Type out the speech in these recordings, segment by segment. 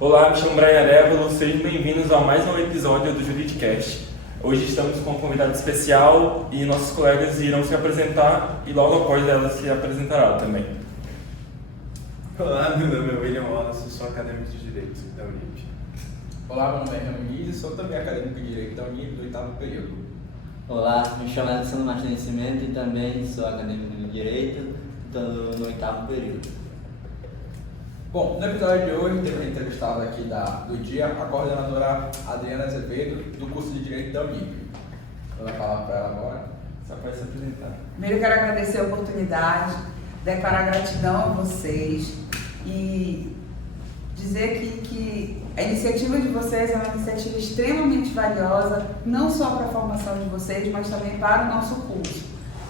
Olá, me chamo Brian Arevalo, sejam bem-vindos a mais um episódio do Juridicast. Hoje estamos com um convidado especial e nossos colegas irão se apresentar e logo após ela se apresentará também. Olá, meu nome é William Wallace, sou acadêmico de Direito da Unip. Olá, meu nome é Ramires e sou também acadêmico de Direito da Unip do 8º período. Olá, me chamo Alessandro Martins Nascimento e também sou acadêmico de Direito no 8º período. Bom, no episódio de hoje temos entrevistado aqui do dia a coordenadora Adriana Azevedo, do curso de Direito da Unip. Eu vou falar para ela agora. Só para se apresentar. Primeiro eu quero agradecer a oportunidade, declarar gratidão a vocês e dizer que a iniciativa de vocês é uma iniciativa extremamente valiosa, não só para a formação de vocês, mas também para o nosso curso.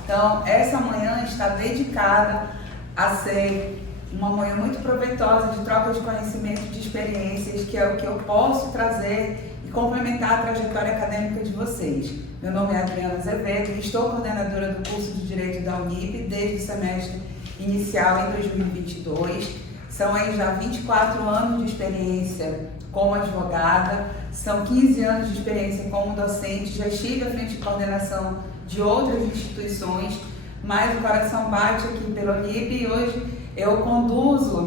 Então, essa manhã está dedicada a ser uma manhã muito proveitosa de troca de conhecimento, de experiências, que é o que eu posso trazer e complementar a trajetória acadêmica de vocês. Meu nome é Adriana Azevedo e estou coordenadora do curso de Direito da Unip desde o semestre inicial em 2022. São aí já 24 anos de experiência como advogada, são 15 anos de experiência como docente, já estive à frente de coordenação de outras instituições, mas o coração bate aqui pela Unip e hoje eu conduzo,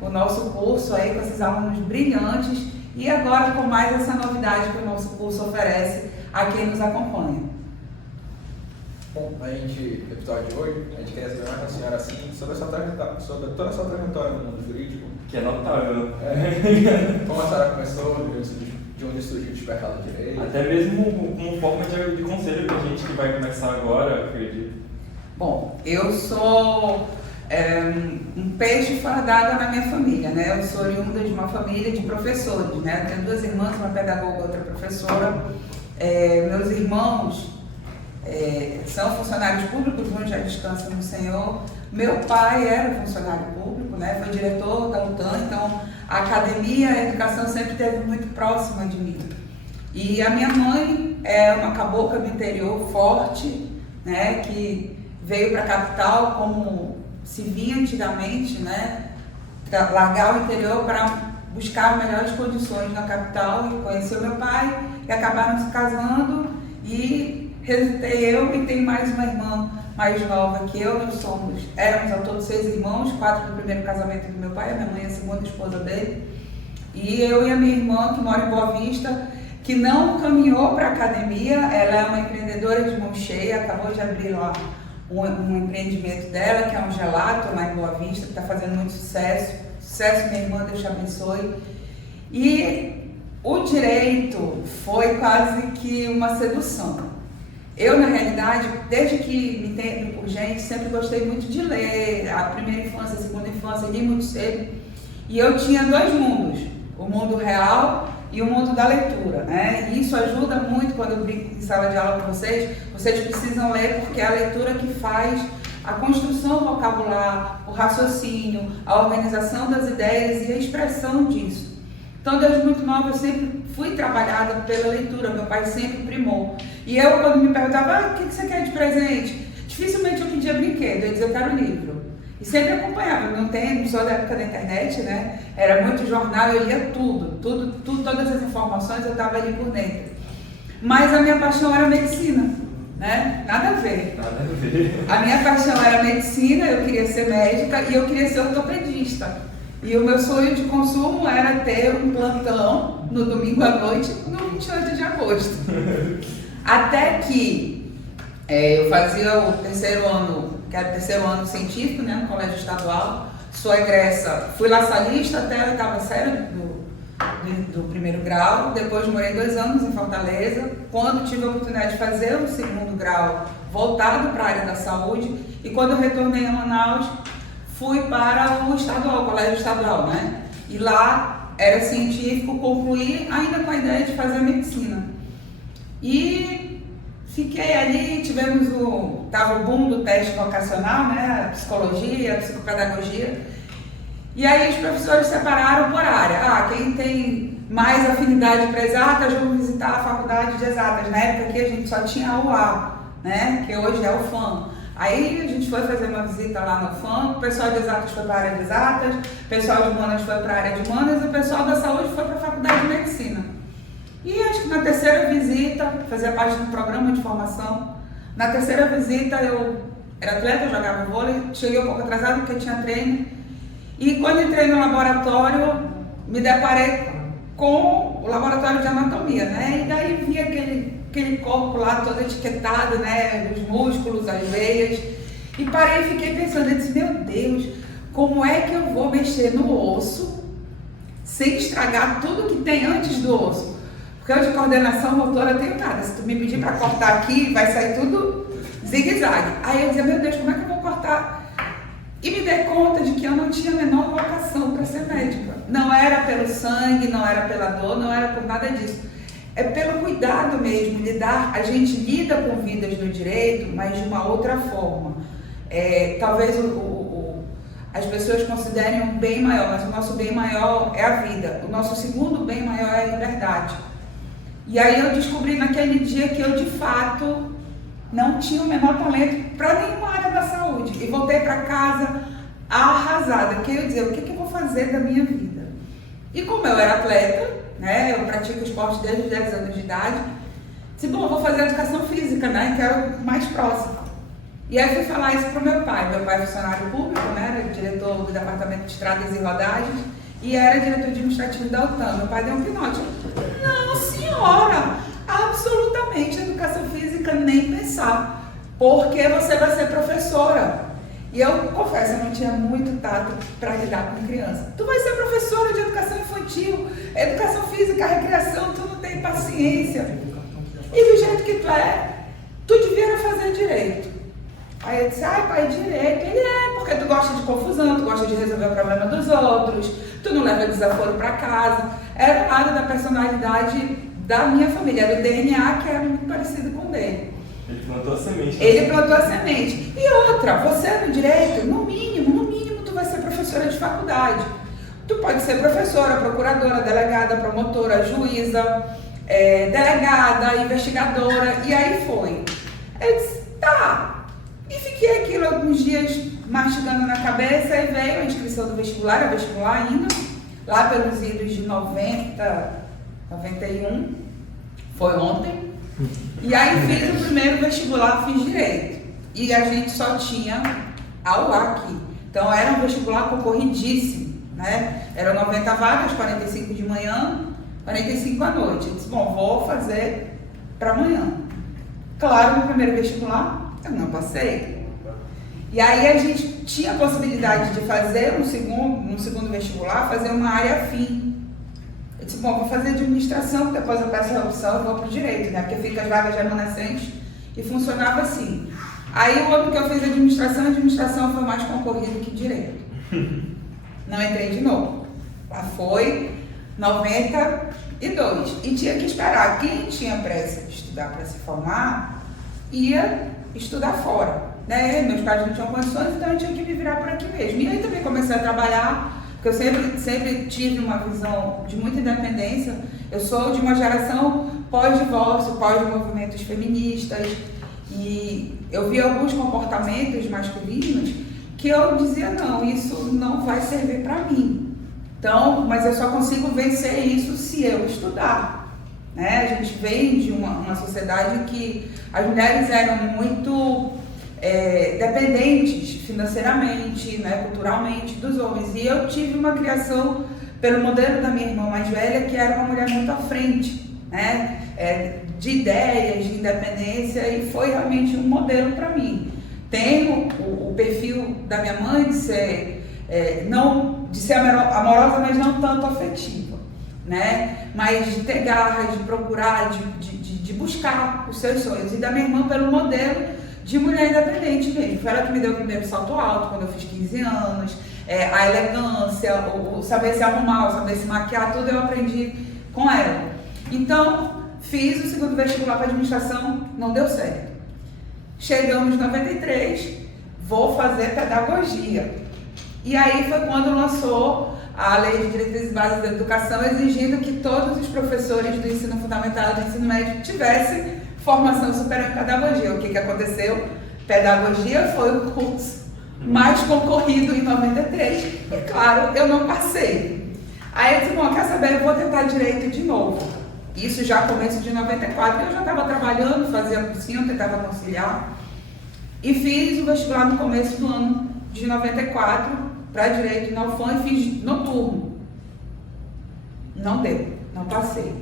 o nosso curso aí com esses alunos brilhantes e agora com mais essa novidade que o nosso curso oferece a quem nos acompanha. Bom, no episódio de hoje, a gente quer saber mais da senhora assim, sobre toda a sua trajetória no mundo jurídico. Que é notável. Como a senhora começou, de onde surgiu o despertar do direito. Até mesmo como forma de conselho para a gente que vai começar agora, acredito. Bom, eu sou um peixe fora d'água na minha família, Eu sou oriunda de uma família de professores, Eu tenho duas irmãs, uma pedagoga e outra professora. Meus irmãos são funcionários públicos, um já descansa no Senhor. Meu pai era funcionário público, foi diretor da UTAN, então a academia, a educação sempre esteve muito próxima de mim. E a minha mãe é uma cabocla do interior forte, que veio para a capital como se via antigamente, largar o interior para buscar melhores condições na capital e conheceu meu pai e acabaram se casando e resultei eu e tenho mais uma irmã mais nova que eu, éramos ao todo 6 irmãos, 4 do primeiro casamento do meu pai, a minha mãe é a segunda esposa dele, e eu e a minha irmã que mora em Boa Vista, que não caminhou para a academia, ela é uma empreendedora de mão cheia, acabou de abrir lá um empreendimento dela, que é um gelato lá em Boa Vista, que está fazendo muito sucesso. Sucesso, minha irmã, Deus te abençoe. E o direito foi quase que uma sedução. Eu, na realidade, desde que me entendo por gente, sempre gostei muito de ler. A primeira infância, a segunda infância, li muito cedo. E eu tinha 2 mundos, o mundo real e o mundo da leitura, E isso ajuda muito quando eu brinco em sala de aula com vocês. Vocês precisam ler porque é a leitura que faz a construção do vocabulário, o raciocínio, a organização das ideias e a expressão disso. Então, desde muito nova, eu sempre fui trabalhada pela leitura, meu pai sempre primou. E eu, quando me perguntava, o que você quer de presente? Dificilmente eu pedia brinquedo, eu dizia, eu quero livro. E sempre acompanhava, não sou da época da internet, Era muito jornal, eu lia tudo, todas as informações eu estava ali por dentro. Mas a minha paixão era medicina, Nada a ver. Nada a ver. A minha paixão era medicina, eu queria ser médica e eu queria ser ortopedista. E o meu sonho de consumo era ter um plantão no domingo à noite, no 28 de agosto. Até que eu fazia o terceiro ano, que era o terceiro ano científico, no colégio estadual. Sou egressa, fui laçalista até a 8ª série do primeiro grau. Depois morei 2 anos em Fortaleza. Quando tive a oportunidade de fazer o segundo grau, voltado para a área da saúde. E quando eu retornei a Manaus, fui para o estadual, o colégio estadual, E lá era científico, concluí ainda com a ideia de fazer medicina. E fiquei ali, tava o boom do teste vocacional, a psicologia, a psicopedagogia. E aí os professores separaram por área. Quem tem mais afinidade para exatas, vamos visitar a faculdade de exatas. Na época aqui a gente só tinha a UA, que hoje é o FAM. Aí a gente foi fazer uma visita lá no FAM, o pessoal de exatas foi para a área de exatas, o pessoal de humanas foi para a área de humanas e o pessoal da saúde foi para a faculdade de medicina. E acho que na terceira visita, fazia parte do programa de formação, na terceira visita eu era atleta, eu jogava vôlei, cheguei um pouco atrasado porque tinha treino. E quando entrei no laboratório, me deparei com o laboratório de anatomia, né? E daí vi aquele corpo lá todo etiquetado, né? Os músculos, as veias. E parei e fiquei pensando, eu disse, meu Deus, como é que eu vou mexer no osso sem estragar tudo que tem antes do osso? Porque eu de coordenação motora tenho nada. Se tu me pedir para cortar aqui, vai sair tudo zigue-zague. Aí eu dizia, meu Deus, como é que eu vou cortar? E me dei conta de que eu não tinha a menor vocação para ser médica. Não era pelo sangue, não era pela dor, não era por nada disso. É pelo cuidado mesmo, a gente lida com vidas no direito, mas de uma outra forma. Talvez as pessoas considerem um bem maior, mas o nosso bem maior é a vida. O nosso segundo bem maior é a liberdade. E aí eu descobri naquele dia que eu, de fato, não tinha o menor talento para nenhuma área da saúde. E voltei para casa arrasada, porque eu ia dizer, o que eu vou fazer da minha vida? E como eu era atleta, né, eu pratico esporte desde os 10 anos de idade, disse, bom, eu vou fazer educação física, né, que era o mais próximo. E aí fui falar isso para o meu pai. Meu pai é funcionário público, né, era diretor do departamento de estradas e rodagens e era diretor administrativo da UTAM. Meu pai deu um pinote. Não, senhora, absolutamente educação física nem pensar, porque você vai ser professora. E eu confesso, eu não tinha muito tato para lidar com criança. Tu vai ser professora de educação infantil, educação física, recreação, tu não tem paciência. E do jeito que tu devia fazer direito. Aí eu disse, ai pai, direito. Ele porque tu gosta de confusão, tu gosta de resolver o problema dos outros, tu não leva desaforo para casa. Era nada da personalidade da minha família, era o DNA que era muito parecido com o dele. Ele plantou a semente. Ele plantou a semente. E outra, você no direito, no mínimo, tu vai ser professora de faculdade. Tu pode ser professora, procuradora, delegada, promotora, juíza, delegada, investigadora, e aí foi. Eu disse, tá. E fiquei aquilo alguns dias mastigando na cabeça, e veio a inscrição do vestibular, é vestibular ainda, lá pelos idos de 90, 91, foi ontem. E aí fiz o primeiro vestibular, fiz direito. E a gente só tinha aula aqui. Então era um vestibular concorridíssimo, né? Eram 90 vagas, 45 de manhã, 45 à noite. Eu disse, bom, vou fazer para amanhã. Claro, no primeiro vestibular, eu não passei. E aí a gente tinha a possibilidade de fazer no segundo vestibular, fazer uma área afim. Eu disse, bom, vou fazer administração, depois eu peço a opção e vou para o direito, né? Porque fica as vagas remanescentes e funcionava assim. Aí o ano que eu fiz a administração foi mais concorrido que direito. Não entrei de novo. Lá foi 92. E tinha que esperar. Quem tinha pressa de estudar para se formar, ia estudar fora. Né? Meus pais não tinham condições, então eu tinha que me virar por aqui mesmo. E aí também comecei a trabalhar. Porque eu sempre tive uma visão de muita independência. Eu sou de uma geração pós-divórcio, pós-movimentos feministas, e eu vi alguns comportamentos masculinos que eu dizia, não, isso não vai servir para mim. Então, mas eu só consigo vencer isso se eu estudar. Né? A gente vem de uma sociedade que as mulheres eram muito dependentes financeiramente, né, culturalmente dos homens. E eu tive uma criação pelo modelo da minha irmã mais velha, que era uma mulher muito à frente, né, de ideias, de independência, e foi realmente um modelo para mim. Tenho o perfil da minha mãe de ser, amorosa, mas não tanto afetiva, né, mas de ter garras, de procurar, de buscar os seus sonhos. E da minha irmã pelo modelo de mulher independente mesmo. Foi ela que me deu o primeiro salto alto quando eu fiz 15 anos, a elegância, o saber se arrumar, o saber se maquiar, tudo eu aprendi com ela. Então, fiz o segundo vestibular para administração, não deu certo. Chegamos em 93, vou fazer pedagogia. E aí foi quando lançou a Lei de Diretrizes Básicas da Educação, exigindo que todos os professores do ensino fundamental e do ensino médio tivessem formação superior em pedagogia. O que aconteceu? Pedagogia foi o curso mais concorrido em 93 e, claro, eu não passei. Aí eu disse, bom, quer saber, eu vou tentar direito de novo. Isso já começo de 94, eu já estava trabalhando, fazia cursinho, tentava conciliar. E fiz o vestibular no começo do ano de 94 para direito na UFAM e fiz noturno. Não deu, não passei.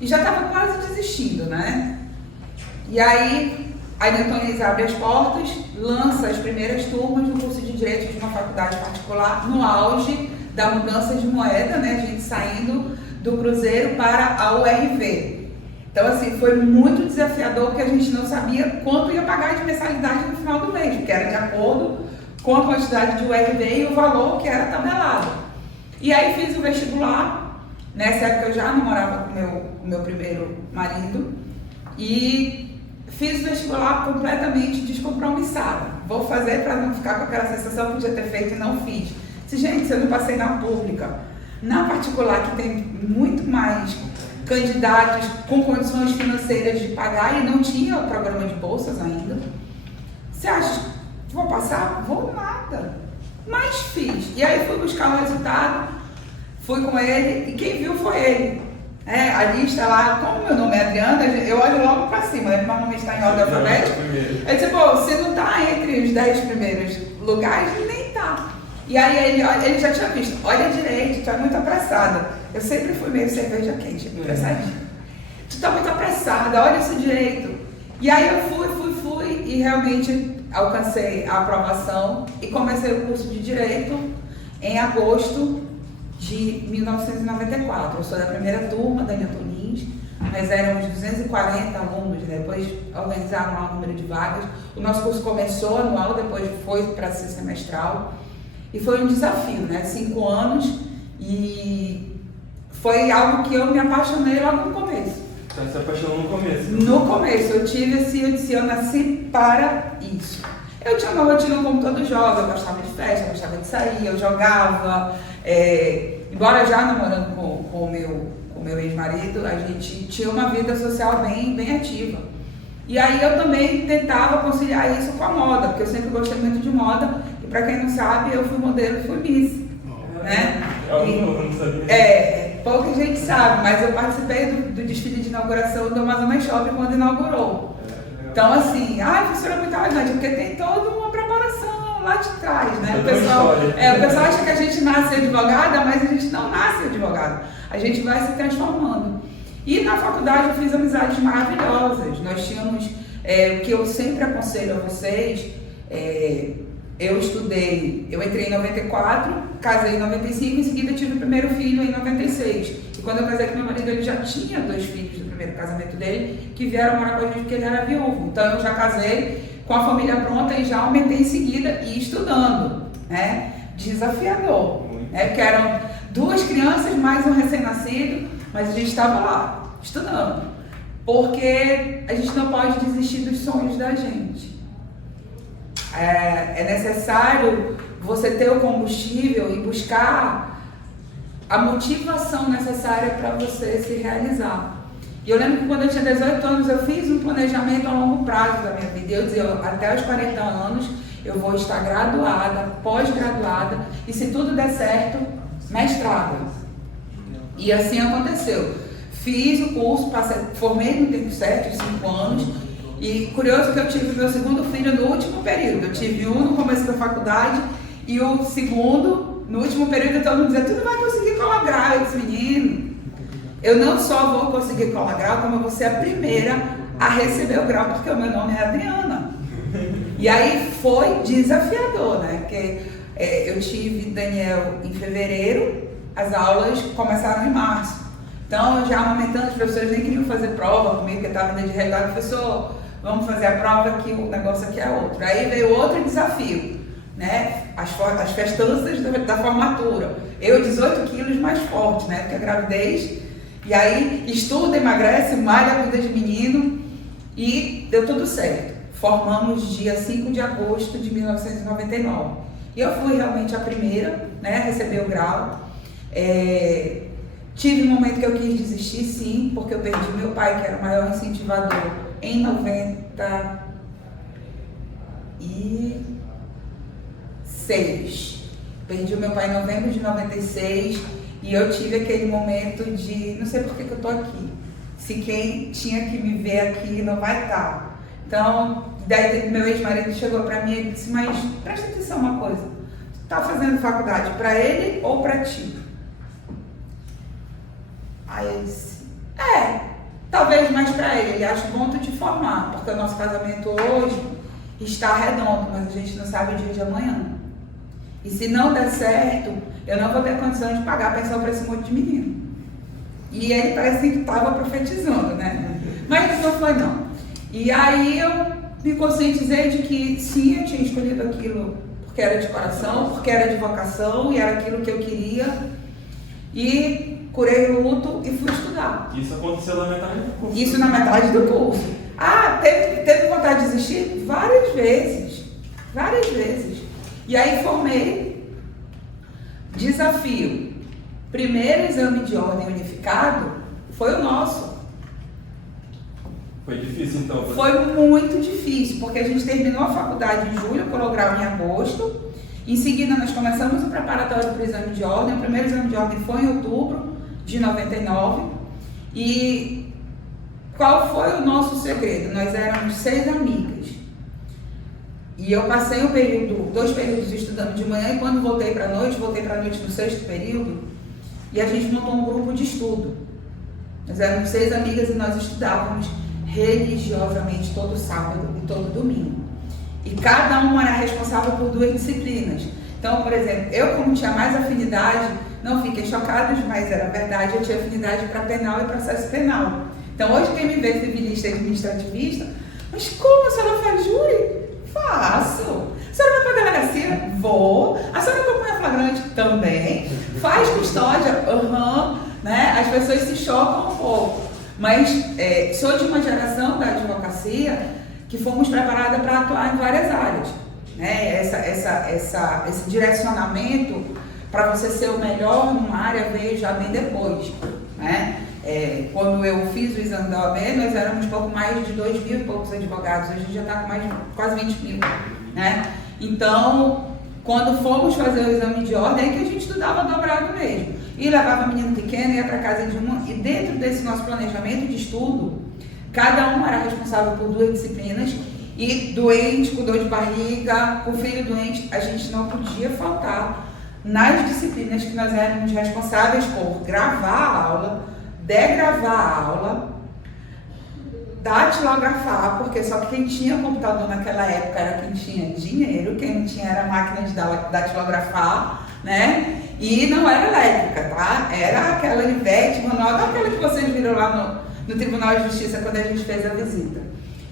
E já estava quase desistindo, né? E aí, a Newton abre as portas, lança as primeiras turmas no curso de Direito de uma faculdade particular, no auge da mudança de moeda, né? A gente saindo do Cruzeiro para a URV. Então, assim, foi muito desafiador, porque a gente não sabia quanto ia pagar de mensalidade no final do mês, porque era de acordo com a quantidade de URV e o valor que era tabelado. E aí fiz o vestibular, nessa época eu já namorava com o meu primeiro marido, e fiz o vestibular completamente descompromissada. Vou fazer para não ficar com aquela sensação que podia ter feito e não fiz. Se, gente, se eu não passei na pública, na particular, que tem muito mais candidatos com condições financeiras de pagar e não tinha o programa de bolsas ainda, você acha que vou passar? Vou nada. Mas fiz. E aí fui buscar o resultado, fui com ele e quem viu foi ele. A lista lá, como meu nome é Adriana, eu olho logo para cima, ele normalmente está em ordem alfabética. Eu disse, bom, se não está entre os 10 primeiros lugares, nem está. E aí ele já tinha visto, olha direito, tu é muito apressada. Eu sempre fui meio cerveja quente, apressadinha. Tu tá muito apressada, olha isso direito. E aí eu fui e realmente alcancei a aprovação e comecei o curso de Direito em agosto de 1994. Eu sou da primeira turma da Newton Lins, nós éramos 240 alunos, depois organizaram lá o número de vagas. O nosso curso começou anual, depois foi para ser semestral. E foi um desafio, né? 5 anos e foi algo que eu me apaixonei logo no começo. Você se apaixonou no começo? No começo, eu disse, eu nasci para isso. Eu tinha uma rotina como todo jovem, eu gostava de festa, eu gostava de sair, eu jogava. Embora já namorando com o meu ex-marido, a gente tinha uma vida social bem ativa. E aí eu também tentava conciliar isso com a moda, porque eu sempre gostei muito de moda. E para quem não sabe, eu fui modelo e fui Miss. Né? Eu não sabia. Pouca gente sabe, mas eu participei do desfile de inauguração do Amazonas Shopping quando inaugurou. Então assim, isso era muito elegante, porque tem toda uma preparação lá de trás, né? O pessoal acha que a gente nasce advogada, mas a gente não nasce advogada. A gente vai se transformando. E na faculdade eu fiz amizades maravilhosas. Nós tínhamos, o que eu sempre aconselho a vocês, eu entrei em 94, casei em 95, em seguida tive o primeiro filho em 96. E quando eu casei com meu marido, ele já tinha 2 filhos do primeiro casamento dele, que vieram morar com a gente porque ele era viúvo. Então eu já casei com a família pronta e já aumentei em seguida e estudando, né? Desafiador, né? Porque eram 2 crianças mais um recém-nascido, mas a gente estava lá, estudando. Porque a gente não pode desistir dos sonhos da gente. É necessário você ter o combustível e buscar a motivação necessária para você se realizar. E eu lembro que quando eu tinha 18 anos, eu fiz um planejamento a longo prazo da minha vida. Eu dizia, até os 40 anos, eu vou estar graduada, pós-graduada, e se tudo der certo, mestrada. E assim aconteceu. Fiz o curso, formei no tempo certo, 5 anos, e curioso que eu tive meu segundo filho no último período. Eu tive um no começo da faculdade e o segundo no último período. Todo mundo dizia, tu não vai conseguir colar grau. Eu disse, menino, eu não só vou conseguir colar grau, como eu vou ser a primeira a receber o grau, porque o meu nome é Adriana. E aí foi desafiador, né? Porque eu tive Daniel em fevereiro, as aulas começaram em março. Então, eu já amamentando, os professores nem queriam fazer prova comigo, porque estava indo de regular, professor, vamos fazer a prova que o negócio aqui é outro. Aí veio outro desafio, né? As festanças da formatura. Eu, 18 quilos mais forte, né? Porque a gravidez, e aí estuda, emagrece, malha, cuida de menino, e deu tudo certo. Formamos dia 5 de agosto de 1999. E eu fui realmente a primeira, né? A receber o grau. Tive um momento que eu quis desistir, sim, porque eu perdi meu pai, que era o maior incentivador, em 90. 96. Perdi o meu pai em novembro de 96 e eu tive aquele momento de, não sei por que eu tô aqui. Se quem tinha que me ver aqui não vai estar. Então, daí meu ex-marido chegou pra mim e disse, mas presta atenção uma coisa, tu tá fazendo faculdade pra ele ou pra ti? Aí eu disse, talvez mais pra ele, acho bom tu te formar, porque o nosso casamento hoje está redondo, mas a gente não sabe o dia de amanhã. E se não der certo, eu não vou ter condições de pagar a pensão para esse monte de menino. E ele parece que estava profetizando, né? Mas não foi não. E aí eu me conscientizei de que sim, eu tinha escolhido aquilo porque era de coração, porque era de vocação e era aquilo que eu queria. E curei o luto e fui estudar. Isso aconteceu na metade do curso. Isso na metade do curso. Teve vontade de desistir? Várias vezes. Várias vezes. E aí formei. Desafio. Primeiro exame de ordem unificado foi o nosso. Foi difícil então? Foi muito difícil, porque a gente terminou a faculdade em julho, colou grau em agosto. Em seguida nós começamos o preparatório para o exame de ordem. O primeiro exame de ordem foi em outubro de 99. E qual foi o nosso segredo? Nós éramos 6 amigas. E eu passei 2 períodos estudando de manhã e quando voltei para a noite no 6º período, e a gente montou um grupo de estudo. Nós éramos 6 amigas e nós estudávamos religiosamente todo sábado e todo domingo. E cada uma era responsável por 2 disciplinas. Então, por exemplo, eu como tinha mais afinidade, não fiquem chocados, mas era verdade, eu tinha afinidade para penal e processo penal. Então hoje quem me vê civilista e administrativista, mas como a senhora faz júri? Faço. A senhora vai para a delegacia? Vou. A senhora acompanha flagrante? Também. Faz custódia? Né? As pessoas se chocam um pouco. Mas sou de uma geração da advocacia que fomos preparadas para atuar em várias áreas. Né? Esse direcionamento para você ser o melhor numa área veio já bem depois. Né? Quando eu fiz o exame da OAB, nós éramos pouco mais de 2 mil e poucos advogados, hoje a gente já está com mais de quase 20 mil. Né? Então, quando fomos fazer o exame de ordem, é que a gente estudava dobrado mesmo. E levava menino pequeno, ia para casa de uma, e dentro desse nosso planejamento de estudo, cada uma era responsável por 2 disciplinas, e doente, com dor de barriga, com filho doente, a gente não podia faltar nas disciplinas que nós éramos responsáveis por gravar a aula, degravar a aula, datilografar, porque só quem tinha computador naquela época era quem tinha dinheiro, quem não tinha era máquina de datilografar, né? E não era elétrica, tá? Era aquela Olivetti manual, aquela que vocês viram lá no Tribunal de Justiça quando a gente fez a visita.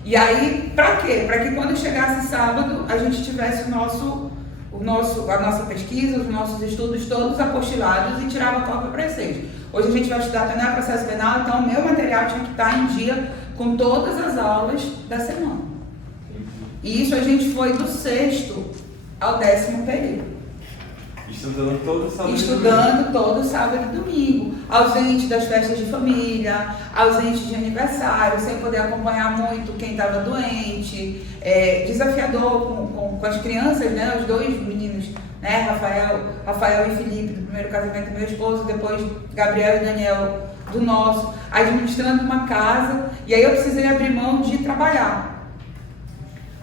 E aí, pra quê? Pra que quando chegasse sábado, a gente tivesse a nossa pesquisa, os nossos estudos todos apostilados e tirava cópia para vocês. Hoje a gente vai estudar penal, processo penal, então o meu material tinha que estar em dia com todas as aulas da semana. E isso a gente foi do 6º ao 10º período. Estudando todo sábado Estudando todo sábado e domingo. Ausente das festas de família, ausente de aniversário, sem poder acompanhar muito quem estava doente. Desafiador com as crianças, né? Os 2 meninos, né? Rafael e Felipe, do primeiro casamento do meu esposo, depois Gabriel e Daniel, do nosso, administrando uma casa. E aí eu precisei abrir mão de trabalhar.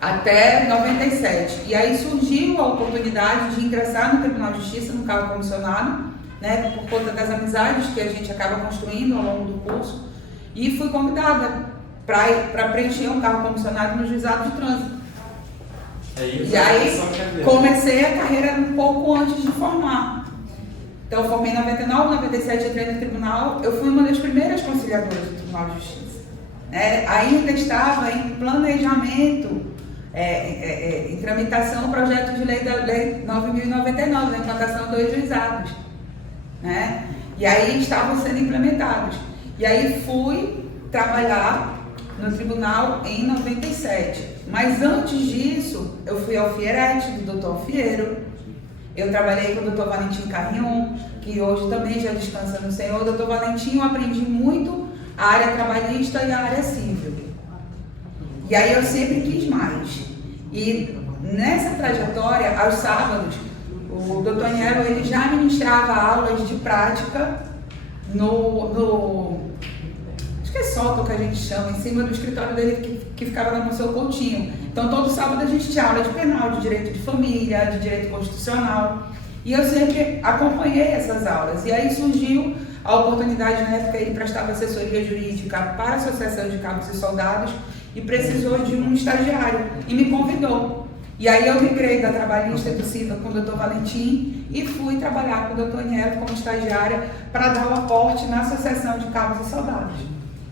Até 97. E aí surgiu a oportunidade de ingressar no Tribunal de Justiça, no cargo comissionado, né, por conta das amizades que a gente acaba construindo ao longo do curso. E fui convidada para preencher um cargo comissionado no Juizado de Trânsito. E aí comecei a carreira um pouco antes de formar. Então eu formei em 99, 97 entrei no tribunal. Eu fui uma das primeiras conciliadoras do Tribunal de Justiça. Ainda estava em planejamento, em tramitação o projeto de lei da Lei 9.099, da implantação 2 juizados. Né? E aí estavam sendo implementados. E aí fui trabalhar no tribunal em 97. Mas antes disso, eu fui ao Fierete, do Dr. Alfiero. Eu trabalhei com o Dr. Valentim Carrion, que hoje também já descansa no Senhor. O Dr. Valentim, eu aprendi muito a área trabalhista e a área civil. E aí eu sempre quis mais. E nessa trajetória, aos sábados, o Dr. Anielo, ele já ministrava aulas de prática acho que é sótão que a gente chama, em cima do escritório dele que ficava na Monsenhor Coutinho. Então todo sábado a gente tinha aula de penal, de direito de família, de direito constitucional. E eu sempre acompanhei essas aulas. E aí surgiu a oportunidade, na época ele prestava assessoria jurídica para a Associação de Cabos e Soldados e precisou de um estagiário e me convidou. E aí eu migrei da trabalhista do CIVA com o Dr. Valentim e fui trabalhar com o Dr. Anielo como estagiária para dar o aporte na Associação de Cabos e Soldados.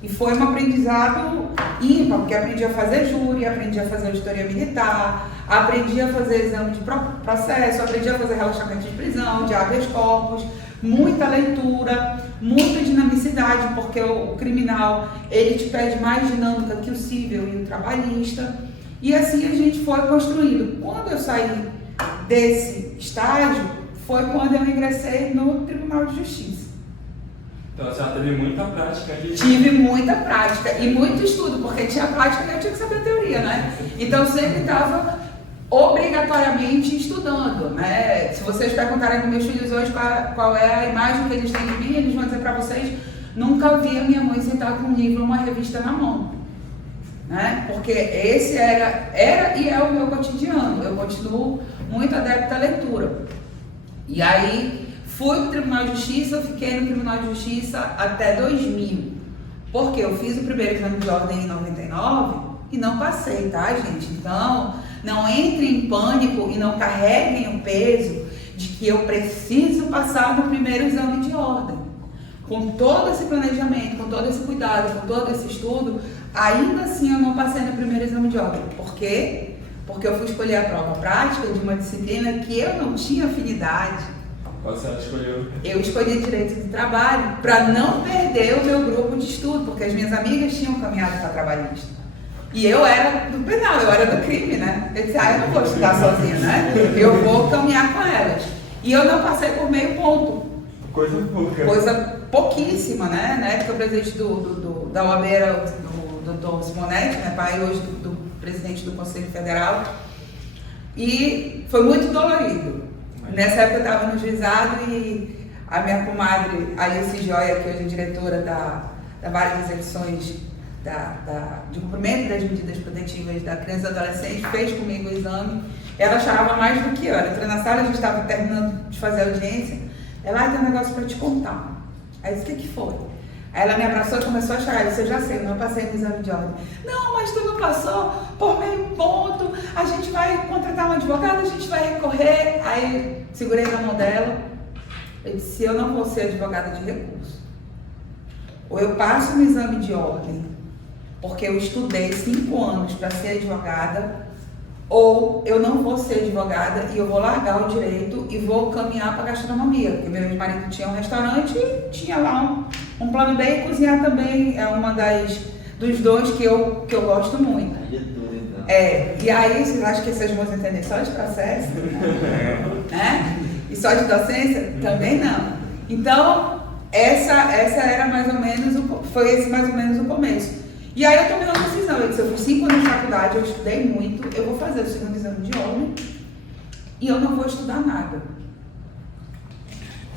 E foi um aprendizado ímpar, porque aprendi a fazer júri, aprendi a fazer auditoria militar, aprendi a fazer exame de processo, aprendi a fazer relaxamento de prisão, de habeas corpus, muita leitura, muita dinamicidade, porque o criminal, ele te pede mais dinâmica que o civil e o trabalhista. E assim a gente foi construindo. Quando eu saí desse estágio, foi quando eu ingressei no Tribunal de Justiça. Então a senhora teve muita prática de... Tive muita prática e muito estudo, porque tinha prática e eu tinha que saber a teoria, né? Então eu sempre estava obrigatoriamente estudando, né? Se vocês perguntarem para meus filhos hoje qual é a imagem que eles têm de mim, eles vão dizer para vocês: nunca vi a minha mãe sentar com um livro ou uma revista na mão, né? Porque esse era e é o meu cotidiano. Eu continuo muito adepta à leitura. E aí fui para o Tribunal de Justiça, eu fiquei no Tribunal de Justiça até 2000. Porque eu fiz o primeiro exame de ordem em 99 e não passei, tá, gente? Então, não entrem em pânico e não carreguem o peso de que eu preciso passar no primeiro exame de ordem. Com todo esse planejamento, com todo esse cuidado, com todo esse estudo, ainda assim eu não passei no primeiro exame de ordem. Por quê? Porque eu fui escolher a prova prática de uma disciplina que eu não tinha afinidade. Qual você escolheu? Eu escolhi Direito do Trabalho para não perder o meu grupo de estudo, porque as minhas amigas tinham caminhado para trabalhista. E eu era do penal, eu era do crime, né? Eu disse, eu não vou estudar sozinha, né? Eu vou caminhar com elas. E eu não passei por meio ponto. Coisa pouca. Coisa pouquíssima, né? Na época o presidente da OAB era o Dr. Simonetti, né? Pai hoje do presidente do Conselho Federal. E foi muito dolorido. Nessa época eu estava no juizado e a minha comadre Alice Joia, que hoje é diretora da Vara de Execuções de cumprimento das medidas protetivas da criança e adolescente, fez comigo o exame. Ela chorava mais do que eu. Ela entrou na sala, a gente estava terminando de fazer a audiência. Ela, tem um negócio para te contar. Aí eu disse, o que foi? Aí ela me abraçou e começou a chorar. Eu disse, eu já sei, eu não passei no exame de ordem. Não, mas tu não passou por meio ponto, a gente vai contratar um advogado, a gente vai recorrer. Aí segurei na mão dela. Eu disse, eu não vou ser advogada de recurso. Ou eu passo no exame de ordem, porque eu estudei 5 anos para ser advogada, ou eu não vou ser advogada e eu vou largar o direito e vou caminhar para a gastronomia, porque meu marido tinha um restaurante e tinha lá um plano B, e cozinhar também é uma dos dons que eu gosto muito. De tudo, então. E aí, vocês acham que vocês vão entender só de processo? Né? E só de docência? Também não. Então, essa era mais ou menos, foi esse mais ou menos o começo. E aí eu tomei uma decisão, eu disse, eu fiz 5 anos de faculdade, eu estudei muito, eu vou fazer o segundo exame de ordem e eu não vou estudar nada.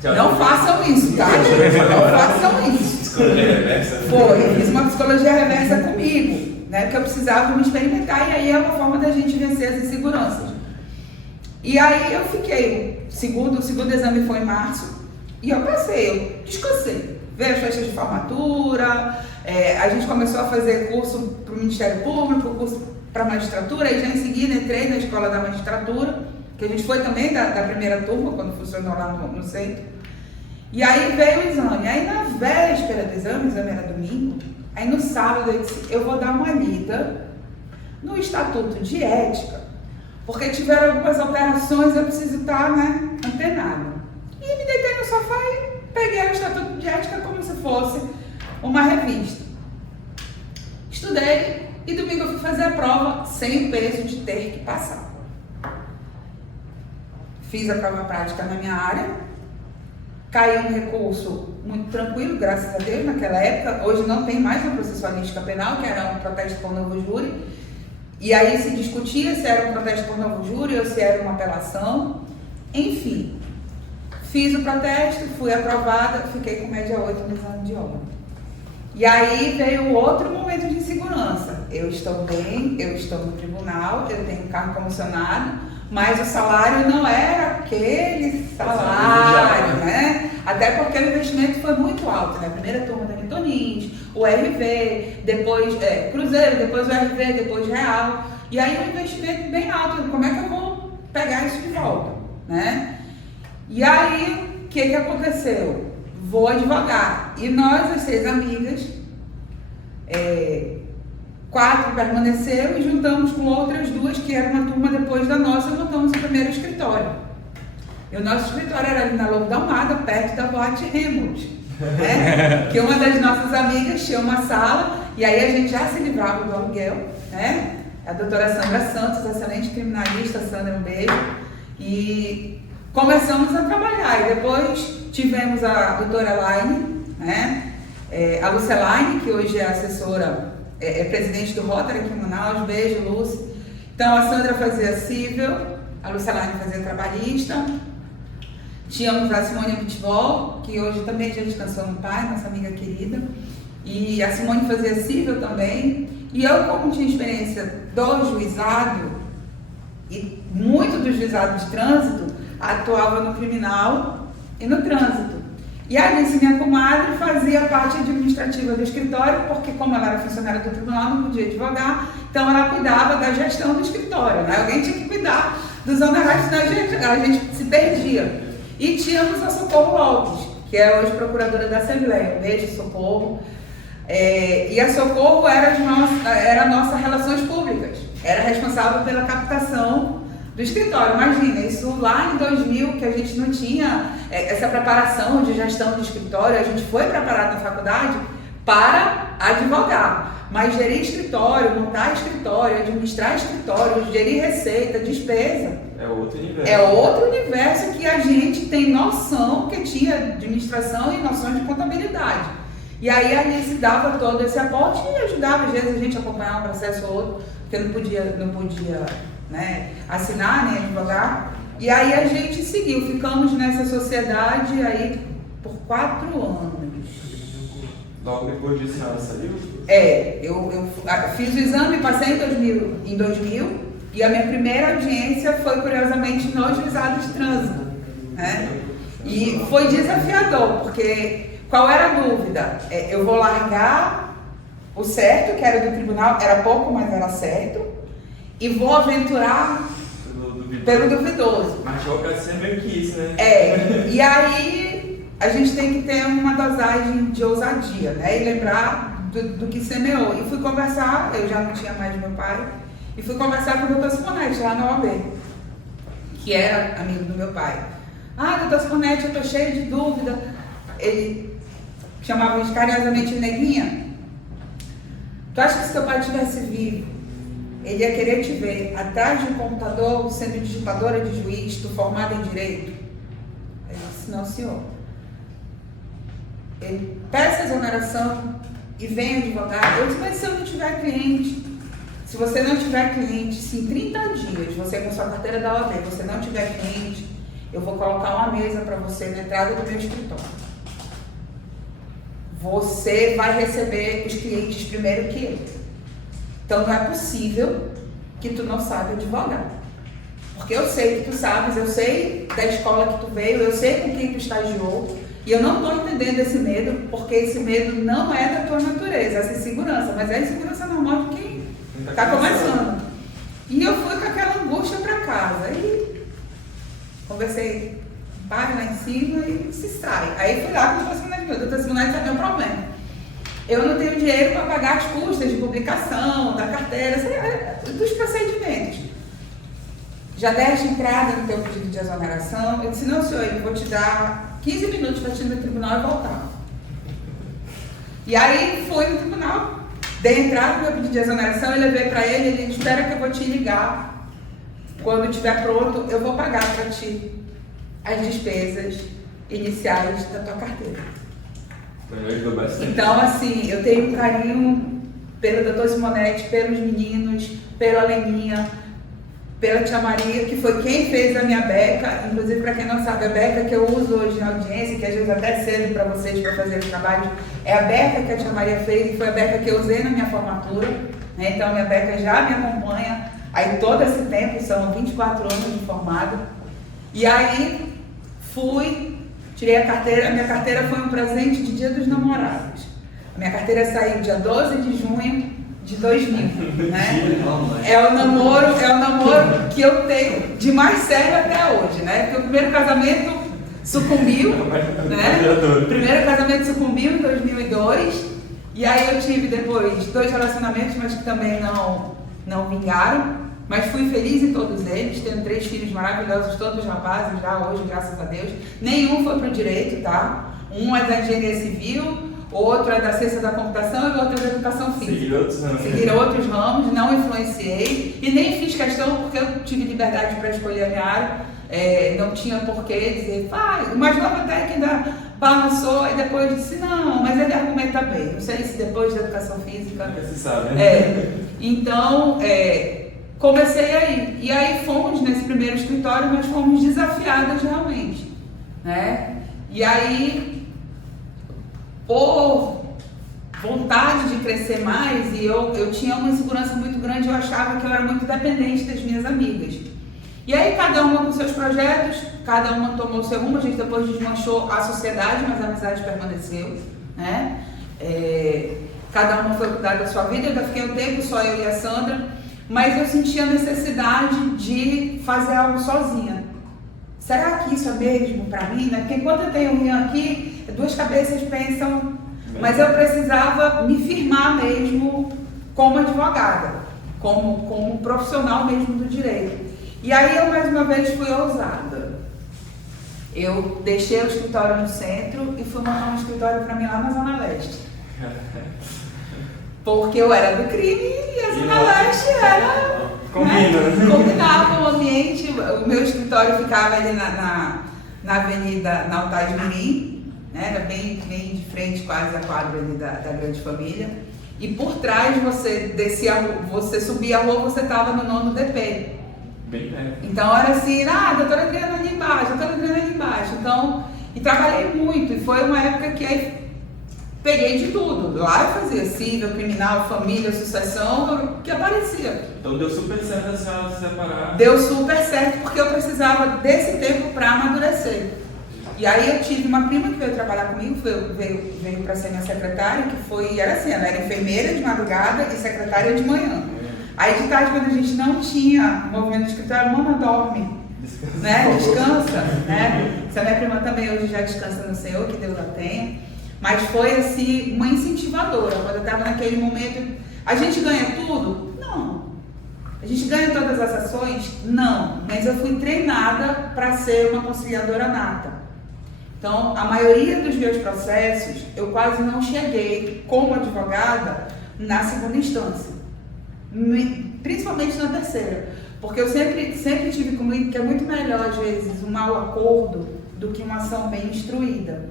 Não façam isso, tá, gente? Não façam isso. Psicologia reversa? Foi, eu fiz uma psicologia reversa comigo, né? Porque eu precisava me experimentar e aí é uma forma da gente vencer as inseguranças. E aí eu fiquei, o segundo exame foi em março e eu passei, eu descansei. Veio as festas de formatura, a gente começou a fazer curso para o Ministério Público, curso para magistratura, e já em seguida entrei na escola da magistratura, que a gente foi também da primeira turma, quando funcionou lá no centro. E aí veio o exame. Aí na véspera do exame, o exame era domingo, aí no sábado eu disse, eu vou dar uma lida no Estatuto de Ética, porque tiveram algumas alterações, eu preciso estar, né, antenada. E me deitei no sofá e peguei o Estatuto de Ética como se fosse uma revista. Estudei e domingo eu fui fazer a prova sem o peso de ter que passar. Fiz a prova prática na minha área, caiu um recurso muito tranquilo, graças a Deus, naquela época. Hoje não tem mais uma processualística penal, que era um protesto com o novo júri. E aí se discutia se era um protesto por novo júri ou se era uma apelação. Enfim, fiz o protesto, fui aprovada, fiquei com média 8 no exame de ordem. E aí veio outro momento de insegurança. Eu estou bem, eu estou no tribunal, eu tenho um cargo comissionado, mas o salário não era aquele salário, né? Até porque o investimento foi muito alto, né? A primeira turma da Vitorins, o RV, depois Cruzeiro, depois o RV, depois Real. E aí um investimento bem alto. Como é que eu vou pegar isso de volta, né? E aí, o que aconteceu? Vou advogar. E nós, as 6 amigas, 4 permaneceram e juntamos com outras 2, que era uma turma depois da nossa, montamos o primeiro escritório. E o nosso escritório era ali na Lobo da Almada, perto da Boate Helmut, né? Que uma das nossas amigas tinha uma sala, e aí a gente já se livrava do aluguel, né? A doutora Sandra Santos, excelente criminalista, Sandra, um beijo. E começamos a trabalhar, e depois tivemos a doutora Elaine, né? A Lúcia Elaine, que hoje é assessora, é presidente do Rotary aqui em Manaus, beijo, Lúcia. Então a Sandra fazia civil, a Lúcia Elaine fazia trabalhista. Tínhamos a Simone Bitbol, que hoje também já descansou no pai, nossa amiga querida. E a Simone fazia civil também. E eu, como tinha experiência do juizado, e muito do juizado de trânsito, atuava no criminal e no trânsito. E a Alice, minha comadre, fazia parte administrativa do escritório, porque como ela era funcionária do tribunal, não podia advogar, então ela cuidava da gestão do escritório, né? Alguém tinha que cuidar dos honorários, senão a gente se perdia. E tínhamos a Socorro Lopes, que é hoje procuradora da Assembleia. Um beijo, Socorro. E a Socorro era a nossa relações públicas, era responsável pela captação do escritório. Imagina, isso lá em 2000, que a gente não tinha essa preparação de gestão de escritório, a gente foi preparado na faculdade para advogar, mas gerir escritório, montar escritório, administrar escritório, gerir receita, despesa, é outro universo. É outro universo que a gente tem noção, que tinha administração e noções de contabilidade. E aí a Alice dava todo esse aporte e ajudava, às vezes, a gente a acompanhar um processo ou outro, porque não podia né, assinar nem advogar. E aí a gente seguiu, ficamos nessa sociedade aí por 4 anos. Logo depois disso ela saiu? Eu fiz o exame, passei em 2000 e a minha primeira audiência foi, curiosamente, no juizado de trânsito, né? E foi desafiador, porque qual era a dúvida? Eu vou largar o certo, que era do tribunal, era pouco, mas era certo, e vou aventurar pelo duvidoso. Mas advocacia é meio que isso, né? E aí a gente tem que ter uma dosagem de ousadia, né? E lembrar do que semeou. E fui conversar, eu já não tinha mais meu pai, e fui conversar com o doutor Simonetti lá na OAB, que era amigo do meu pai. Doutor Simonetti, eu tô cheio de dúvida. Ele chamava carinhosamente de Neguinha. Tu acha que se teu pai estivesse vivo, ele ia querer te ver atrás de um computador, sendo digitadora de juiz, tu formada em direito? Ele disse, não, senhor. Ele peça exoneração e vem advogar. Eu disse, mas se eu não tiver cliente, se você não tiver cliente, se em 30 dias, você com sua carteira da OAB, você não tiver cliente, eu vou colocar uma mesa para você na entrada do meu escritório. Você vai receber os clientes primeiro que eu. Então não é possível que tu não saiba advogar. Porque eu sei que tu sabes, eu sei da escola que tu veio, eu sei com quem tu estagiou, e eu não estou entendendo esse medo, porque esse medo não é da tua natureza, essa insegurança, mas é a insegurança normal de quem está começando. E eu fui com aquela angústia para casa, e conversei com o pai lá em cima e se sai. Aí fui lá com o doutor Simonetti, o doutor Simonetti tem um problema. Eu não tenho dinheiro para pagar as custas de publicação, da carteira, dos procedimentos. Já deste entrada no teu pedido de exoneração? Eu disse, não, senhor, eu vou te dar 15 minutos para te ir no tribunal e voltar. E aí fui no tribunal, dei entrada no meu pedido de exoneração e levei para ele, ele disse, espera que eu vou te ligar. Quando estiver pronto, eu vou pagar para ti as despesas iniciais da tua carteira. Ajudou bastante. Então, assim, eu tenho um carinho pelo Dr. Simonetti, pelos meninos, pela Leninha, pela Tia Maria, que foi quem fez a minha beca. Inclusive, para quem não sabe, a beca que eu uso hoje na audiência, que às vezes até cedo para vocês para fazer os trabalhos, é a beca que a Tia Maria fez e foi a beca que eu usei na minha formatura. Né? Então, a minha beca já me acompanha aí todo esse tempo, são 24 anos de formado. E aí, tirei a carteira. A minha carteira foi um presente de Dia dos Namorados. A minha carteira saiu dia 12 de junho de 2000, né? É o namoro que eu tenho de mais sério até hoje, né? Porque o primeiro casamento sucumbiu, né? O primeiro casamento sucumbiu em 2002, e aí eu tive depois 2 relacionamentos, mas que também não vingaram, mas fui feliz em todos eles. Tenho 3 filhos maravilhosos, todos rapazes já hoje, graças a Deus. Nenhum foi pro direito, tá? Um é da engenharia civil, outro é da ciência da computação e o outro é da educação física. Seguiram outros ramos, não influenciei e nem fiz questão porque eu tive liberdade para escolher a minha área, não tinha porquê dizer, o mais novo até que ainda balançou e depois disse, não, mas ele argumenta bem. Não sei se depois da educação física. Você sabe, né? Então, comecei aí. E aí fomos nesse primeiro escritório, mas fomos desafiadas realmente, né? E aí, por vontade de crescer mais, e eu tinha uma insegurança muito grande, eu achava que eu era muito dependente das minhas amigas. E aí cada uma com seus projetos, cada uma tomou o seu rumo, a gente depois desmanchou a sociedade, mas a amizade permaneceu, né? Cada uma foi cuidar da sua vida, eu ainda fiquei um tempo, só eu e a Sandra, mas eu sentia a necessidade de fazer algo sozinha. Será que isso é mesmo para mim, né? Porque enquanto eu tenho o Rian aqui, 2 cabeças pensam, mas eu precisava me firmar mesmo como advogada, como profissional mesmo do direito. E aí eu mais uma vez fui ousada. Eu deixei o escritório no centro e fui montar um escritório para mim lá na Zona Leste. Porque eu era do crime e a Zona Leste era... Combinava o ambiente. O meu escritório ficava ali na Avenida Altar de Mirim, né? Era bem de frente, quase a quadra ali da Grande Família. E por trás você subia a rua, você estava no 9º DP. Bem perto. Então era assim, doutora Adriana ali embaixo, doutora Adriana ali embaixo. Então, e trabalhei muito. E foi uma época que aí peguei de tudo. Lá eu fazia civil, criminal, família, sucessão, o que aparecia. Então deu super certo a senhora se separar. Deu super certo porque eu precisava desse tempo para amadurecer. E aí eu tive uma prima que veio trabalhar comigo, veio para ser minha secretária, era assim, ela era enfermeira de madrugada e secretária de manhã. Aí de tarde, quando a gente não tinha movimento de escritório, mama dorme, né? Descansa, né? Essa minha prima também hoje já descansa no Senhor, que Deus a tenha. Mas foi assim, uma incentivadora. Quando eu estava naquele momento, a gente ganha tudo? Não. A gente ganha todas as ações? Não. Mas eu fui treinada para ser uma conciliadora nata. Então, a maioria dos meus processos, eu quase não cheguei como advogada na segunda instância. Principalmente na terceira. Porque eu sempre tive comigo que é muito melhor, às vezes, um mau acordo do que uma ação bem instruída.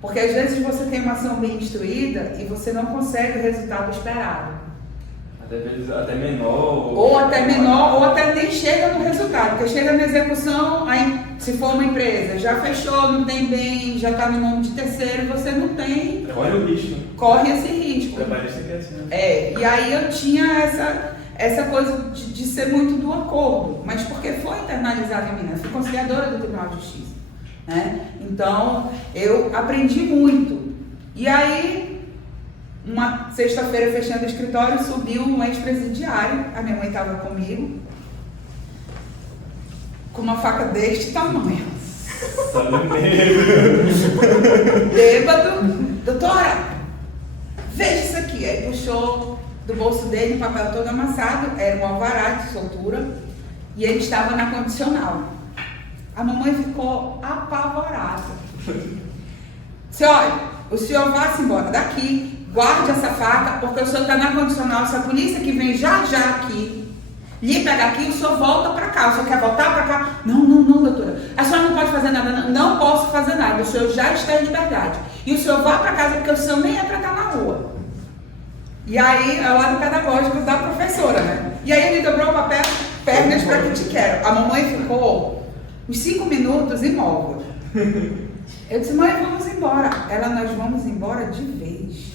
Porque às vezes você tem uma ação bem instruída e você não consegue o resultado esperado. Até menor. Ou até menor, ou até nem chega no resultado. Porque chega na execução, aí se for uma empresa, já fechou, não tem bem, já está no nome de terceiro, você não tem. Corre o risco. Corre esse risco. Trabalhista que é assim, né? E aí eu tinha essa coisa de ser muito do acordo, mas porque foi internalizado em mim, eu fui conciliadora do Tribunal de Justiça. Né? Então, eu aprendi muito. E aí, uma sexta-feira, fechando o escritório, subiu um ex-presidiário, a minha mãe estava comigo, com uma faca deste tamanho. Bêbado. Doutora, veja isso aqui. Aí puxou do bolso dele um papel todo amassado, era um alvará de soltura, e ele estava na condicional. A mamãe ficou apavorada. Olha, o senhor vá-se embora daqui, guarde essa faca, porque o senhor está na condicional. Se a polícia que vem já aqui, lhe pegar aqui, o senhor volta para cá. O senhor quer voltar para cá? Não, doutora. A senhora não pode fazer nada. Não posso fazer nada. O senhor já está em liberdade. E o senhor vá para casa, porque o senhor nem é para estar na rua. E aí, é o lado pedagógico da professora, né? E aí ele dobrou o papel, pernas para que te quero. A mamãe ficou uns 5 minutos imóvel. Eu disse, mãe, vamos embora. Ela, nós vamos embora de vez.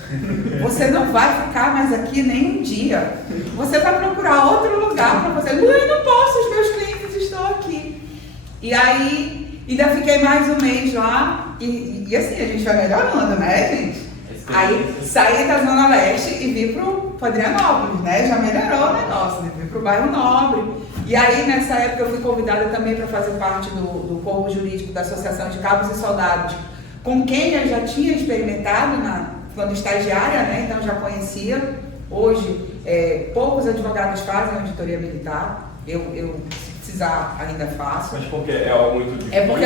Você não vai ficar mais aqui nem um dia. Você vai procurar outro lugar para você. Mãe, não posso, os meus clientes estão aqui. E aí, ainda fiquei mais um mês lá. E assim, a gente vai melhorando, né, gente? Aí saí da Zona Leste e vim pro Adrianópolis, né? Já melhorou o negócio, né? Vim pro bairro Nobre. E aí, nessa época, eu fui convidada também para fazer parte do corpo jurídico da Associação de Cabos e Soldados, com quem eu já tinha experimentado quando estagiária, né? Então já conhecia. Hoje, poucos advogados fazem auditoria militar. Eu se precisar, ainda faço. Mas porque é algo muito difícil? É porque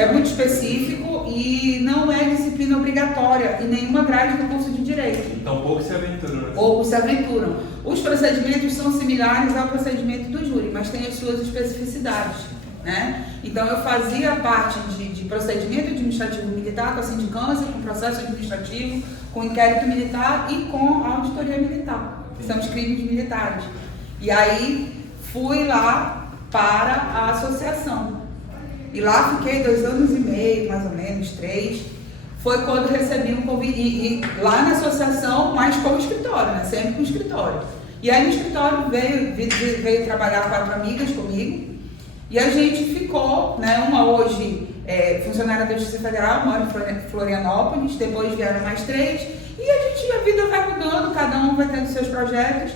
é muito específico e não é disciplina obrigatória em nenhuma grade do curso de Direito. Então poucos se aventuram, né? Poucos se aventuram. Os procedimentos são similares ao procedimento do júri, mas tem as suas especificidades, né? Então eu fazia parte de procedimento administrativo militar, com a sindicância, com processo administrativo, com inquérito militar e com a auditoria militar, que são os crimes militares. E aí fui lá para a associação. E lá fiquei 2 anos e meio, mais ou menos, 3. Foi quando recebi um convite. E lá na associação, mas com o escritório, né? Sempre com o escritório. E aí no escritório veio trabalhar 4 amigas comigo. E a gente ficou, né? Uma hoje funcionária da Justiça Federal, mora em Florianópolis. Depois vieram mais 3. E a vida vai mudando, cada um vai tendo seus projetos.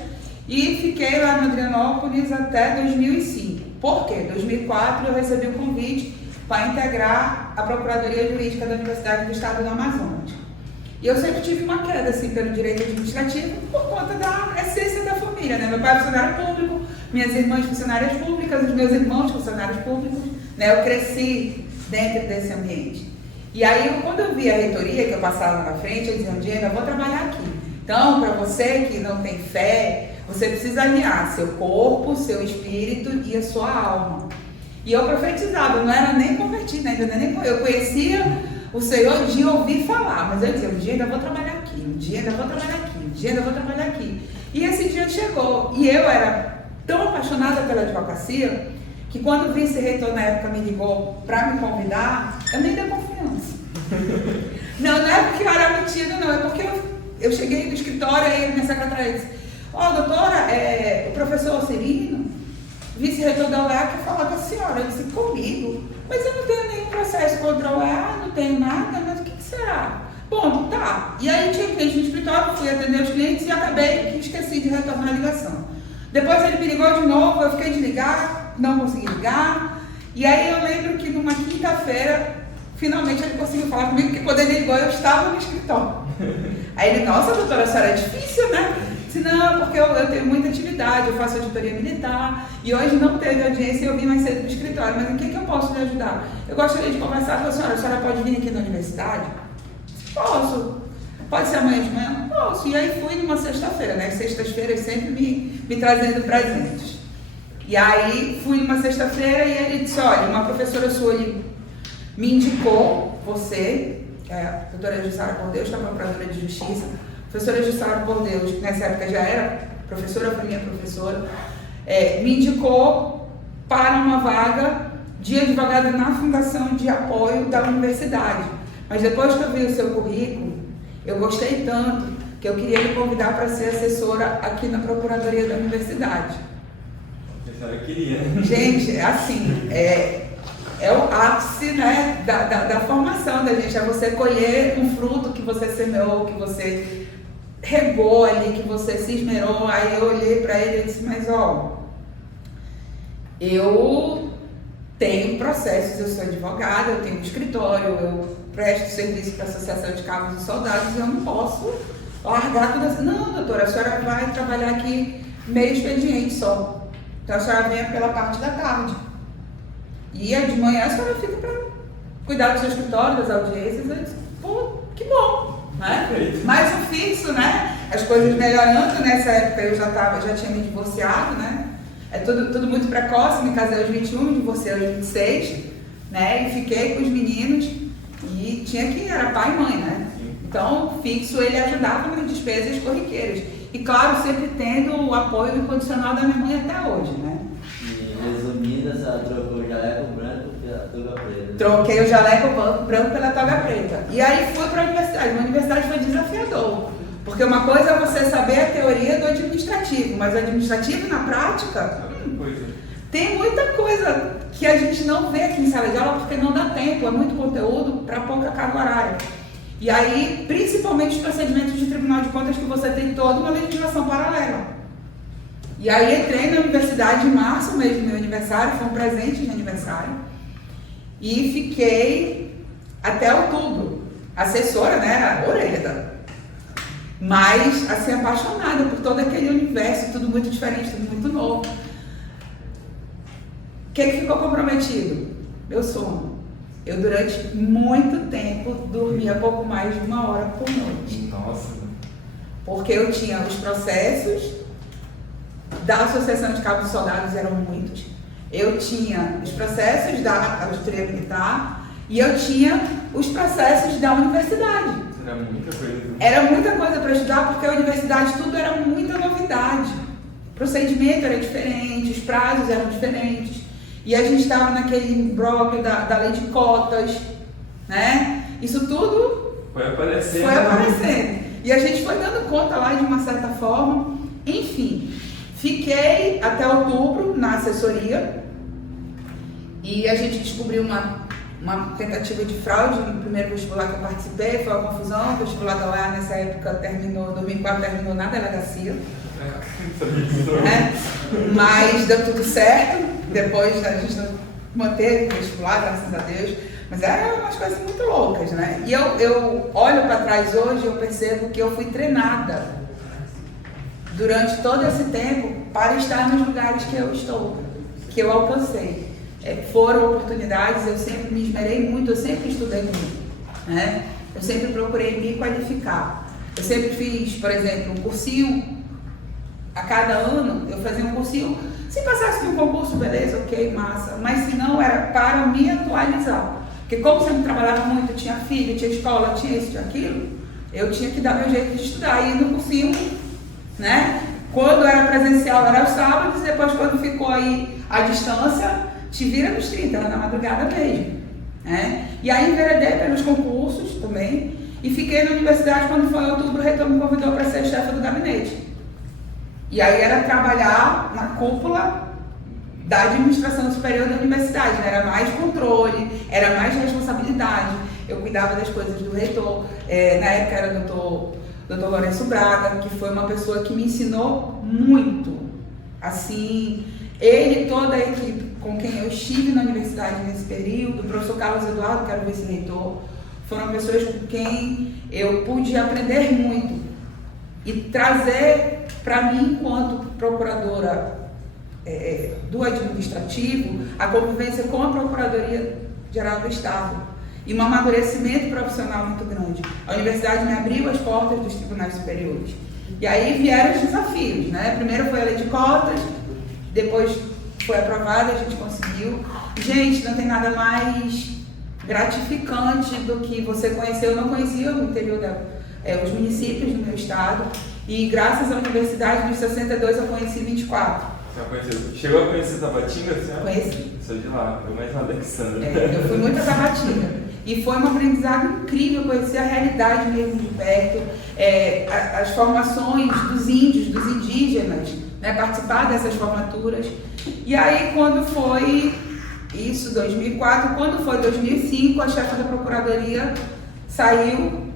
E fiquei lá no Adrianópolis até 2005. Por quê? Em 2004 eu recebi um convite para integrar a Procuradoria Jurídica da Universidade do Estado do Amazonas. E eu sempre tive uma queda assim, pelo direito administrativo por conta da essência da família, né? Meu pai é funcionário público, minhas irmãs funcionárias públicas, os meus irmãos funcionários públicos, né? Eu cresci dentro desse ambiente. E aí, quando eu vi a reitoria, que eu passava na frente, eu dizia, um dia eu vou trabalhar aqui. Então, para você que não tem fé, você precisa alinhar seu corpo, seu espírito e a sua alma. E eu profetizava, eu não era nem convertida, eu conhecia o Senhor de ouvir falar, mas eu dizia, um dia ainda vou trabalhar aqui, um dia ainda vou trabalhar aqui, um dia ainda vou trabalhar aqui. E esse dia chegou, e eu era tão apaixonada pela advocacia, que quando o vice-reitor na época me ligou para me convidar, eu nem dei confiança. Não é porque eu era metida, não, é porque eu cheguei no escritório e minha secretária disse, doutora, o professor Serino, vice-reitor da UEA, quer falar com a senhora. Eu disse, comigo? Mas eu não tenho nenhum processo contra a UEA, não tenho nada, mas o que será? Bom, tá. E aí tinha cliente no escritório, fui atender os clientes e acabei que esqueci de retornar a ligação. Depois ele me ligou de novo, eu fiquei de ligar, não consegui ligar. E aí eu lembro que numa quinta-feira, finalmente ele conseguiu falar comigo, porque quando ele ligou eu estava no escritório. Aí ele, nossa, doutora, a senhora é difícil, né? Não, porque eu tenho muita atividade, eu faço auditoria militar e hoje não teve audiência e eu vim mais cedo para o escritório, mas em que eu posso lhe ajudar? Eu gostaria de conversar com a senhora pode vir aqui na universidade? Posso. Pode ser amanhã de manhã? Posso. E aí fui numa sexta-feira, né? Sextas-feiras sempre me trazendo presentes. E aí fui numa sexta-feira e ele disse, olha, uma professora sua me indicou você, a doutora Jussara Por Deus, que é procuradora de Justiça. Professora Jussara Por Deus, que nessa época já era professora, foi minha professora, me indicou para uma vaga de advogada na Fundação de Apoio da Universidade. Mas depois que eu vi o seu currículo, eu gostei tanto que eu queria lhe convidar para ser assessora aqui na Procuradoria da Universidade. A senhora queria. Gente, assim, é o ápice, né, da formação da gente, é você colher um fruto que você semeou, que você regou ali, que você se esmerou. Aí eu olhei para ele e disse, mas eu tenho processos, eu sou advogada, eu tenho um escritório, eu presto serviço para a Associação de Cabos e Soldados, eu não posso largar tudo assim. Não, doutora, a senhora vai trabalhar aqui meio expediente só. Então a senhora vem pela parte da tarde. E aí de manhã a senhora fica para cuidar do seu escritório, das audiências. Eu disse, pô, que bom, né? Mais um fixo, né? As coisas melhorando. Nessa época eu já tinha me divorciado, né? É tudo muito precoce, me casei aos 21, me divorciei aos 26, né? E fiquei com os meninos e era pai e mãe, né? Então, fixo, ele ajudava nas despesas corriqueiras. E, claro, sempre tendo o apoio incondicional da minha mãe até hoje, né? E resumindo, a senhora trocou o jaleco branco pela toga preta. Troquei o jaleco branco pela toga preta. E aí fui para a universidade. Na universidade foi desafiador. Porque uma coisa é você saber a teoria do administrativo, mas o administrativo na prática tem muita coisa que a gente não vê aqui em sala de aula porque não dá tempo, é muito conteúdo para pouca carga horária. E aí, principalmente os procedimentos de Tribunal de Contas, que você tem toda uma legislação paralela. E aí entrei na universidade em março, mês do meu aniversário, foi um presente de aniversário, e fiquei até outubro, assessora, né, a orelha, mas assim, apaixonada por todo aquele universo, tudo muito diferente, tudo muito novo. O que ficou comprometido? Meu sono. Eu, durante muito tempo, dormia pouco mais de 1 hora por noite. Nossa. Porque eu tinha os processos da Associação de Cabos Soldados, eram muitos. Eu tinha os processos da Auditoria Militar e eu tinha os processos da universidade. Era muita coisa. Era muita coisa para estudar, porque a universidade tudo era muita novidade. O procedimento era diferente, os prazos eram diferentes. E a gente estava naquele imbróglio da lei de cotas, né? Isso tudo foi aparecendo. E a gente foi dando conta lá de uma certa forma. Enfim, fiquei até outubro na assessoria e a gente descobriu uma tentativa de fraude no primeiro vestibular que eu participei. Foi uma confusão. O vestibular da UEA nessa época terminou, 2004 terminou na delegacia. Né? Mas deu tudo certo. Depois a gente manteve o vestibular, graças a Deus. Mas eram umas coisas muito loucas, né? E eu olho para trás hoje e eu percebo que eu fui treinada durante todo esse tempo para estar nos lugares que eu estou, que eu alcancei. Foram oportunidades, eu sempre me esmerei muito, eu sempre estudei muito, né? Eu sempre procurei me qualificar. Eu sempre fiz, por exemplo, um cursinho. A cada ano eu fazia um cursinho. Se passasse de um concurso, beleza, ok, massa. Mas se não, era para me atualizar. Porque como sempre trabalhava muito, tinha filho, tinha escola, tinha isso, tinha aquilo, eu tinha que dar meu jeito de estudar. E no cursinho, né? Quando era presencial era aos sábados, depois quando ficou aí à distância, te vira nos 30, era na madrugada mesmo. Né? E aí enveredei pelos concursos também. E fiquei na universidade. Quando foi em outubro, o reitor me convidou para ser chefe do gabinete. E aí era trabalhar na cúpula da administração superior da universidade, né? Era mais controle, era mais responsabilidade. Eu cuidava das coisas do reitor. Na época era o doutor Lourenço Braga, que foi uma pessoa que me ensinou muito. Assim, ele e toda a equipe com quem eu estive na universidade nesse período, o professor Carlos Eduardo, que era o vice-reitor, foram pessoas com quem eu pude aprender muito e trazer para mim, enquanto procuradora do administrativo, a convivência com a Procuradoria-Geral do Estado e um amadurecimento profissional muito grande. A universidade me abriu as portas dos tribunais superiores. E aí vieram os desafios, né? Primeiro foi a lei de cotas, depois foi aprovada, a gente conseguiu. Gente, não tem nada mais gratificante do que você conhecer. Eu não conhecia no interior os municípios do meu estado. E graças à universidade, dos 62 eu conheci 24. Chegou a conhecer Tabatinga, senhora? Conheci. Sou de lá, eu mais na Alexandra. Eu fui muito a Tabatinga. E foi um aprendizado incrível conhecer a realidade mesmo de perto, as formações dos índios, dos indígenas, né, participar dessas formaturas. E aí, quando foi isso, 2004, quando foi 2005, a chefe da Procuradoria saiu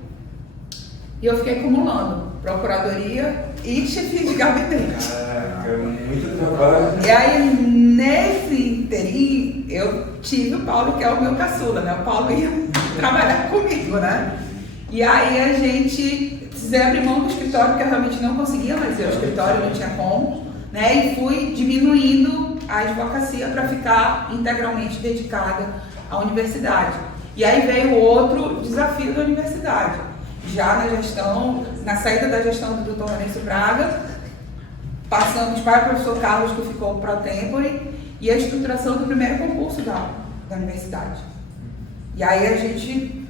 e eu fiquei acumulando Procuradoria e chefia de gabinete. Caraca, muito trabalho. E aí, nesse interim, eu tive o Paulo, que é o meu caçula, né? O Paulo ia trabalhar comigo, né? E aí a gente precisei abrir mão do escritório, porque eu realmente não conseguia mais ir ao escritório, não tinha como, né? E fui diminuindo a advocacia para ficar integralmente dedicada à universidade. E aí veio outro desafio da universidade. Já na gestão, na saída da gestão do Dr. Lourenço Braga, passamos para o professor Carlos, que ficou pro tempore, e a estruturação do primeiro concurso da universidade. E aí a gente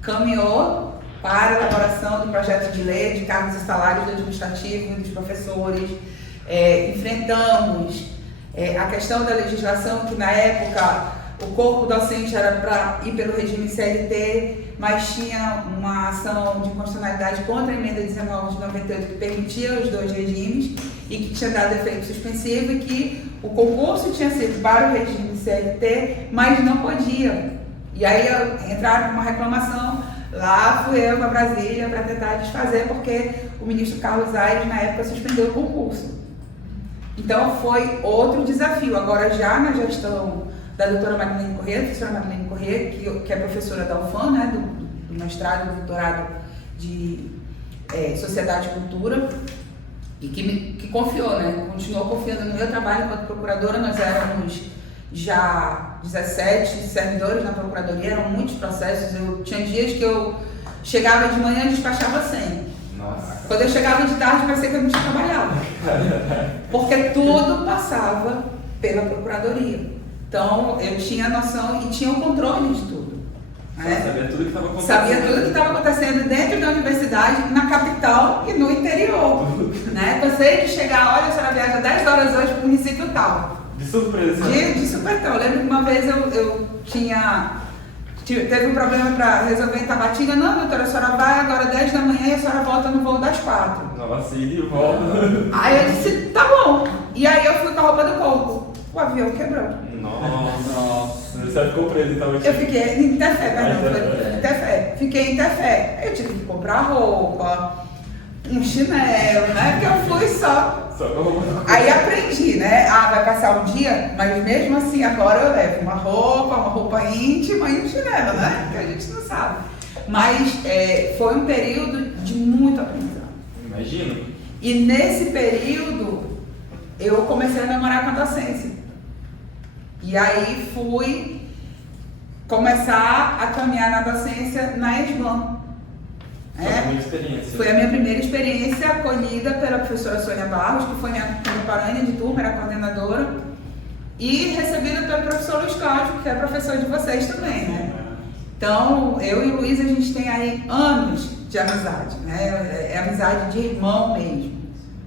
caminhou para a elaboração do projeto de lei de cargos e salários do administrativo e dos professores. Enfrentamos a questão da legislação, que na época o corpo docente era para ir pelo regime CLT, mas tinha uma ação de constitucionalidade contra a emenda 19 de 98 que permitia os dois regimes e que tinha dado efeito suspensivo e que o concurso tinha sido para o regime CLT, mas não podia. E aí entraram com uma reclamação, lá fui eu para Brasília para tentar desfazer, porque o ministro Carlos Aires na época suspendeu o concurso. Então foi outro desafio. Agora já na gestão da doutora Marilene Corrêa, professora Marilene Corrêa, que é professora da UFAM, né, do mestrado e doutorado de Sociedade e Cultura, e que confiou, né, continuou confiando no meu trabalho enquanto procuradora. Nós éramos já 17 servidores na procuradoria, eram muitos processos. Eu tinha dias que eu chegava de manhã e despachava 100. Nossa. Quando eu chegava de tarde, parecia que eu não tinha trabalhado. Porque tudo passava pela procuradoria. Então, eu tinha noção e tinha o controle de tudo. Né? Sabia tudo que estava acontecendo. Sabia tudo que estava acontecendo dentro da universidade, na capital e no interior. Né? Cansei de chegar, olha, a senhora viaja 10 horas hoje para o município tal. De surpresa. De supetão. Eu lembro que uma vez eu teve um problema para resolver em Tabatinga. Não, doutora, a senhora vai agora 10 da manhã e a senhora volta no voo das 4. Nossa, e de volta. Aí eu disse, tá bom. E aí eu fui com a roupa do corpo. O avião quebrou. Nossa. Você ficou preso, então. Eu fiquei em Tefé, perdão. Tefé. Fiquei em Tefé. Eu tive que comprar roupa, um chinelo, né? Porque eu fui só. Aí aprendi, né? Vai passar um dia, mas mesmo assim agora eu levo uma roupa íntima e um chinelo, né? Que a gente não sabe. Mas foi um período de muito aprendizado. Imagino. E nesse período eu comecei a namorar com a docência. E aí fui começar a caminhar na docência na ESBAN. Foi a minha primeira experiência, acolhida pela professora Sônia Barros, que foi minha contemporânea de turma, era coordenadora, e recebida pelo professor Luiz Cláudio, que é professor de vocês também, né? Então, eu e o Luiz, a gente tem aí anos de amizade, né? É amizade de irmão mesmo,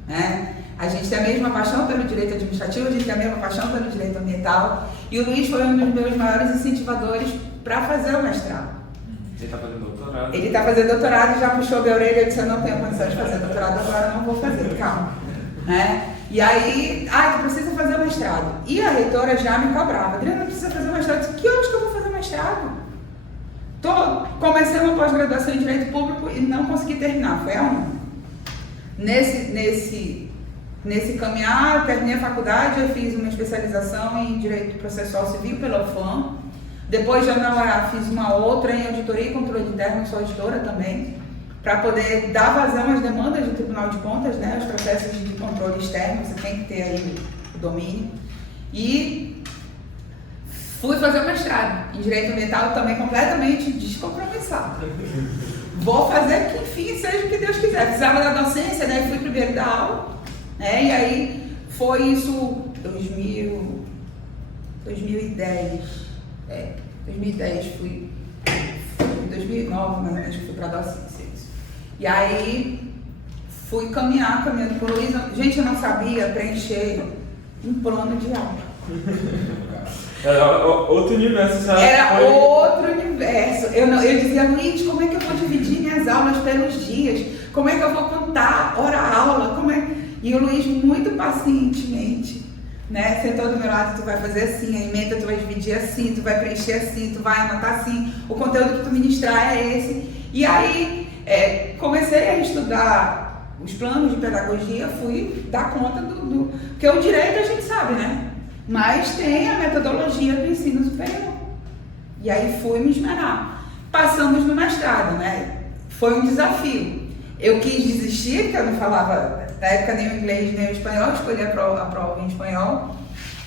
né? A gente tem a mesma paixão pelo direito administrativo, a gente tem a mesma paixão pelo direito ambiental, e o Luiz foi um dos meus maiores incentivadores para fazer o mestrado. Ele está fazendo doutorado. Ele está fazendo doutorado e já puxou a minha orelha e disse, eu não tenho condição de fazer doutorado agora, eu não vou fazer, calma. Né? E aí, tu precisa fazer o mestrado. E a reitora já me cobrava, Adriana, precisa fazer o mestrado. Eu disse, que horas que eu vou fazer o mestrado? Comecei uma pós-graduação em Direito Público e não consegui terminar, foi a única. Nesse caminhar, eu terminei a faculdade, eu fiz uma especialização em Direito Processual Civil pela UFAM. Depois de Anauá, fiz uma outra em Auditoria e Controle Interno, sou auditora também, para poder dar vazão às demandas do Tribunal de Contas, né, os processos de controle externo, você tem que ter aí o domínio. E fui fazer o mestrado em Direito Ambiental, também completamente descompromissada. Vou fazer que, enfim, seja o que Deus quiser. Precisava da docência, daí fui primeiro da aula, né, e aí foi isso, 2010. 2010 fui 2009, mais ou menos, fui para a docência. E aí fui caminhando com o Luiz. Gente, eu não sabia preencher um plano de aula. Era outro universo, sabe? Era outro universo. Eu dizia, Luiz, como é que eu vou dividir minhas aulas pelos dias? Como é que eu vou contar hora-aula? E o Luiz, muito pacientemente, né, sentou do meu lado, tu vai fazer assim, a emenda tu vai dividir assim, tu vai preencher assim, tu vai anotar assim, o conteúdo que tu ministrar é esse. E aí comecei a estudar os planos de pedagogia, fui dar conta do porque o direito a gente sabe, né? Mas tem a metodologia do ensino superior. E aí fui me esmerar. Passamos no mestrado, né? Foi um desafio. Eu quis desistir, porque eu não falava na época nem o inglês nem o espanhol, escolhi a prova em espanhol.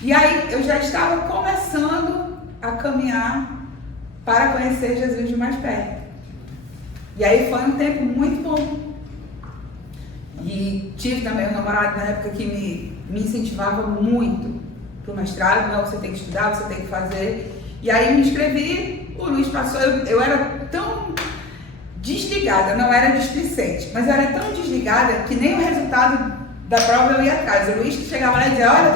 E aí eu já estava começando a caminhar para conhecer Jesus de mais perto. E aí foi um tempo muito bom. E tive também um namorado na época que me incentivava muito para o mestrado. Não, você tem que estudar, você tem que fazer. E aí me inscrevi, o Luiz passou, eu era tão desligada, eu não era displicente, mas eu era tão desligada que nem o resultado da prova eu ia atrás. O Luiz que chegava lá e dizia, olha,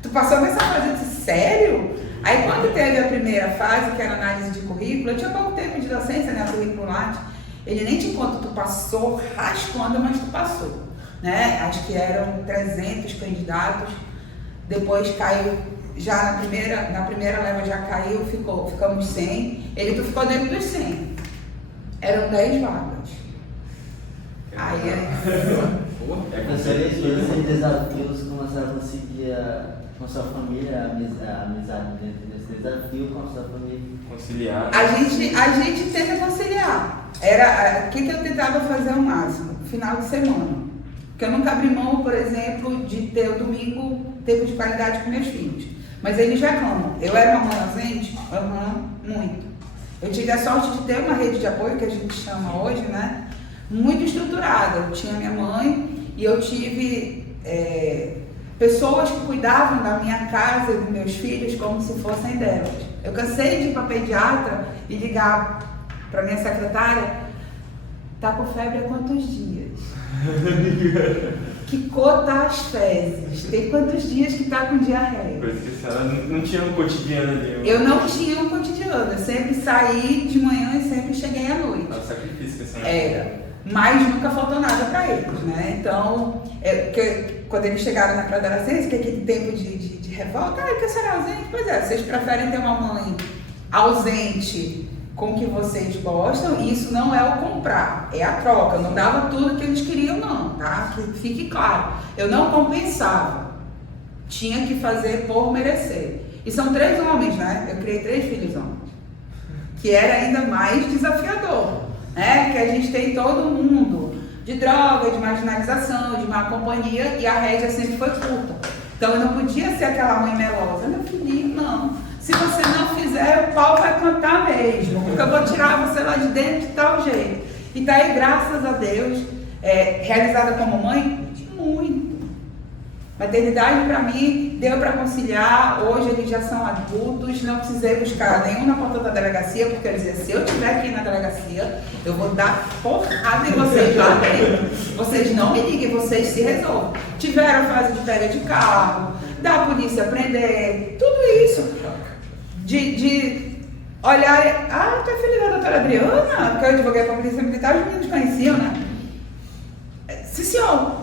tu passou nessa fase. Eu disse, sério? Aí quando teve a primeira fase, que era análise de currículo, eu tinha pouco tempo de docência, né, curricular, ele nem te conta, tu passou raspando, mas tu passou, né? Acho que eram 300 candidatos, depois caiu, já na primeira leva já caiu, ficamos 100, tu ficou dentro dos 100, eram 10 vagas. Aí Professores, esses desafios, como a senhora conseguia com sua família, a amizade dentro desse desafio com a sua família? Conciliar. A gente tenta conciliar. O que eu tentava fazer ao máximo? Final de semana. Porque eu nunca abri mão, por exemplo, de ter o domingo tempo de qualidade com meus filhos. Mas eles reclamam. Eu era uma mãe ausente? Muito. Eu tive a sorte de ter uma rede de apoio, que a gente chama hoje, né? Muito estruturada. Eu tinha minha mãe e eu tive pessoas que cuidavam da minha casa e dos meus filhos como se fossem delas. Eu cansei de ir para pediatra e ligar para minha secretária, tá com febre há quantos dias? Que cor tá as fezes? Tem quantos dias que tá com diarreia? Coisa que a senhora não tinha um cotidiano ali. Eu não tinha um cotidiano, eu sempre saí de manhã e sempre cheguei à noite. É um sacrifício que a senhora Era. Mas nunca faltou nada para eles, né? Então, quando eles chegaram na pré-adolescência, que é aquele tempo de revolta, que a senhora é ausente? Pois é, vocês preferem ter uma mãe ausente com o que vocês gostam, e isso não é o comprar, é a troca. Eu não dava tudo que eles queriam, não, tá? Que fique claro. Eu não compensava. Tinha que fazer por merecer. E são 3 homens, né? Eu criei 3 filhos homens. Que era ainda mais desafiador. Que a gente tem todo mundo de droga, de marginalização, de má companhia, e a rédea sempre foi curta. Então eu não podia ser aquela mãe melosa, meu filhinho, não. Se você não fizer, o pau vai cantar mesmo, porque eu vou tirar você lá de dentro de tal jeito. E tá aí, graças a Deus, realizada como mãe, muito. Maternidade para mim deu para conciliar, hoje eles já são adultos, não precisei buscar nenhum na porta da delegacia, porque eu dizia, se eu estiver aqui na delegacia, eu vou dar porrada em vocês lá dentro. Vocês não me liguem, vocês se resolvem. Tiveram fase de pega de carro, da polícia prender, tudo isso. De olhar, tu é filha da doutora Adriana? Porque eu advoguei para a polícia militar, os meninos conheciam, né? Sim, senhor.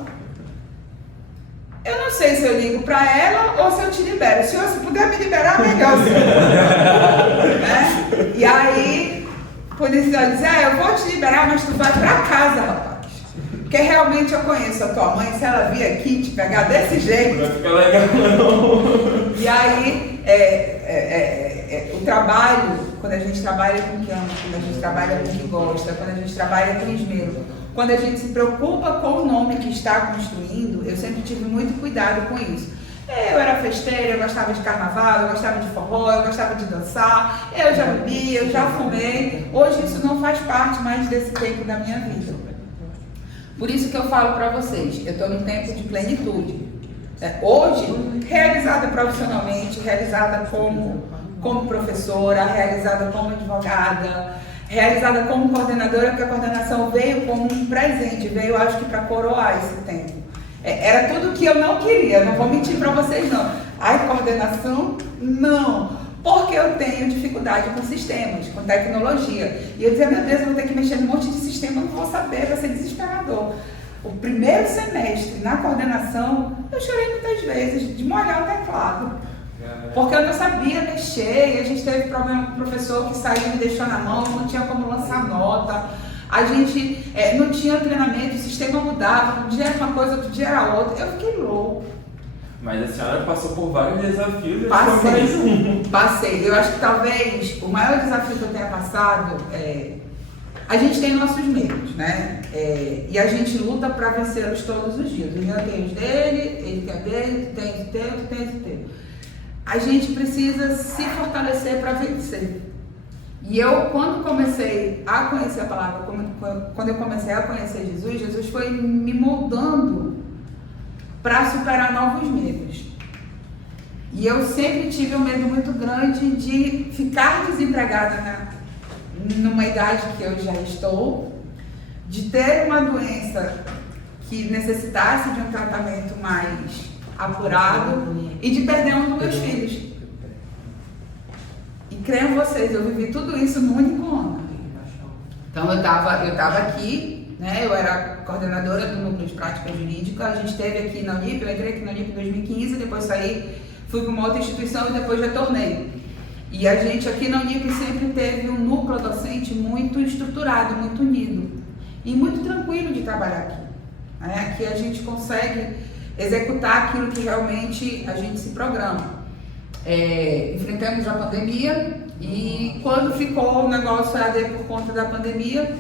Eu não sei se eu ligo para ela ou se eu te libero. Senhor, se puder me liberar, melhor, senhor. E aí, o policial diz, eu vou te liberar, mas tu vai para casa, rapaz. Porque realmente eu conheço a tua mãe, se ela vir aqui te pegar desse jeito. Vai ficar legal, não. E aí, o trabalho, quando a gente trabalha com quem ama, quando a gente trabalha com quem gosta, quando a gente trabalha com esmero, quando a gente se preocupa com o nome que está construindo, eu sempre tive muito cuidado com isso. Eu era festeira, eu gostava de carnaval, eu gostava de forró, eu gostava de dançar, eu já bebi, eu já fumei. Hoje isso não faz parte mais desse tempo da minha vida. Por isso que eu falo para vocês, eu estou num tempo de plenitude. Hoje, realizada profissionalmente, realizada como professora, realizada como advogada, realizada como coordenadora, porque a coordenação veio como um presente, veio acho que para coroar esse tempo. Era tudo que eu não queria, não vou mentir para vocês não. Coordenação, não, porque eu tenho dificuldade com sistemas, com tecnologia. E eu dizia, meu Deus, eu vou ter que mexer num monte de sistema, eu não vou saber, vai ser desesperador. O primeiro semestre na coordenação, eu chorei muitas vezes de molhar o teclado. Porque eu não sabia mexer, e a gente teve problema com o professor que saiu e me deixou na mão, não tinha como lançar nota, a gente não tinha treinamento, o sistema mudava, um dia era uma coisa, outro dia era outra, eu fiquei louco. Mas a senhora passou por vários desafios e foi mais um. Passei, eu acho que talvez o maior desafio que eu tenha passado a gente tem nossos medos, né? E a gente luta para vencê-los todos os dias. O Jean tem os dele, ele tem o dele, tu tem o teu, tu tem o teu. A gente precisa se fortalecer para vencer. E eu, quando comecei a conhecer a palavra, quando eu comecei a conhecer Jesus, Jesus foi me moldando para superar novos medos. E eu sempre tive um medo muito grande de ficar desempregada numa idade que eu já estou, de ter uma doença que necessitasse de um tratamento mais apurado e de perder um dos meus filhos. E creiam vocês, eu vivi tudo isso num único ano. Então eu estava aqui, né? Eu era coordenadora do núcleo de prática jurídica, a gente esteve aqui na Unip, eu entrei aqui na Unip em 2015, depois saí, fui para uma outra instituição e depois retornei. E a gente aqui na Unip sempre teve um núcleo docente muito estruturado, muito unido e muito tranquilo de trabalhar aqui. Né? Aqui a gente consegue executar aquilo que realmente a gente se programa. Enfrentamos a pandemia e quando ficou o negócio AD por conta da pandemia,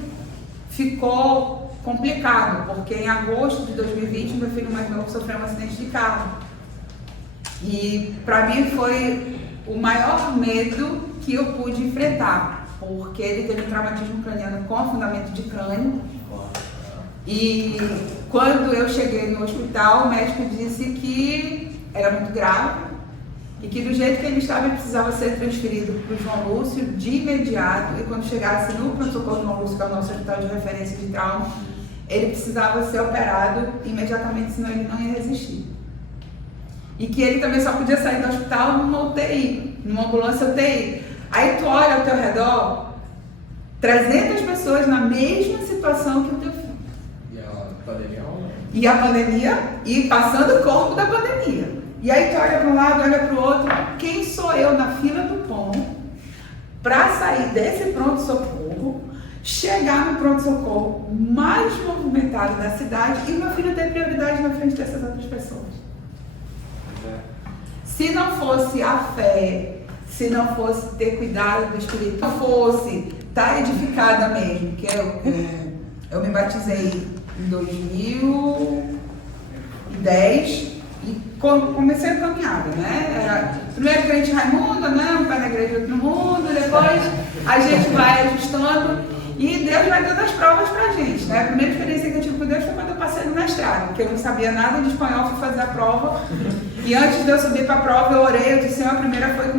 ficou complicado, porque em agosto de 2020 meu filho mais novo sofreu um acidente de carro. E para mim foi o maior medo que eu pude enfrentar, porque ele teve um traumatismo craniano com afundamento de crânio. E quando eu cheguei no hospital, o médico disse que era muito grave e que do jeito que ele estava, ele precisava ser transferido para o João Lúcio de imediato, e quando chegasse no pronto-socorro João Lúcio, que é o nosso hospital de referência de trauma, ele precisava ser operado imediatamente, senão ele não ia resistir. E que ele também só podia sair do hospital numa UTI, numa ambulância UTI. Aí tu olha ao teu redor, 300 pessoas na mesma situação que o teu filho. E a pandemia, e passando o corpo da pandemia. E aí tu olha para um lado, olha para o outro, quem sou eu na fila do pão para sair desse pronto-socorro, chegar no pronto-socorro mais movimentado da cidade e meu filho ter prioridade na frente dessas outras pessoas? Se não fosse a fé, se não fosse ter cuidado do Espírito, se não fosse estar edificada mesmo, que eu me batizei em 2010 e comecei a caminhada, né? Era primeiro crente Raimundo, né? Um pai na igreja outro no mundo, depois a gente vai ajustando e Deus vai dando as provas pra gente, né? A primeira experiência que eu tive com Deus foi quando eu passei no mestrado, porque eu não sabia nada de espanhol, fui fazer a prova e antes de eu subir para a prova eu orei, eu disse, Senhor, a primeira foi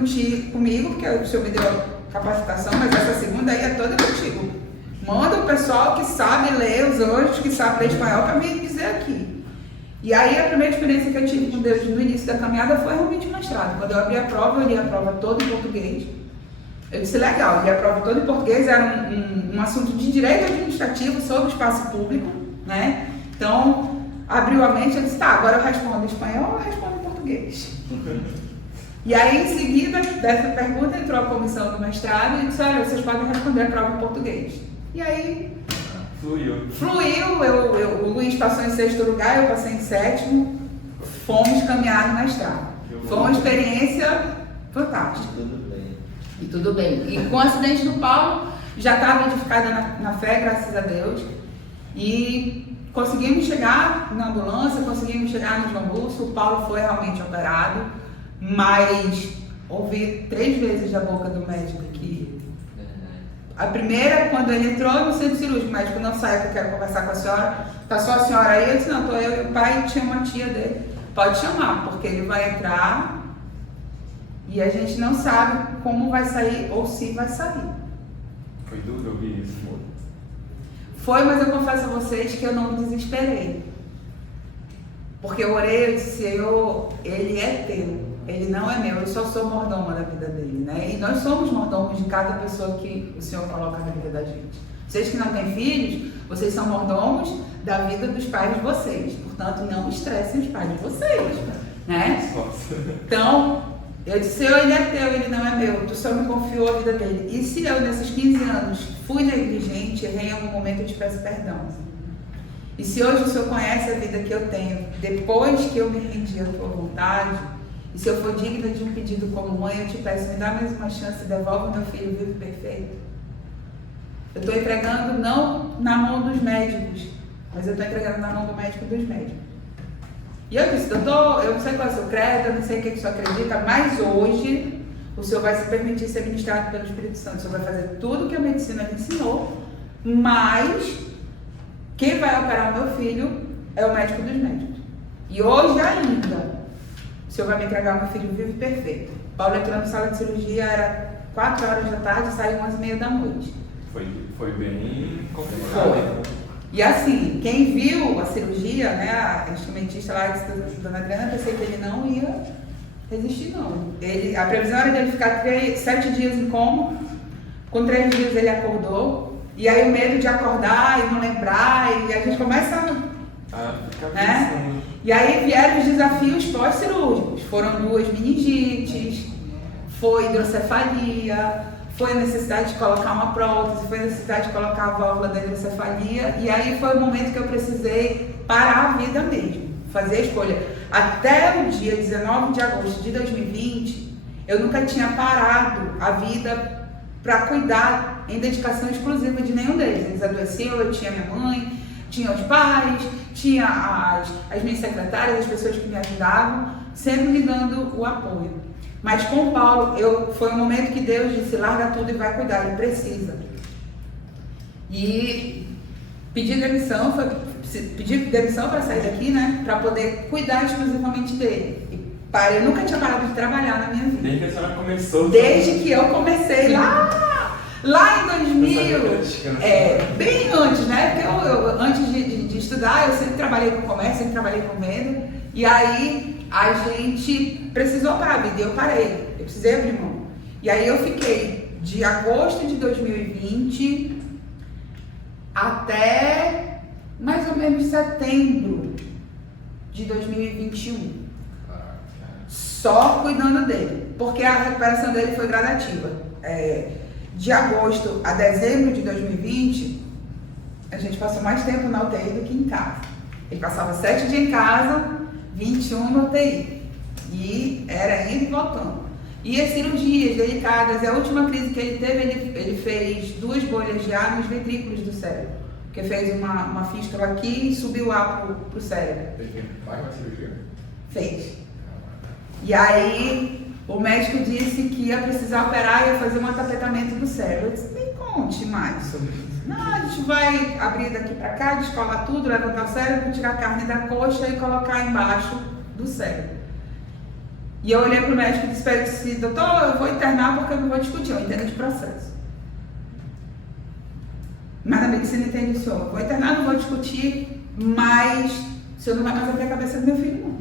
comigo, porque o Senhor me deu capacitação, mas essa segunda aí é toda contigo. Manda o pessoal que sabe ler os anjos, que sabe ler espanhol para me dizer aqui. E aí a primeira experiência que eu tive com Deus no início da caminhada foi realmente o mestrado. Quando eu abri a prova, eu li a prova toda em português. Eu disse, legal, eu li a prova toda em português, era um assunto de direito administrativo sobre espaço público, né? Então, abriu a mente, eu disse, tá, agora eu respondo em espanhol ou eu respondo em português? E aí, em seguida dessa pergunta, entrou a comissão do mestrado e disse, olha, vocês podem responder a prova em português. E aí, fluiu, o Luiz passou em 6º lugar, eu passei em 7º, fomos caminhar no mestrado. Foi uma experiência fantástica. E tudo bem. E com o acidente do Paulo, já estava edificada na fé, graças a Deus. E conseguimos chegar na ambulância, conseguimos chegar no João Lúcio, o Paulo foi realmente operado, mas ouvi 3 vezes da boca do médico que a primeira, quando ele entrou no centro cirúrgico, o médico não sai, que eu quero conversar com a senhora, tá só a senhora aí? Eu disse, não, tô eu e o pai, tinha uma tia dele, pode chamar, porque ele vai entrar e a gente não sabe como vai sair ou se vai sair. Foi duro ouvir isso, amor? Foi, mas eu confesso a vocês que eu não me desesperei. Porque eu orei, eu disse, Senhor, ele é teu, ele não é meu, eu só sou mordoma da vida dele, né? E nós somos mordomos de cada pessoa que o Senhor coloca na vida da gente. Vocês que não têm filhos, vocês são mordomos da vida dos pais de vocês. Portanto, não estressem os pais de vocês, né? Então, eu disse, Senhor, ele é teu, ele não é meu, tu só me confiou a vida dele. E se eu, nesses 15 anos, fui negligente, errei em algum momento, eu te peço perdão. E se hoje o Senhor conhece a vida que eu tenho, depois que eu me rendi à tua vontade, e se eu for digna de um pedido como mãe, eu te peço, me dá mais uma chance, devolve meu filho vivo e perfeito. Eu estou entregando não na mão dos médicos, mas eu estou entregando na mão do médico dos médicos. E eu disse, doutor, eu não sei qual é o seu credo, eu não sei o que o senhor acredita, mas hoje o senhor vai se permitir ser ministrado pelo Espírito Santo. O senhor vai fazer tudo o que a medicina lhe ensinou, mas quem vai operar o meu filho é o médico dos médicos. E hoje ainda, o senhor vai me entregar o meu filho vivo e perfeito. Paulo entrou na sala de cirurgia, era 4 horas da tarde, saiu 11h30 da noite. Foi bem complicado. Foi. E assim, quem viu a cirurgia, né, a instrumentista lá, dona Adriana, pensei que ele não ia resistir, não. A previsão era dele ficar 7 dias em coma, com 3 dias ele acordou, e aí o medo de acordar e não lembrar, e a gente começa Fica né? pensando. E aí vieram os desafios pós-cirúrgicos, foram 2 meningites, foi hidrocefalia, foi a necessidade de colocar uma prótese, foi a necessidade de colocar a válvula da hidrocefalia, e aí foi o momento que eu precisei parar a vida mesmo, fazer a escolha. Até o dia 19 de agosto de 2020, eu nunca tinha parado a vida para cuidar em dedicação exclusiva de nenhum deles. Eles adoeciam, eu tinha minha mãe, tinha os pais, tinha as minhas secretárias, as pessoas que me ajudavam, sempre me dando o apoio. Mas com o Paulo, foi um momento que Deus disse, larga tudo e vai cuidar, ele precisa. E pedi demissão para sair daqui, né, para poder cuidar exclusivamente dele. Eu nunca tinha parado de trabalhar na minha vida. Desde que a senhora começou. Desde que eu comecei lá em 2000, bem antes, né, porque eu antes de estudar, eu sempre trabalhei com comércio, sempre trabalhei com venda, e aí a gente precisou parar a vida, e eu parei, eu precisei abrir mão. E aí eu fiquei de agosto de 2020 até mais ou menos setembro de 2021, só cuidando dele, porque a recuperação dele foi gradativa. De agosto a dezembro de 2020, a gente passou mais tempo na UTI do que em casa. Ele passava 7 dias em casa, 21 no UTI. E era indo e voltando. E as cirurgias delicadas, a última crise que ele teve, ele fez 2 bolhas de ar nos ventrículos do cérebro. Porque fez uma fístula aqui e subiu o ar pro cérebro. Faz uma cirurgia? Fez. E aí o médico disse que ia precisar operar e ia fazer um atapetamento do cérebro. Eu disse, me conte mais. Não, a gente vai abrir daqui para cá, descolar tudo, levantar o cérebro, tirar a carne da coxa e colocar embaixo do cérebro. E eu olhei para o médico e disse, doutor, eu vou internar porque eu não vou discutir, eu entendo de processo. Mas na medicina entende o senhor, eu vou internar, não vou discutir, mas o senhor não vai mais abrir a cabeça do meu filho, não.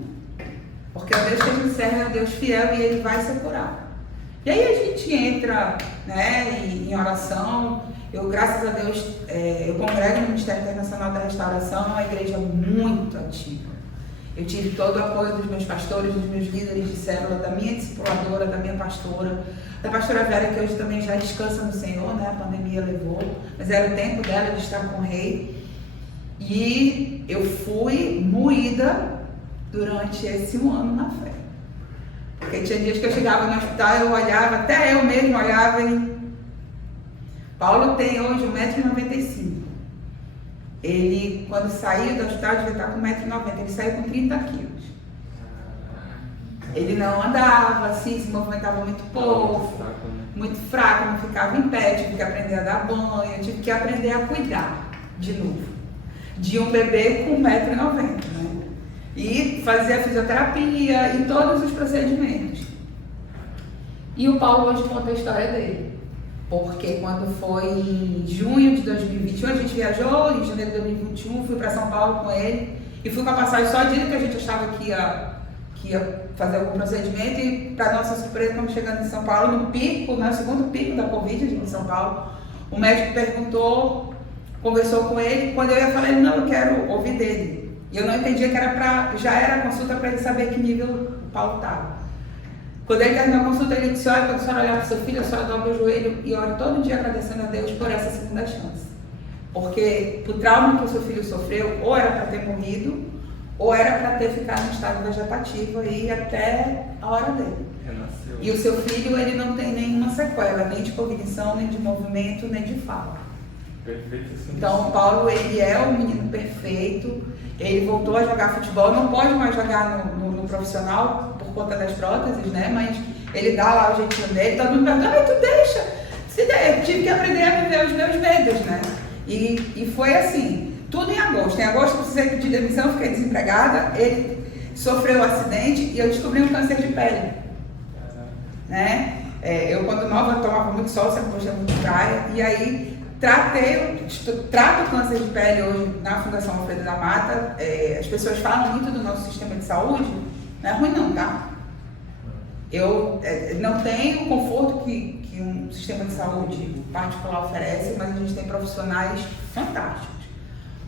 Porque o Deus que a gente serve é um Deus fiel e ele vai ser curado. E aí a gente entra, né, em oração. Eu, graças a Deus, eu congrego no Ministério Internacional da Restauração, é uma igreja muito ativa. Eu tive todo o apoio dos meus pastores, dos meus líderes de célula, da minha discipuladora, da minha pastora, da pastora Vera, que hoje também já descansa no Senhor, né? A pandemia levou, mas era o tempo dela de estar com o Rei. E eu fui moída durante esse 1 ano na fé. Porque tinha dias que eu chegava no hospital, eu olhava, até eu mesmo olhava e... Paulo tem hoje 1,95 m. Ele, quando saiu do hospital, devia estar com 1,90 m. Ele saiu com 30 quilos. Ele não andava assim, se movimentava muito pouco, muito fraco, não ficava em pé, tive que aprender a dar banho, tive que aprender a cuidar de novo. De um bebê com 1,90 m, né? E fazer a fisioterapia e todos os procedimentos. E o Paulo hoje conta a história dele. Porque quando foi em junho de 2021, a gente viajou, em janeiro de 2021, fui para São Paulo com ele e fui com a passagem só dia que a gente achava que ia fazer algum procedimento e, para nossa surpresa, quando chegando em São Paulo, no pico, no segundo pico da Covid em São Paulo, o médico perguntou, conversou com ele, quando eu ia falar, ele, não, eu quero ouvir dele. E eu não entendia que já era a consulta para ele saber que nível o Paulo estava. Quando ele terminou a consulta, ele disse, olha, quando a senhora olhar para o seu filho, a senhora dobra o joelho e ore todo dia agradecendo a Deus por essa segunda chance. Porque o trauma que o seu filho sofreu, ou era para ter morrido, ou era para ter ficado em estado vegetativo e até a hora dele. Renasceu. E o seu filho, ele não tem nenhuma sequela, nem de cognição, nem de movimento, nem de fala. Perfeito, assim. Então, o Paulo, ele é um menino perfeito, ele voltou a jogar futebol, não pode mais jogar no profissional por conta das próteses, né? Mas ele dá lá o jeitinho dele, todo mundo pergunta, mas tu deixa? Eu tive que aprender a viver os meus medos, né? E foi assim, tudo em agosto. Em agosto eu precisei pedir demissão, fiquei desempregada, ele sofreu um acidente e eu descobri um câncer de pele. Né? Eu, quando nova, tomava muito sol, sempre gostei muito de praia, e aí trato o câncer de pele hoje na Fundação Alfredo da Mata. As pessoas falam muito do nosso sistema de saúde, não é ruim não, tá? Eu não tenho o conforto que um sistema de saúde particular oferece, mas a gente tem profissionais fantásticos.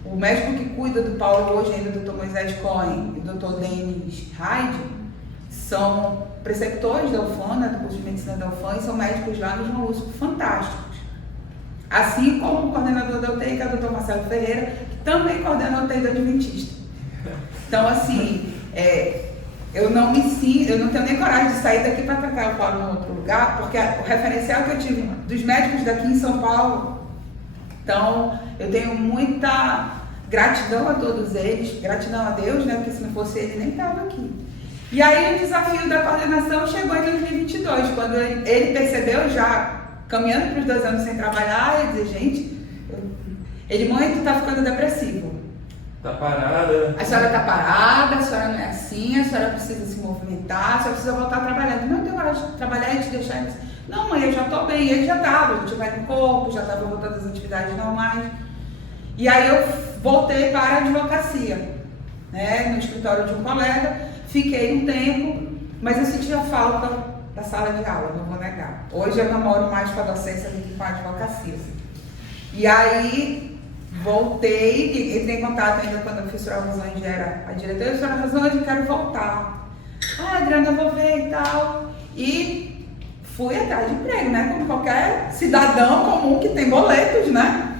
O médico que cuida do Paulo hoje, ainda o Dr. Moisés Cohen e o Dr. Denis Hyde, são preceptores da UFAM, do curso de medicina da UFAM, e são médicos lá no João Lúcio fantásticos. Assim como o coordenador da UTI, que é o Dr. Marcelo Ferreira, que também coordena a UTI do Adventista. Então, assim, eu não tenho nem coragem de sair daqui para tratar o Paulo em outro lugar, porque o referencial que eu tive dos médicos daqui em São Paulo, então, eu tenho muita gratidão a todos eles, gratidão a Deus, né, porque se não fosse ele, nem estava aqui. E aí o desafio da coordenação chegou em 2022, quando ele percebeu, já caminhando para os 2 anos sem trabalhar, e dizer, gente, mãe, tu tá ficando depressivo. Tá parada. A senhora tá parada, a senhora não é assim, a senhora precisa se movimentar, a senhora precisa voltar a trabalhar. Não tem hora de trabalhar e te deixar isso. Não, mãe, eu já tô bem. E ele já tava, vai com o corpo, já tava voltando às atividades normais. E aí eu voltei para a advocacia, né, no escritório de um colega, fiquei um tempo, mas eu sentia falta da sala de aula, não vou negar. Hoje eu namoro mais com a docência do que com a advocacia. E aí voltei, entrei em contato ainda quando a professora Rosângela era a diretora. Professora Rosângela, eu quero voltar. Adriana, eu vou ver e tal. E fui atrás de emprego, né? Como qualquer cidadão comum que tem boletos, né?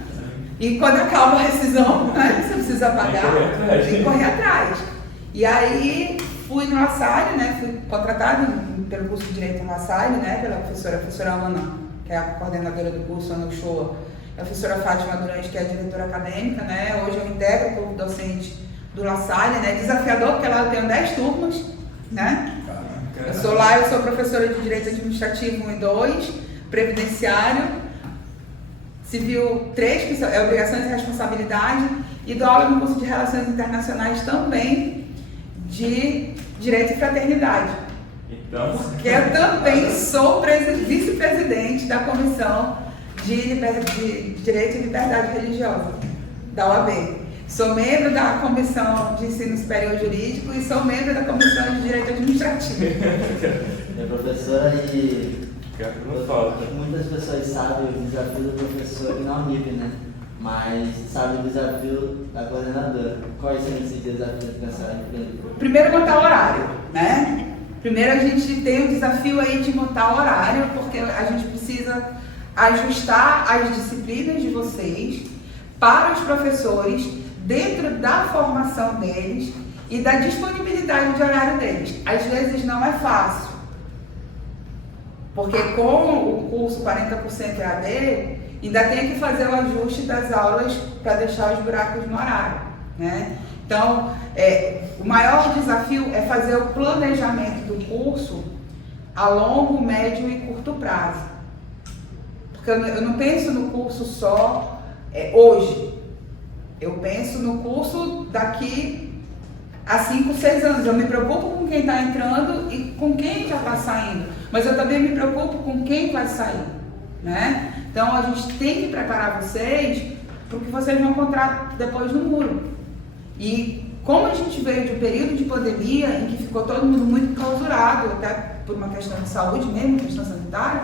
E quando acaba a rescisão, né? Você precisa pagar, tem que correr atrás. E aí fui no La Salle, né? Fui contratada pelo curso de Direito no La Salle, né? Pela professora Ana, que é a coordenadora do curso, Ana Uchoa, a professora Fátima Durante, que é a diretora acadêmica, né? Hoje eu integro o corpo docente do La Salle, né? Desafiador, porque lá eu tenho 10 turmas, né? Eu sou professora de Direito Administrativo 1 e 2, Previdenciário, Civil 3, que é Obrigações e Responsabilidade, e dou aula no curso de Relações Internacionais também, de Direito e Fraternidade. Então, Porque eu também sou vice-presidente da Comissão de Direito e Liberdade Religiosa, da OAB. Sou membro da Comissão de Ensino Superior Jurídico e sou membro da Comissão de Direito Administrativo. É professora e não fala. muitas pessoas sabem o desafio do professor aqui na Unip, né? Mas sabe o desafio da coordenadora. Quais são esses desafios que a senhora enfrentou? Primeiro, montar o horário, né? Primeiro, a gente tem o desafio aí de montar o horário, porque a gente precisa ajustar as disciplinas de vocês para os professores dentro da formação deles e da disponibilidade de horário deles. Às vezes não é fácil, porque com o curso 40% EAD, ainda tem que fazer o ajuste das aulas para deixar os buracos no horário, né? Então, o maior desafio é fazer o planejamento do curso a longo, médio e curto prazo. Porque eu não penso no curso só hoje. Eu penso no curso daqui a 5, 6 anos. Eu me preocupo com quem está entrando e com quem já está saindo. Mas eu também me preocupo com quem vai sair, né? Então, a gente tem que preparar vocês para o que vocês vão encontrar depois no muro. E como a gente veio de um período de pandemia em que ficou todo mundo muito clausurado, até por uma questão de saúde mesmo, questão sanitária,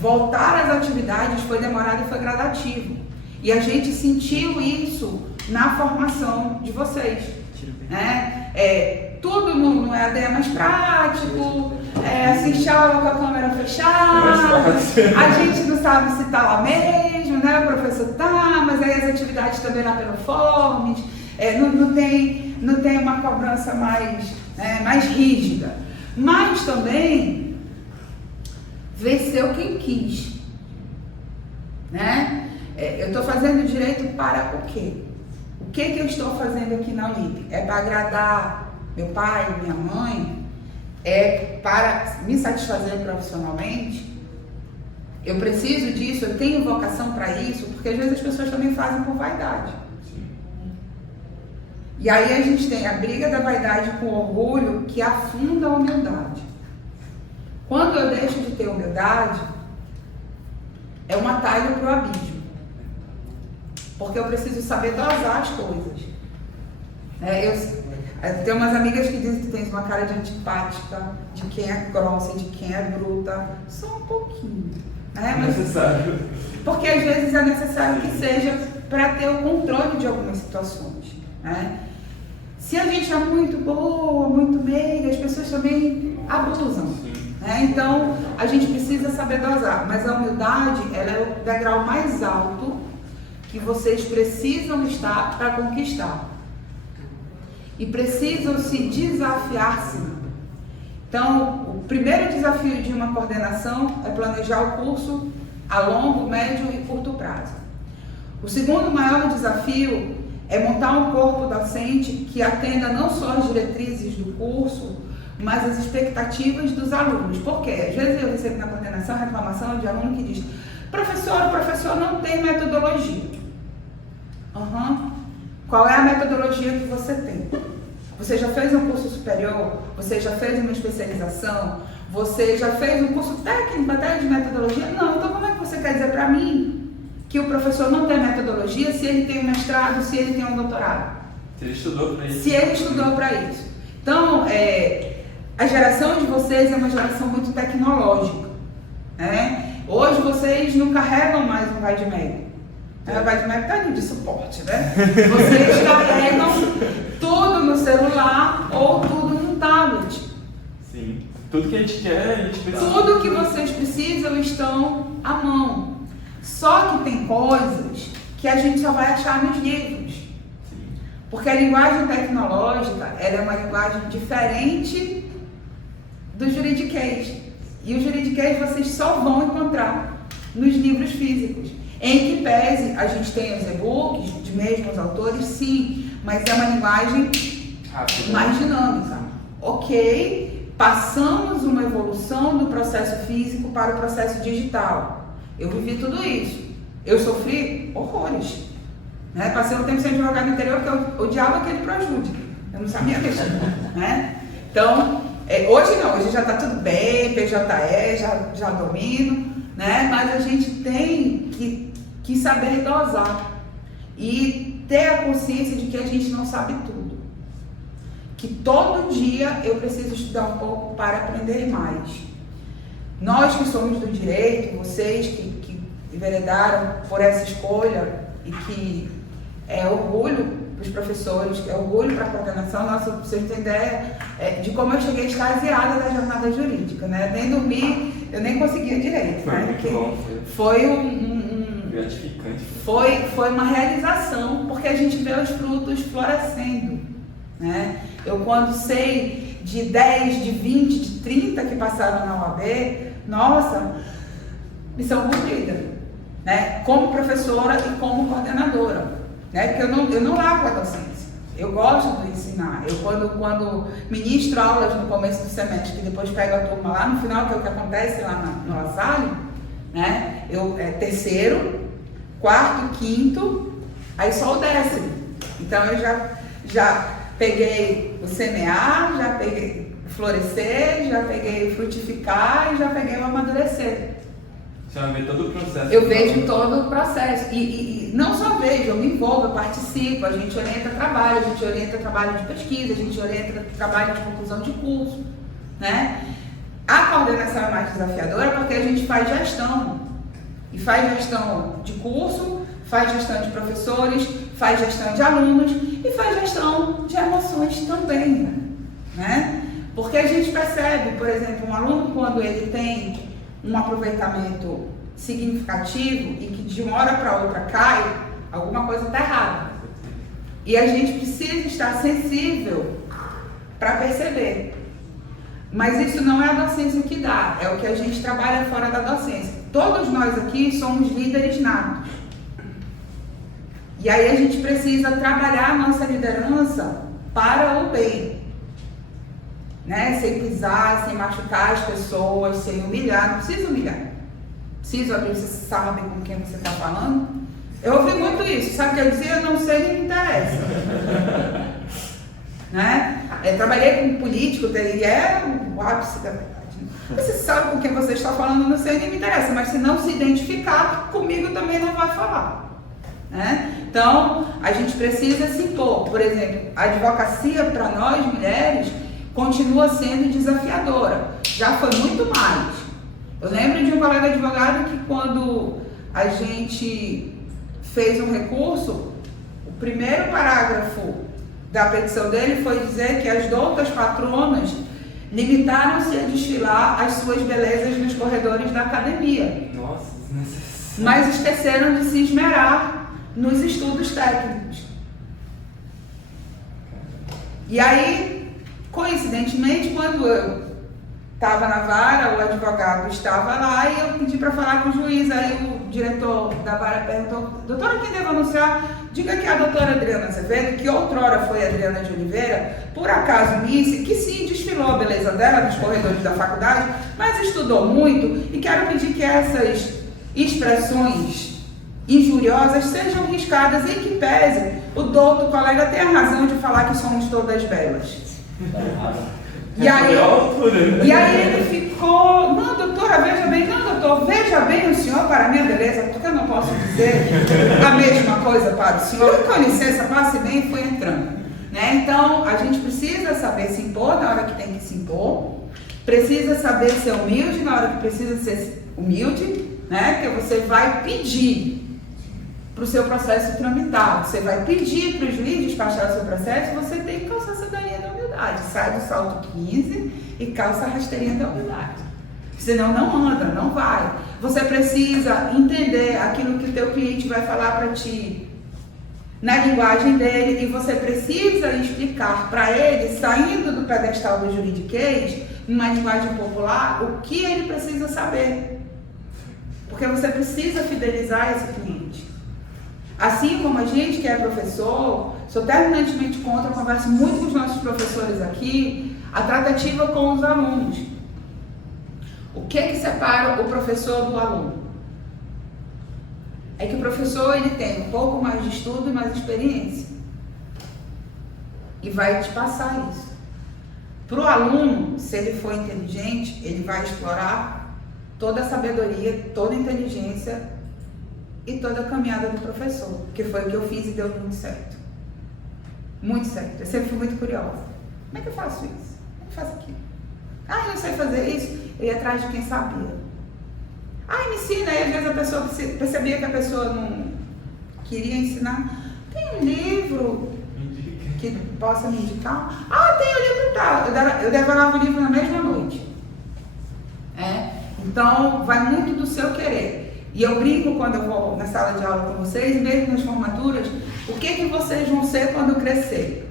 voltar às atividades foi demorado e foi gradativo. E a gente sentiu isso na formação de vocês, né? Tudo no EAD é mais prático, assistir a aula com a câmera fechada, a gente não sabe se está lá mesmo, né? O professor tá, mas aí as atividades também lá pelo Forms, não tem uma cobrança mais rígida. Mas também venceu quem quis, né? Eu estou fazendo direito para o quê? O que eu estou fazendo aqui na Unip? É para agradar meu pai, minha mãe? É para me satisfazer profissionalmente? Eu preciso disso? Eu tenho vocação para isso? Porque às vezes as pessoas também fazem por vaidade. E aí a gente tem a briga da vaidade com o orgulho que afunda a humildade. Quando eu deixo de ter humildade, é um atalho para o abismo. porque eu preciso saber dosar as coisas. Eu tenho umas amigas que dizem que tens uma cara de antipática, de quem é grossa, de quem é bruta, só um pouquinho. Mas, Necessário. porque às vezes é necessário que seja para ter o controle de algumas situações. Se a gente é muito boa, muito meiga, as pessoas também abusam. Então, a gente precisa saber dosar. Mas a humildade, ela é o degrau mais alto que vocês precisam estar para conquistar. E precisam se desafiar, sim. Então, o primeiro desafio de uma coordenação é planejar o curso a longo, médio e curto prazo. O segundo maior desafio é montar um corpo docente que atenda não só as diretrizes do curso, mas as expectativas dos alunos. Por quê? Às vezes eu recebo na coordenação reclamação de aluno que diz: professor, o professor não tem metodologia. Qual é a metodologia que você tem? Você já fez um curso superior? Você já fez uma especialização? Você já fez um curso técnico até de metodologia? Não, então como é que você quer dizer para mim que o professor não tem metodologia se ele tem um mestrado, se ele tem um doutorado? Se ele estudou para isso. Se ele estudou para isso. Então, a geração de vocês é uma geração muito tecnológica. Hoje vocês não carregam mais um VADMEG. O VADMEG está ali de suporte, Vocês carregam tudo no celular ou tudo no tablet. Sim. Tudo que a gente quer, a gente precisa. Tudo que vocês precisam estão à mão. Só que tem coisas que a gente só vai achar nos livros. Sim. Porque a linguagem tecnológica, ela é uma linguagem diferente do juridiquês. E o juridiquês vocês só vão encontrar nos livros físicos. Em que pese a gente tem os e-books de mesmos autores, sim, mas é uma linguagem rápida, mais dinâmica. Ok, passamos uma evolução do processo físico para o processo digital. Eu vivi tudo isso. Eu sofri horrores. Passei um tempo sem advogado no interior porque eu odiava aquele projude. Eu não sabia mexer. Então, hoje não, hoje já está tudo bem, PJE, já domino, mas a gente tem que saber dosar e ter a consciência de que a gente não sabe tudo. Que todo dia eu preciso estudar um pouco para aprender mais. Nós que somos do direito, vocês que enveredaram por essa escolha e que é orgulho para os professores, é orgulho para a coordenação, nossa, vocês têm ideia de como eu cheguei extasiada da jornada jurídica, Nem dormi, eu nem conseguia direito, Foi muito bom. Foi gratificante. Foi uma realização, porque a gente vê os frutos florescendo, Eu quando sei de 10, de 20, de 30 que passaram na OAB, nossa, missão cumprida, Como professora e como coordenadora, Porque eu não largo a docência. Eu gosto de ensinar. Eu quando ministro aulas no começo do semestre e depois pego a turma lá no final, que é o que acontece lá no La Salle, terceiro, quarto, quinto, aí só o 10º. Então eu já peguei o semear, já peguei o florescer, já peguei o frutificar e já peguei o amadurecer. Você vai ver todo o processo. Eu vejo todo o processo. E não só vejo, eu me envolvo, eu participo, a gente orienta trabalho, a gente orienta trabalho de pesquisa, a gente orienta trabalho de conclusão de curso, A coordenação é mais desafiadora porque a gente faz gestão. E faz gestão de curso, faz gestão de professores, faz gestão de alunos e faz gestão de emoções também, Porque a gente percebe, por exemplo, um aluno quando ele tem um aproveitamento significativo e que de uma hora para outra cai, alguma coisa está errada. E a gente precisa estar sensível para perceber. Mas isso não é a docência que dá, é o que a gente trabalha fora da docência. Todos nós aqui somos líderes natos. E aí a gente precisa trabalhar a nossa liderança para o bem. Sem pisar, sem machucar as pessoas, sem humilhar. Não precisa humilhar. Precisa abrir, você sabe com quem você está falando. Eu ouvi muito isso. Sabe o que eu dizia? Eu não sei, nem me interessa. Trabalhei com um político, ele é o ápice da verdade. Você sabe com quem você está falando, não sei, nem me interessa. Mas se não se identificar, comigo também não vai falar. né? Então, a gente precisa se impor. Por exemplo, a advocacia para nós, mulheres, continua sendo desafiadora. Já foi muito mais. Eu lembro de um colega advogado que quando a gente fez um recurso, o primeiro parágrafo da petição dele foi dizer que as doutas patronas limitaram-se a desfilar as suas belezas nos corredores da academia. Nossa, desnecessário. Mas esqueceram de se esmerar nos estudos técnicos. E aí, coincidentemente, quando eu estava na vara, o advogado estava lá e eu pedi para falar com o juiz. Aí o diretor da vara perguntou: doutora, quem devo anunciar? Diga que a doutora Adriana Azevedo, que outrora foi Adriana de Oliveira, por acaso me disse que sim, desfilou a beleza dela nos corredores da faculdade, mas estudou muito, e quero pedir que essas expressões injuriosas sejam riscadas, em que pese o douto colega tem a razão de falar que somos todas belas. E aí ele ficou: não, doutora, veja bem, não, doutor, veja bem o senhor para a minha beleza, porque eu não posso dizer a mesma coisa para o senhor. Com licença, passe bem, e foi entrando. Né? Então, a gente precisa saber se impor na hora que tem que se impor, precisa saber ser humilde na hora que precisa ser humilde, né? Porque você vai pedir para o seu processo tramitar, você vai pedir para o juiz despachar o seu processo, você tem que calçar a cidadania da humildade. Sai do salto 15 e calça a rasteirinha da humildade. Senão não anda, não vai. Você precisa entender aquilo que o teu cliente vai falar para ti na linguagem dele, e você precisa explicar para ele, saindo do pedestal do juridiquês, numa linguagem popular, o que ele precisa saber. Porque você precisa fidelizar esse cliente. Assim como a gente que é professor, sou terminantemente contra, eu converso muito com os nossos professores aqui, a tratativa com os alunos. O que separa o professor do aluno? É que o professor ele tem um pouco mais de estudo e mais experiência. E vai te passar isso. Para o aluno, se ele for inteligente, ele vai explorar toda a sabedoria, toda a inteligência e toda a caminhada do professor, que foi o que eu fiz e deu muito certo. Muito certo. Eu sempre fui muito curiosa. Como é que eu faço isso? Como é que eu faço aquilo? Ah, eu não sei fazer isso. Eu ia atrás de quem sabia. Ah, me ensina. Aí às vezes a pessoa percebia que a pessoa não queria ensinar. Tem um livro que possa me indicar? Ah, tem o livro tal. Eu devorava o livro na mesma noite. Então, vai muito do seu querer. E eu brinco quando eu vou na sala de aula com vocês, mesmo nas formaturas, o que vocês vão ser quando crescer?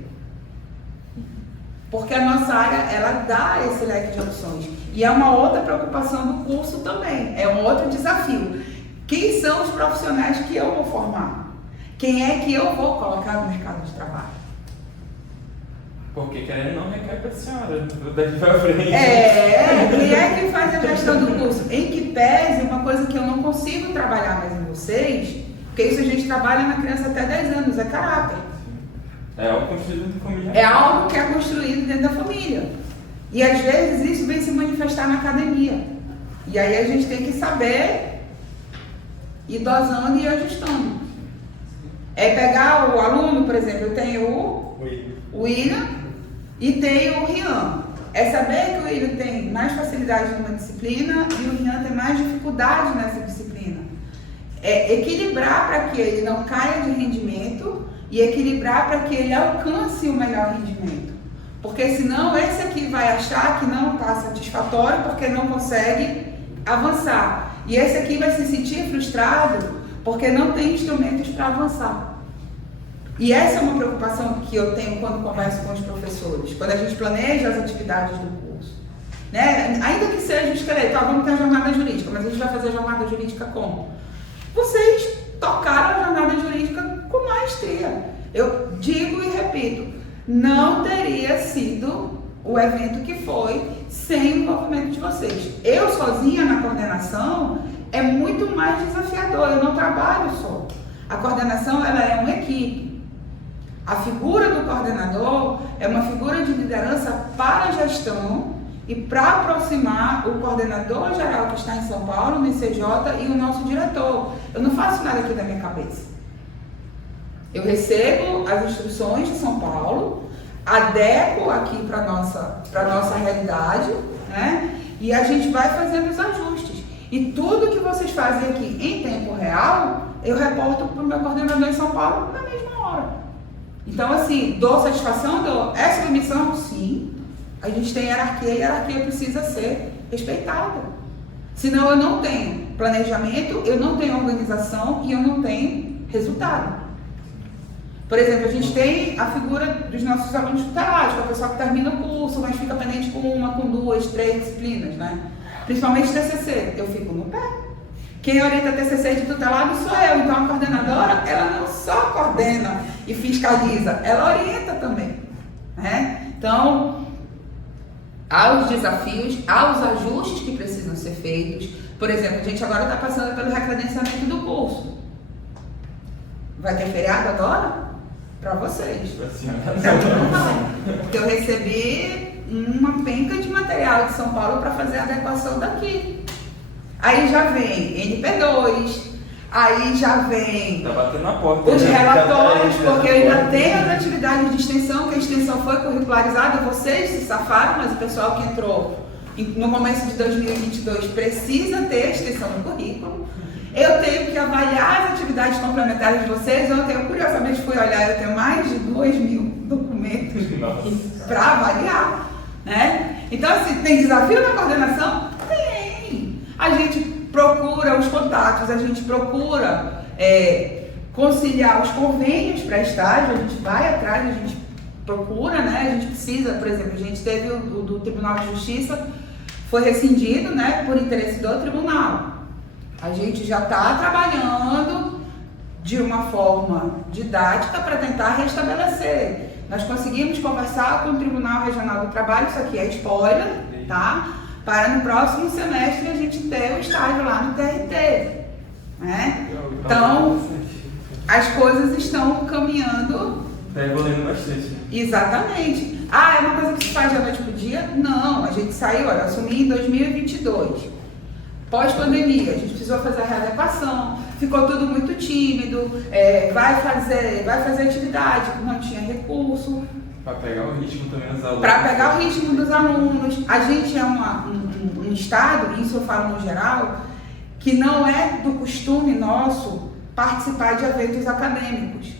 Porque a nossa área, ela dá esse leque de opções. E é uma outra preocupação do curso também, é um outro desafio. Quem são os profissionais que eu vou formar? Quem é que eu vou colocar no mercado de trabalho? Porque querendo não requer para a senhora, daqui para frente. Quem é que faz a gestão do curso? Em que pese uma coisa que eu não consigo trabalhar mais em vocês, porque isso a gente trabalha na criança até 10 anos, é caráter. É algo construído dentro da família. É algo que é construído dentro da família. E às vezes isso vem se manifestar na academia. E aí a gente tem que saber ir dosando e ajustando. É pegar o aluno, por exemplo, eu tenho o William e tenho o Rian. É saber que o William tem mais facilidade numa disciplina e o Rian tem mais dificuldade nessa disciplina. É equilibrar para que ele não caia de rendimento e equilibrar para que ele alcance o melhor rendimento. Porque senão esse aqui vai achar que não está satisfatório porque não consegue avançar. E esse aqui vai se sentir frustrado porque não tem instrumentos para avançar. E essa é uma preocupação que eu tenho quando converso com os professores, quando a gente planeja as atividades do curso. Né? Ainda que seja esqueleto, vamos ter a jornada jurídica, mas a gente vai fazer a jornada jurídica como? Vocês tocaram a jornada jurídica com maestria. Eu digo e repito, não teria sido o evento que foi sem o envolvimento de vocês. Eu sozinha na coordenação é muito mais desafiador, eu não trabalho só. A coordenação ela é uma equipe. A figura do coordenador é uma figura de liderança para a gestão e para aproximar o coordenador geral que está em São Paulo, no ICJ, e o nosso diretor. Eu não faço nada aqui da minha cabeça. Eu recebo as instruções de São Paulo, adequo aqui para nossa realidade, né? E a gente vai fazendo os ajustes. E tudo que vocês fazem aqui em tempo real, eu reporto para o meu coordenador em São Paulo na mesma hora. Então, assim, dou satisfação, é submissão? Sim. A gente tem hierarquia e a hierarquia precisa ser respeitada. Senão eu não tenho planejamento, eu não tenho organização e eu não tenho resultado. Por exemplo, a gente tem a figura dos nossos alunos tutelados, que é o pessoal que termina o curso, mas fica pendente com uma, com duas, 3 disciplinas, né? Principalmente TCC, eu fico no pé. Quem orienta TCC de tutelado sou eu, então a coordenadora, ela não só coordena e fiscaliza, ela orienta também, né? Então, há os desafios, há os ajustes que precisam ser feitos. Por exemplo, a gente agora está passando pelo recredenciamento do curso. Vai ter feriado agora? Para vocês. Porque eu recebi uma penca de material de São Paulo para fazer a adequação daqui. Aí já vem NP2, aí já vem Tá batendo na porta. os né? relatórios, porque eu ainda tenho as atividades de extensão, que a extensão foi curricularizada, vocês se safaram, mas o pessoal que entrou no começo de 2022 precisa ter a extensão no currículo. Eu tenho que avaliar as atividades complementares de vocês. Ontem eu curiosamente fui olhar, eu tenho mais de 2.000 documentos para avaliar, né? Então, assim, tem desafio na coordenação? Tem! A gente procura os contatos, a gente procura conciliar os convênios para estágio, a gente vai atrás, a gente procura, né? A gente precisa, por exemplo, a gente teve o do Tribunal de Justiça, foi rescindido, né, por interesse do tribunal. A gente já está trabalhando de uma forma didática para tentar restabelecer. Nós conseguimos conversar com o Tribunal Regional do Trabalho, isso aqui é spoiler, tá? Para no próximo semestre a gente ter o estágio lá no TRT, né? Então, as coisas estão caminhando. Tá evoluindo bastante. Exatamente. Ah, é uma coisa que se faz da noite pro dia? Não, a gente saiu, olha, eu assumi em 2022. Pós-pandemia, a gente precisou fazer a readequação, ficou tudo muito tímido, vai fazer atividade, não tinha recurso. Para pegar o ritmo também dos alunos. Para pegar o ritmo dos alunos. A gente é um estado, isso eu falo no geral, que não é do costume nosso participar de eventos acadêmicos.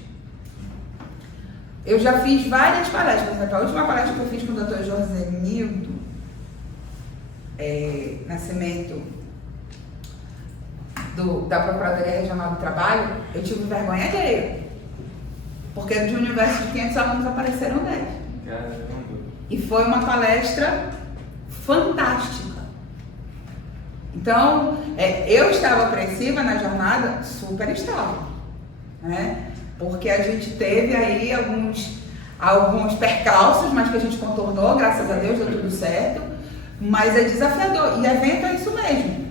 Eu já fiz várias palestras, por exemplo, a última palestra que eu fiz com o Dr. José Nildo Nascimento, da Procuradoria Regional do Trabalho, eu tive vergonha alheia, porque de um universo de 500 alunos apareceram 10. Caramba. E foi uma palestra fantástica. Então, eu estava apreensiva na jornada, super estava, né? Porque a gente teve aí alguns percalços, mas que a gente contornou, graças a Deus, deu tudo certo. Mas é desafiador, e evento é isso mesmo.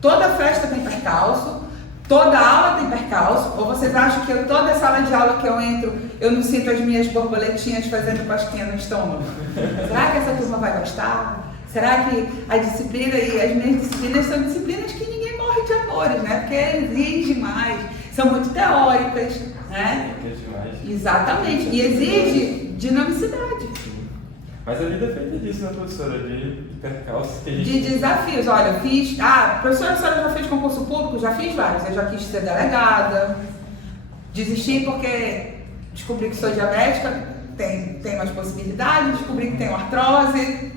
Toda festa tem percalço, toda aula tem percalço. Ou vocês acham que toda sala de aula que eu entro, eu não sinto as minhas borboletinhas fazendo cosquinha no estômago? Será que essa turma vai gostar? Será que a disciplina e as minhas disciplinas são disciplinas que ninguém morre de amores, né? Porque exige mais, são muito teóricas, né? É demais. Exatamente, e exige dinamicidade. Mas a vida é feita disso, né, professora? De percalços que a gente... De desafios. Olha, eu fiz... professora, a senhora já fez concurso público? Já fiz vários. Eu já quis ser delegada. Desisti porque descobri que sou diabética, tem mais possibilidades, descobri que tenho artrose.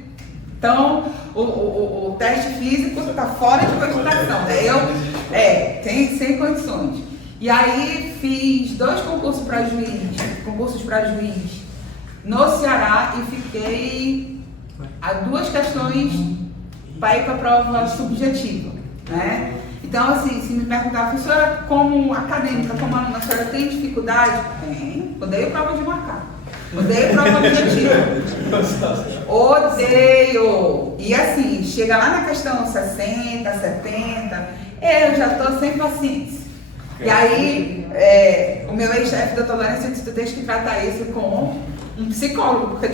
Então, o teste físico está fora de cogitação, né? Tem sem condições. E aí fiz 2 concursos para juiz no Ceará e fiquei a 2 questões para ir para a prova subjetiva, né? Então, assim, se me perguntar, professora, como acadêmica, como aluna, a senhora tem dificuldade? Tem. Odeio prova de marcar. Odeio prova objetiva. Odeio. E assim, chega lá na questão 60, 70, eu já estou sem paciência. E aí, o meu ex-chefe, doutor Lourenço, disse que tu tens que tratar isso com um psicólogo, porque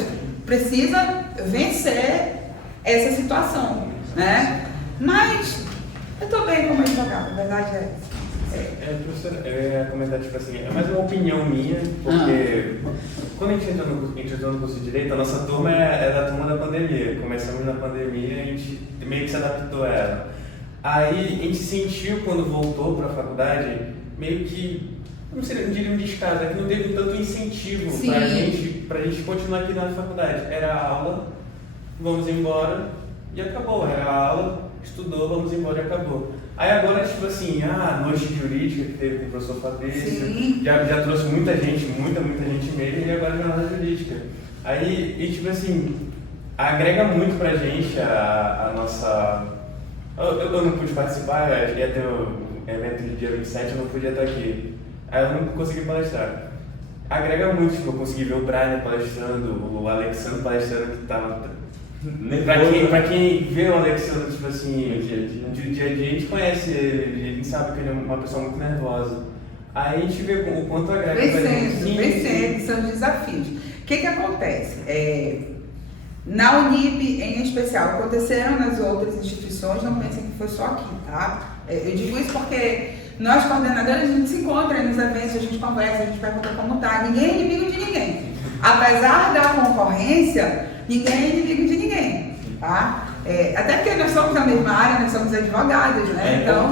precisa vencer essa situação, né? Mas eu estou bem como advogada, a verdade é essa. Professora, eu ia comentar, tipo assim, é mais uma opinião minha, porque quando a gente entrou no curso de Direito, a nossa turma é da turma da pandemia. Começamos na pandemia e a gente meio que se adaptou a ela. Aí a gente sentiu, quando voltou para a faculdade, meio que, não diria um descaso, é que não teve tanto incentivo pra gente continuar aqui na faculdade. Era a aula, vamos embora e acabou. Era a aula, estudou, vamos embora e acabou. Aí agora, tipo assim, a noite jurídica que teve com o professor Fabrício, já trouxe muita gente mesmo, e agora a jornada jurídica. Aí, e tipo assim, agrega muito pra gente a nossa... Eu não pude participar, ia ter o evento de dia 27, eu não podia estar aqui. Aí eu não consegui palestrar. Agrega muito, tipo, eu consegui ver o Brian palestrando, o Alexandre palestrando, que tava... Pra quem vê o Alexandre, tipo assim, de dia a dia, a gente conhece ele, a gente sabe que ele é uma pessoa muito nervosa. Aí a gente vê o quanto agrega pra gente. Vencendo, são desafios. O que acontece? Na Unip, em especial, aconteceram nas outras instituições, não pensem que foi só aqui, tá? Eu digo isso porque nós, coordenadores, a gente se encontra nos eventos, a gente conversa, a gente pergunta como tá. Ninguém é inimigo de ninguém. Apesar da concorrência, ninguém é inimigo de ninguém, tá? Até porque nós somos da mesma área, nós somos advogados, né? Então,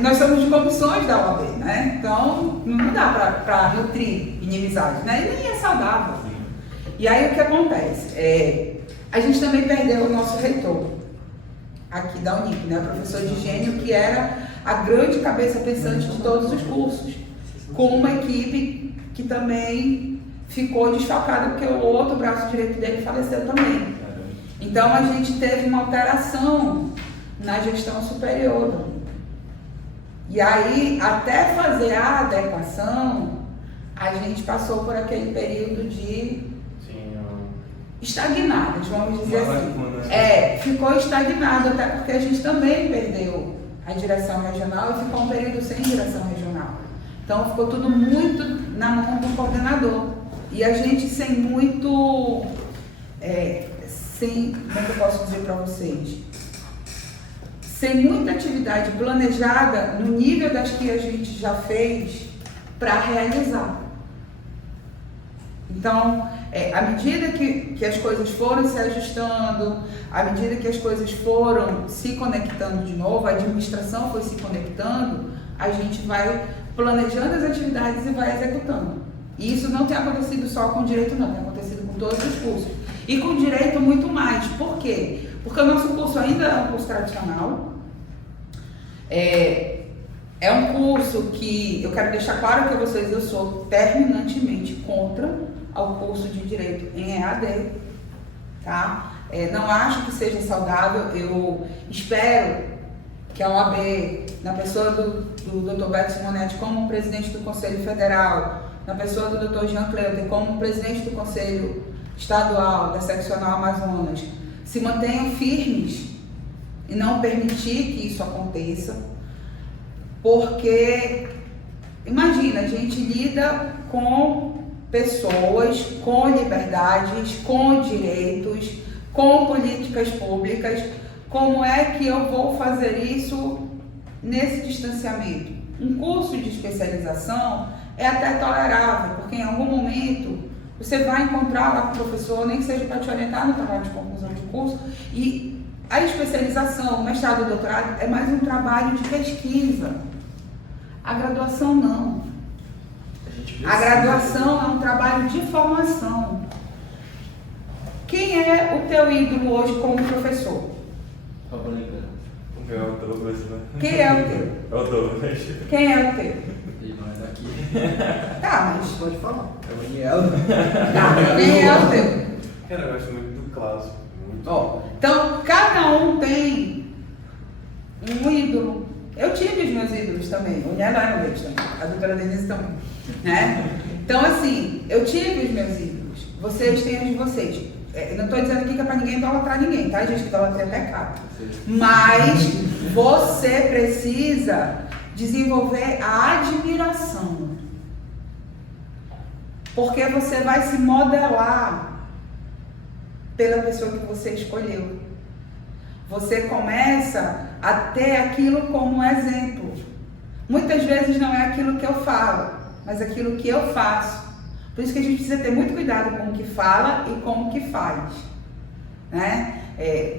nós somos de comissões da OAB, né? Então, não dá para nutrir inimizade, né? E nem é saudável. E aí, o que acontece? A gente também perdeu o nosso reitor, aqui da Unip, né? O professor de Gênio, que era a grande cabeça pensante de todos os cursos, com uma equipe que também ficou desfalcada, porque o outro braço direito dele faleceu também. Então, a gente teve uma alteração na gestão superior. E aí, até fazer a adequação, a gente passou por aquele período de estagnadas, vamos dizer assim. Ficou estagnado, até porque a gente também perdeu a direção regional e ficou um período sem direção regional. Então, ficou tudo muito na mão do coordenador. E a gente sem muito... como é que eu posso dizer para vocês? Sem muita atividade planejada no nível das que a gente já fez para realizar. Então, à medida que as coisas foram se ajustando, à medida que as coisas foram se conectando de novo, a administração foi se conectando, a gente vai planejando as atividades e vai executando. E isso não tem acontecido só com o direito, não, tem acontecido com todos os cursos. E com o direito muito mais. Por quê? Porque o nosso curso ainda é um curso tradicional. É um curso que, eu quero deixar claro que vocês, eu sou terminantemente contra ao curso de Direito em EAD, tá? Não acho que seja saudável, eu espero que a OAB, na pessoa do Dr. Beto Simonetti como presidente do Conselho Federal, na pessoa do Dr. Jean Cleuter como presidente do Conselho Estadual da Seccional Amazonas, se mantenham firmes e não permitir que isso aconteça, porque, imagina, a gente lida com pessoas, com liberdades, com direitos, com políticas públicas. Como é que eu vou fazer isso nesse distanciamento? Um curso de especialização é até tolerável, porque em algum momento você vai encontrar lá com o professor, nem que seja para te orientar no trabalho de conclusão de curso, e a especialização, o mestrado e o doutorado é mais um trabalho de pesquisa. A graduação não. A graduação é um trabalho de formação. Quem é o teu ídolo hoje como professor? É o Douglas, né? Quem é o teu? É o Douglas. Quem é o teu? Ele não é daqui. Tá, mas... Pode falar. É o Daniel. Tá, quem é o teu? Cara, eu gosto muito do Klaus. Então, cada um tem um ídolo. Eu tive os meus ídolos também. O Nelo é meu também. A doutora Denise também. Né? Então, assim, eu tive os meus ídolos. Vocês têm os de vocês. Eu não estou dizendo aqui que é para ninguém idolatrar ninguém, tá, gente? Que idolatria é pecado. Mas você precisa desenvolver a admiração. Porque você vai se modelar pela pessoa que você escolheu. Você começa a ter aquilo como exemplo. muitas vezes não é aquilo que eu falo, mas aquilo que eu faço. Por isso que a gente precisa ter muito cuidado com o que fala e com o que faz, né?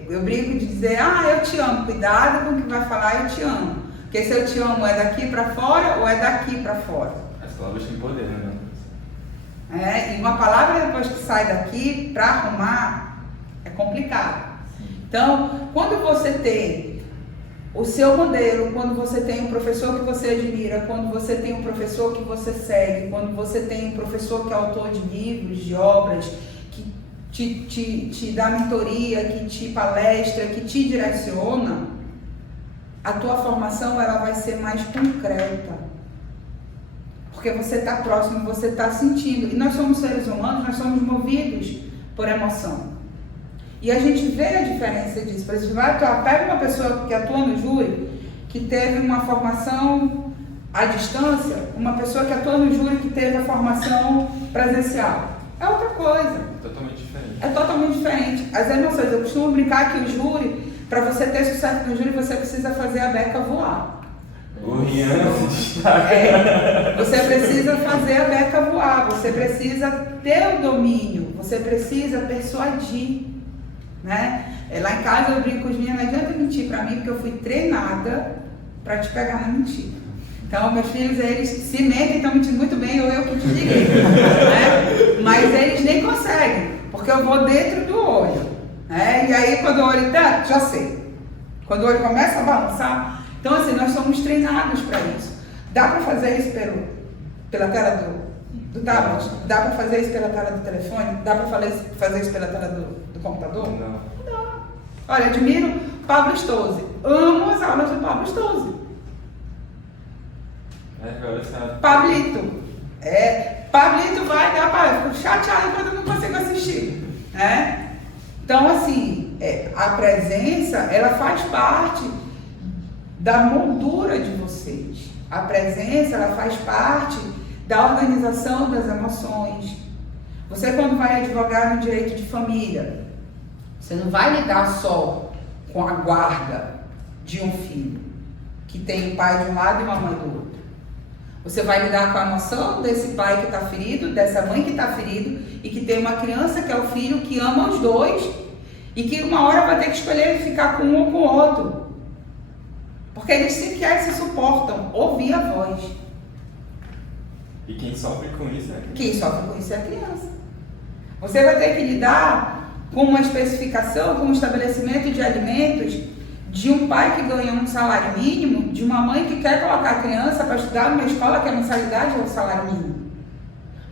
Eu brinco de dizer, eu te amo, cuidado com o que vai falar, eu te amo. Porque se eu te amo é daqui para fora ou é daqui para fora. As palavras têm poder, né? E uma palavra depois que sai daqui para arrumar é complicado. Então, quando você tem o seu modelo, quando você tem um professor que você admira, quando você tem um professor que você segue, quando você tem um professor que é autor de livros, de obras, que te dá mentoria, que te palestra, que te direciona, a tua formação ela vai ser mais concreta. Porque você está próximo, você está sentindo. E nós somos seres humanos, nós somos movidos por emoção. E a gente vê a diferença disso. Por exemplo, pega uma pessoa que atua no júri, que teve uma formação à distância, uma pessoa que atua no júri que teve a formação presencial. É outra coisa. Totalmente diferente. É totalmente diferente. As emoções, eu costumo brincar que o júri, para você ter sucesso no júri, você precisa fazer a beca voar. O Rian se destaca. Você precisa fazer a beca voar, você precisa ter o domínio, você precisa persuadir, né? Lá em casa eu brinco com os meninos, não adianta mentir para mim, porque eu fui treinada para te pegar na mentira. Então, meus filhos, eles se mentem, estão mentindo muito bem, ou eu que te liguei, né? Mas eles nem conseguem, porque eu vou dentro do olho, né? E aí, quando o olho dá, já sei. Quando o olho começa a balançar, então, assim, nós somos treinados para isso. Dá para fazer isso pela tela do tablet? Dá para fazer isso pela tela do telefone? Dá para fazer isso pela tela do computador? Não. Olha, admiro Pablo Stozzi. Amo as aulas do Pablo Stozzi. Agora sabe. Pablito. Pablito vai dar para... Eu fico chateada quando eu não consigo assistir, né? Então, assim, a presença, ela faz parte da moldura de vocês. A presença, ela faz parte da organização das emoções. Você, quando vai advogar no direito de família, você não vai lidar só com a guarda de um filho, que tem um pai de um lado e uma mãe do outro. Você vai lidar com a noção desse pai que está ferido, dessa mãe que está ferido, e que tem uma criança que é o filho que ama os dois, e que uma hora vai ter que escolher ficar com um ou com o outro. Porque eles sequer se suportam ouvir a voz. E quem sofre com isso é Quem sofre com isso é a criança. Você vai ter que lidar com uma especificação, com um estabelecimento de alimentos de um pai que ganha um salário mínimo, de uma mãe que quer colocar a criança para estudar numa escola que a mensalidade é o salário mínimo.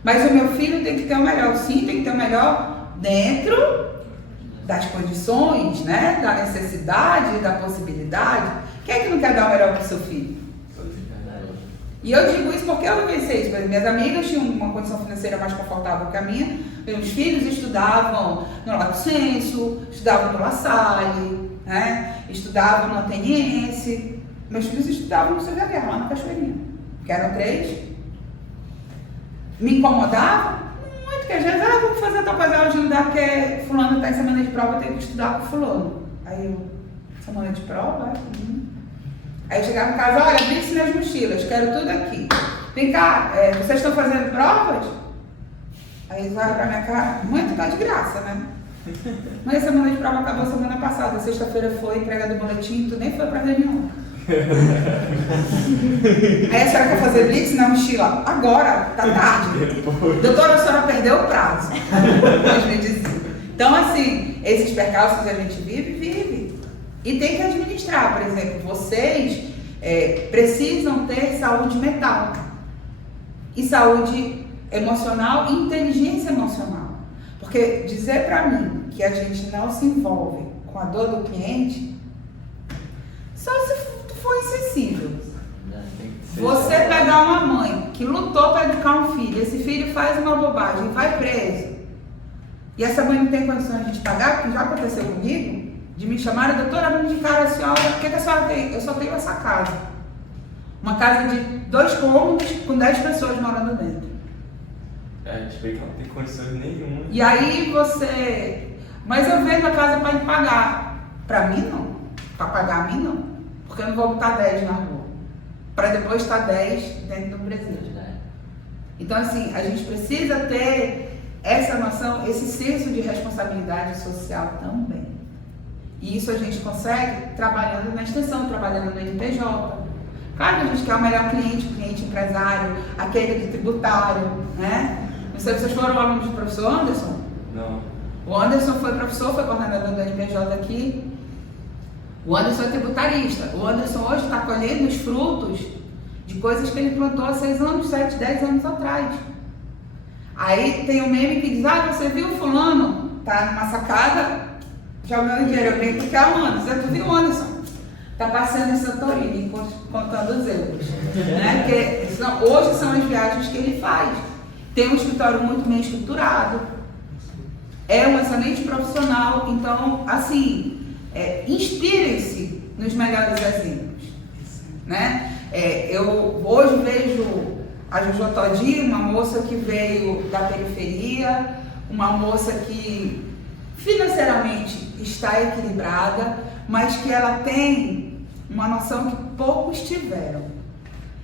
Mas o meu filho tem que ter o melhor, sim, tem que ter o melhor dentro das condições, né? Da necessidade, da possibilidade. Quem é que não quer dar o melhor para o seu filho? E eu digo isso porque eu vivenciei isso. Minhas amigas tinham uma condição financeira mais confortável que a minha. Meus filhos estudavam no Lato Senso, estudavam no La Salle, né? Estudavam no Ateniense. Meus filhos estudavam no Silvia Guerra, lá na Cachoeirinha, que eram 3. Me incomodava muito, que às vezes, vamos fazer tal coisa hoje, não dá porque fulano está em semana de prova, eu tenho que estudar com fulano. Aí eu, semana de prova? Aí eu chegava em casa, olha, blitz nas mochilas, quero tudo aqui. Vem cá, vocês estão fazendo provas? Aí eles olham pra minha cara, mãe, tu tá de graça, né? Mãe, a semana de prova acabou semana passada, sexta-feira foi entrega do boletim, tu nem foi pra reunião. Aí a senhora quer fazer blitz na mochila? Agora, tá tarde. Doutora, a senhora perdeu o prazo. Mas me dizia. Então, assim, esses percalços que a gente vive. E tem que administrar, por exemplo, vocês precisam ter saúde mental. E saúde emocional e inteligência emocional. Porque dizer pra mim que a gente não se envolve com a dor do cliente, só se tu for insensível. Você pegar uma mãe que lutou para educar um filho, esse filho faz uma bobagem, vai preso, e essa mãe não tem condições de te pagar, porque já aconteceu comigo, de me chamar, doutora, me indicaram a senhora, o que a senhora tem? Eu só tenho essa casa. Uma casa de 2 cômodos com 10 pessoas morando dentro. A gente vê que ela não tem condições nenhuma. E aí você... Mas eu vendo a casa para me pagar. Para mim não. Para pagar a mim não. Porque eu não vou botar 10 na rua. para depois estar 10 dentro do presídio. Então, assim, a gente precisa ter essa noção, esse senso de responsabilidade social também. E isso a gente consegue trabalhando na extensão, trabalhando no NPJ. Claro que a gente quer o melhor cliente, o cliente empresário, aquele do tributário, né? Não sei se vocês foram alunos do professor Anderson? Não. O Anderson foi professor, foi coordenador do NPJ aqui. O Anderson é tributarista. O Anderson hoje está colhendo os frutos de coisas que ele plantou há 6 anos, 7, 10 anos atrás. Aí tem um meme que diz, você viu o fulano? Tá numa sacada, jogando dinheiro. Eu brinco que é o Anderson. Tu viu o Anderson? Tá passeando em Santorini, contando os euros. Né? Porque hoje são as viagens que ele faz. Tem um escritório muito bem estruturado. É um excelente profissional. Então, assim, inspirem-se nos melhores exemplos. Né? Eu hoje vejo a Jojo Todi, uma moça que veio da periferia, uma moça que financeiramente está equilibrada, mas que ela tem uma noção que poucos tiveram.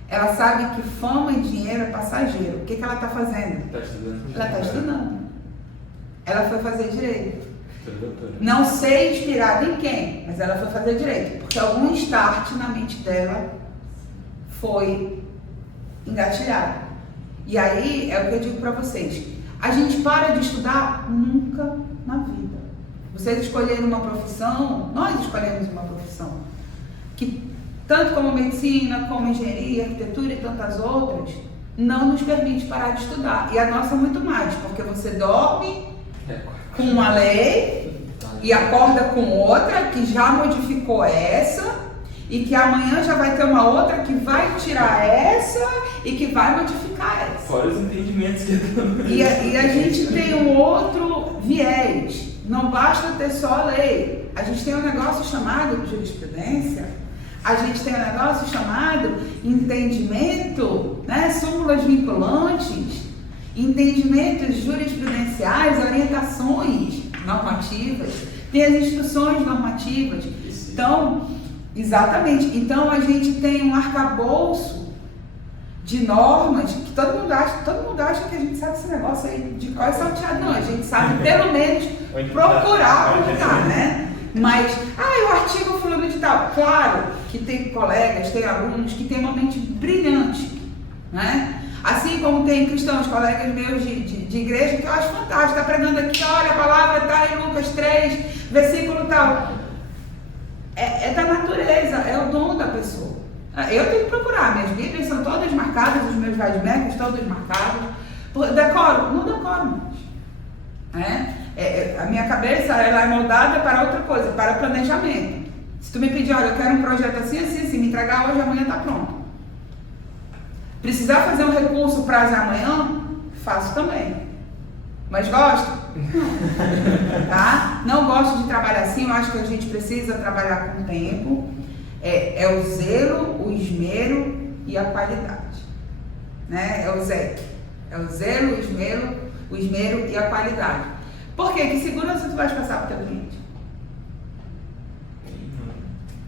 Ela sabe que fama e dinheiro é passageiro. O que ela está fazendo? Está estudando. Ela está estudando. Ela foi fazer direito. Não sei inspirada em quem, mas ela foi fazer direito, porque algum start na mente dela foi engatilhado. E aí é o que eu digo para vocês: a gente para de estudar nunca na vida. Vocês escolheram uma profissão, nós escolhemos uma profissão que, tanto como medicina, como engenharia, arquitetura e tantas outras, não nos permite parar de estudar. E a nossa muito mais, porque você dorme com uma lei e acorda com outra que já modificou essa, e que amanhã já vai ter uma outra que vai tirar essa e que vai modificar essa. Fora os entendimentos que e a gente tem um outro viés. Não basta ter só a lei. A gente tem um negócio chamado jurisprudência, a gente tem um negócio chamado entendimento, né? Súmulas vinculantes, entendimentos jurisprudenciais, orientações normativas, tem as instruções normativas. Então, exatamente. Então a gente tem um arcabouço de normas que todo mundo acha que a gente sabe esse negócio aí de qual é salteado. Não, a gente sabe pelo menos procurar onde está, né? Mas, o artigo fulano de tal. Claro que tem colegas, tem alunos que têm uma mente brilhante, né? Assim como tem cristãos, colegas meus de igreja, que eu acho fantástico, está pregando aqui, olha, a palavra está em Lucas 3, versículo tal. É da natureza, é o dom da pessoa. Eu tenho que procurar, minhas Bíblias são todas marcadas, os meus vademecums todos marcados. Decoro? Não decoro mais. A minha cabeça ela é moldada para outra coisa, para planejamento. Se tu me pedir, olha, eu quero um projeto assim, assim, me entregar hoje, amanhã está pronto. Precisar fazer um recurso prazo amanhã, faço também. Mas gosto? Tá? Não gosto de trabalhar assim, eu acho que a gente precisa trabalhar com o tempo. É o zelo, o esmero e a qualidade. Né? É o ZEC. É o zelo, o esmero e a qualidade. Por quê? Que segurança tu vais passar para o teu cliente?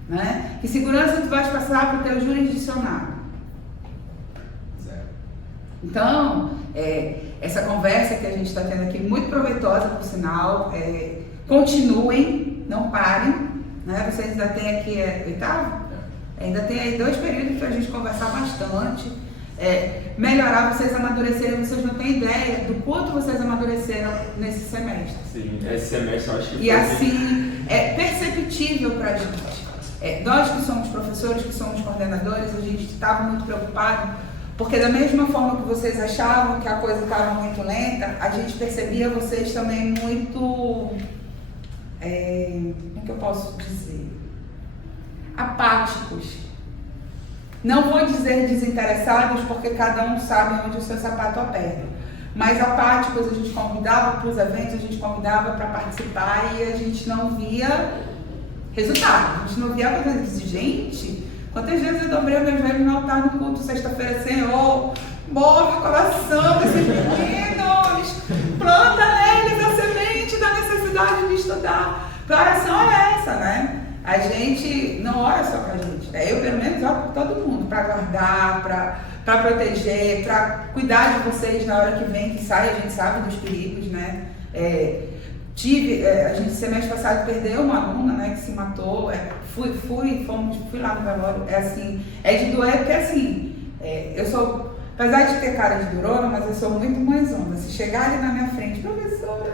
Né? Que segurança tu vais passar para o teu jurisdicionado? Zero. Então, essa conversa que a gente está tendo aqui, muito proveitosa, por sinal, continuem, não parem, né? Vocês ainda têm aqui, oitavo? Ainda tem aí 2 períodos para a gente conversar bastante, melhorar, vocês amadurecerem, vocês não têm ideia do quanto vocês amadureceram nesse semestre. Sim, esse semestre eu acho que E assim, é perceptível para a gente. Nós que somos professores, que somos coordenadores, a gente estava muito preocupado, porque da mesma forma que vocês achavam que a coisa estava muito lenta, a gente percebia vocês também muito, como é que eu posso dizer? Apáticos. Não vou dizer desinteressados, porque cada um sabe onde o seu sapato aperta. Mas apáticos, a gente convidava para os eventos, a gente convidava para participar e a gente não via resultado. A gente não via coisa de gente. Quantas vezes eu dobrei o meu joelho no altar no culto sexta-feira, Senhor, move o coração desses meninos, planta neles a semente da necessidade de estudar. Que oração é essa, né? A gente não ora só pra gente, né? Eu pelo menos oro por todo mundo, para guardar, para proteger, para cuidar de vocês na hora que vem, que sai, a gente sabe dos perigos, né? A gente semestre passado perdeu uma aluna, né, que se matou, fui lá no velório, é de doer, porque assim, eu sou, apesar de ter cara de durona, mas eu sou muito mãezona. Se chegar ali na minha frente, professora,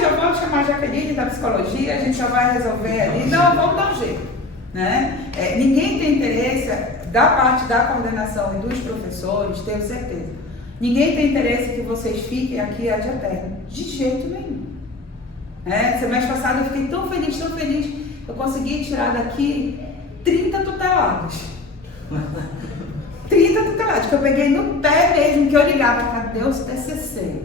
já vou chamar a Jaqueline da psicologia, a gente já vai resolver ali, não, vamos dar um jeito, né? Ninguém tem interesse, da parte da coordenação e dos professores, tenho certeza, ninguém tem interesse que vocês fiquem aqui ad eterno, de jeito nenhum. Semestre passado eu fiquei tão feliz, eu consegui tirar daqui 30 tutelados. 30 tutelados, que eu peguei no pé mesmo, que eu ligava, cadê os TCC?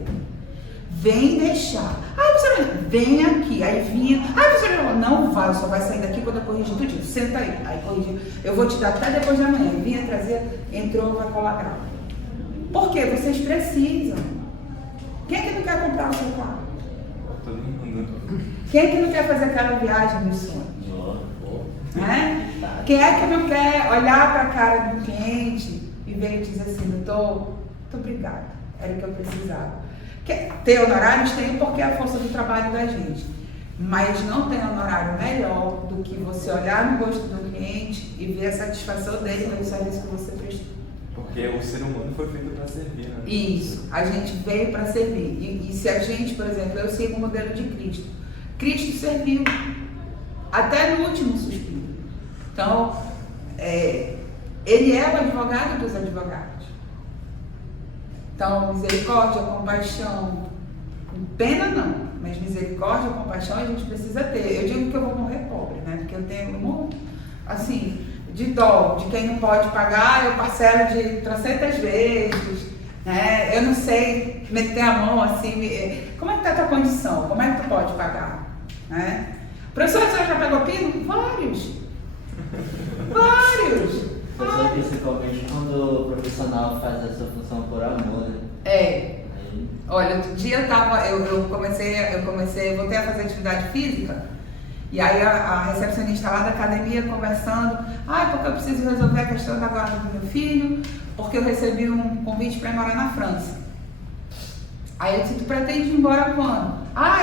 Vem deixar. Professora, vem aqui. Aí vinha, professora, não vai, só vai sair daqui quando eu corrigir tudinho. Senta aí. Aí corrigiu, eu vou te dar até depois de amanhã. Vinha trazer, entrou, vai colar grau. Por quê? Vocês precisam. Quem é que não quer comprar o seu carro? Todo mundo. Quem é que não quer fazer aquela viagem dos sonhos? Quem é que não quer olhar para a cara do cliente e ver e dizer assim, doutor, muito obrigada, era o que eu precisava. Ter honorários tem porque é a força do trabalho da gente, mas não tem honorário melhor do que você olhar no rosto do cliente e ver a satisfação dele pelo serviço que você prestou. Porque o ser humano foi feito para servir, né? Isso, a gente veio para servir. E se a gente, por exemplo, eu sigo o modelo de Cristo. Cristo serviu até no último suspiro. Então, ele é o advogado dos advogados. Então, misericórdia, compaixão, pena não, mas misericórdia, compaixão a gente precisa ter. Eu digo que eu vou morrer pobre, né? Porque eu tenho, assim, de dó, de quem não pode pagar, eu parcelo de 300 vezes, né? Eu não sei meter a mão assim, como é que tá a tua condição? Como é que tu pode pagar? Né? Professor, você já pegou pino? Vários! Professor, principalmente quando o profissional faz a sua função por amor, né? Olha, outro dia eu voltei a fazer atividade física, e aí a recepcionista lá da academia conversando, porque eu preciso resolver a questão da guarda do meu filho, porque eu recebi um convite para ir morar na França. Aí eu disse, tu pretende ir embora quando?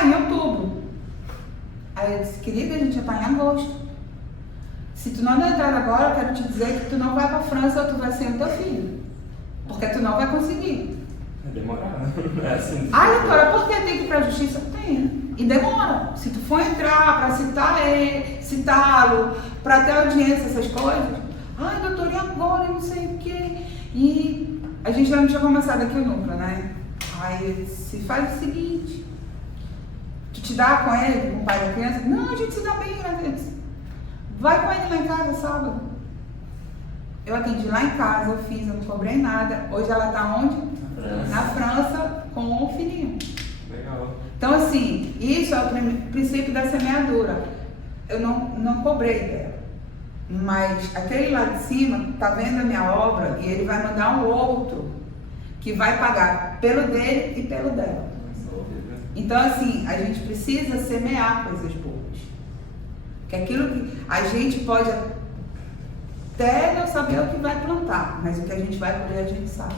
Em outubro. Aí eu disse, querida, a gente já está em agosto. Se tu não entrar agora, eu quero te dizer que tu não vai para a França ou tu vai sem o teu filho. Porque tu não vai conseguir. É demorado. É assim. Doutora, por que tem que ir para a justiça? Tem. E demora. Se tu for entrar para citá-lo, para ter audiência, essas coisas. Doutora, e agora? Eu não sei o quê. E a gente já não tinha começado aqui o núcleo, né? Aí se faz o seguinte. Tu te dá com ele, com o pai da criança? Não, a gente se dá bem, né? Vai com ele lá em casa sábado. Eu atendi lá em casa, eu fiz, eu não cobrei nada. Hoje ela está onde? Na França, com o filhinho. Legal. Então, assim, isso é o princípio da semeadura. Eu não cobrei dela. Mas aquele lá de cima está vendo a minha obra e ele vai mandar um outro que vai pagar pelo dele e pelo dela. Então, assim, a gente precisa semear coisas boas. Que aquilo que a gente pode até não saber o que vai plantar, mas o que a gente vai colher a gente sabe.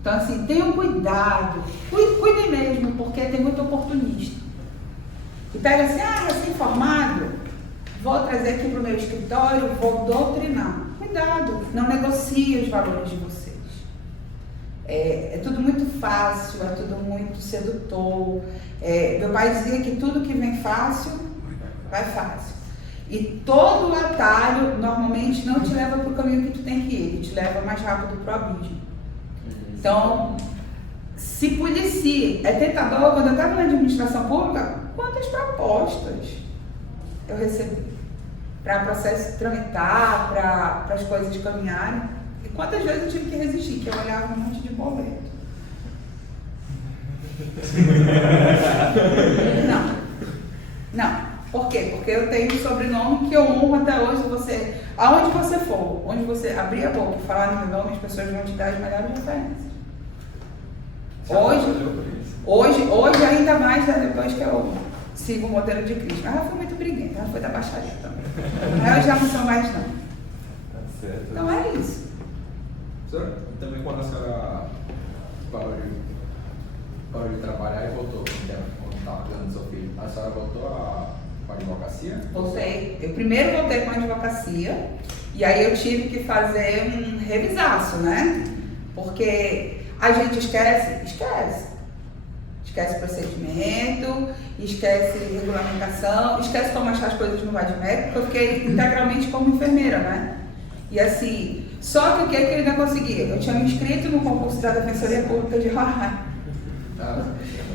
Então, assim, tenham cuidado, cuidem mesmo, porque tem muito oportunista. E pega assim, recém-formado, vou trazer aqui para o meu escritório, vou doutrinar. Cuidado, não negocie os valores de vocês. É tudo muito fácil, é tudo muito sedutor. Meu pai dizia que tudo que vem fácil, vai fácil. E todo o atalho normalmente não te leva para o caminho que tu tem que ir, ele te leva mais rápido para o abismo. Então, se policie. É tentador. Quando eu estava na administração pública, quantas propostas eu recebi para o processo tramitar, para as coisas caminharem. E quantas vezes eu tive que resistir, que eu olhava um monte de boleto. Não. Por quê? Porque eu tenho um sobrenome que eu honro até hoje. Aonde você for, onde você abrir a boca e falar no meu nome, as pessoas vão te dar as melhores referências. Hoje ainda mais, depois que eu sigo o modelo de Cristo. Ela foi muito briguenta, ela foi da baixaria também. Eu já não sou mais não. Tá certo. Então é isso. Professora, também quando a senhora parou de trabalhar e voltou, quando estava cuidando do seu filho, a senhora voltou para a advocacia? Voltei. Eu primeiro voltei com a advocacia e aí eu tive que fazer um revisaço, né? Porque a gente esquece procedimento, esquece regulamentação, esquece como achar as coisas no VADMEC, porque eu fiquei integralmente como enfermeira, né? E assim, só que o que ele não conseguia? Eu tinha me inscrito no concurso da Defensoria Pública de Roraima.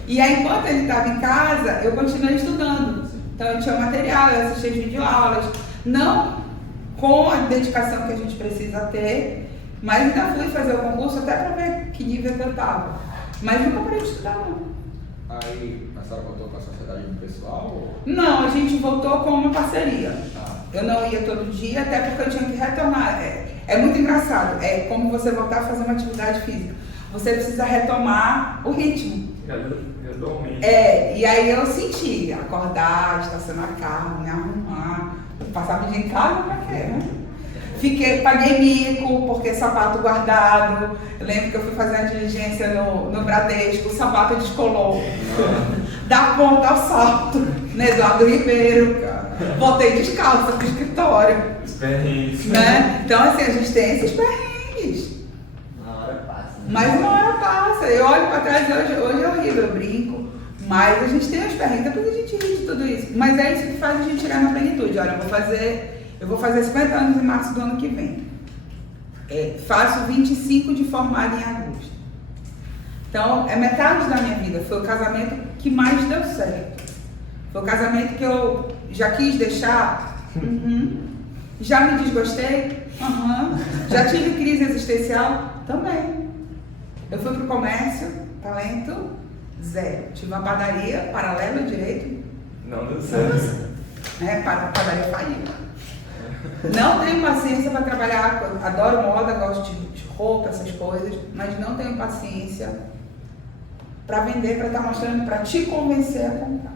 E aí, enquanto ele estava em casa, eu continuei estudando. Então, eu tinha material, eu assistia as videoaulas, não com a dedicação que a gente precisa ter, mas ainda fui fazer o concurso até para ver que nível que eu estava. Mas nunca parei de estudar, não. Aí, a senhora voltou com a sociedade do pessoal? Ou... Não, a gente voltou com uma parceria. Ah. Eu não ia todo dia, até porque eu tinha que retornar. É muito engraçado, é como você voltar a fazer uma atividade física. Você precisa retomar o ritmo. Gradualmente. E aí eu senti, acordar, estacionar carro, me arrumar, passar o dia em casa, pra quê, né? Paguei mico, porque sapato guardado. Eu lembro que eu fui fazer uma diligência no Bradesco, o sapato descolou. Da ponta ao salto, no Eduardo Ribeiro, cara. Voltei descalça pro escritório. Experiência. Né? Então, assim, a gente tem esses perrengues. Uma hora passa. Né? Mas uma hora passa. Eu olho pra trás hoje é horrível, eu brinco. Mas a gente tem os perrengues, depois a gente ri de tudo isso. Mas é isso que faz a gente chegar na plenitude. Olha, eu vou fazer 50 anos em março do ano que vem. Faço 25 de formado em agosto. Então, é metade da minha vida. Foi o casamento que mais deu certo. Foi o casamento que eu já quis deixar. Já me desgostei. Já tive crise existencial. Também. Eu fui pro comércio, talento, zero. Tive uma padaria paralela ao direito. Não deu certo. Padaria faliu. Não tenho paciência para trabalhar, adoro moda, gosto de roupa, essas coisas, mas não tenho paciência para vender, para estar mostrando, para te convencer a comprar.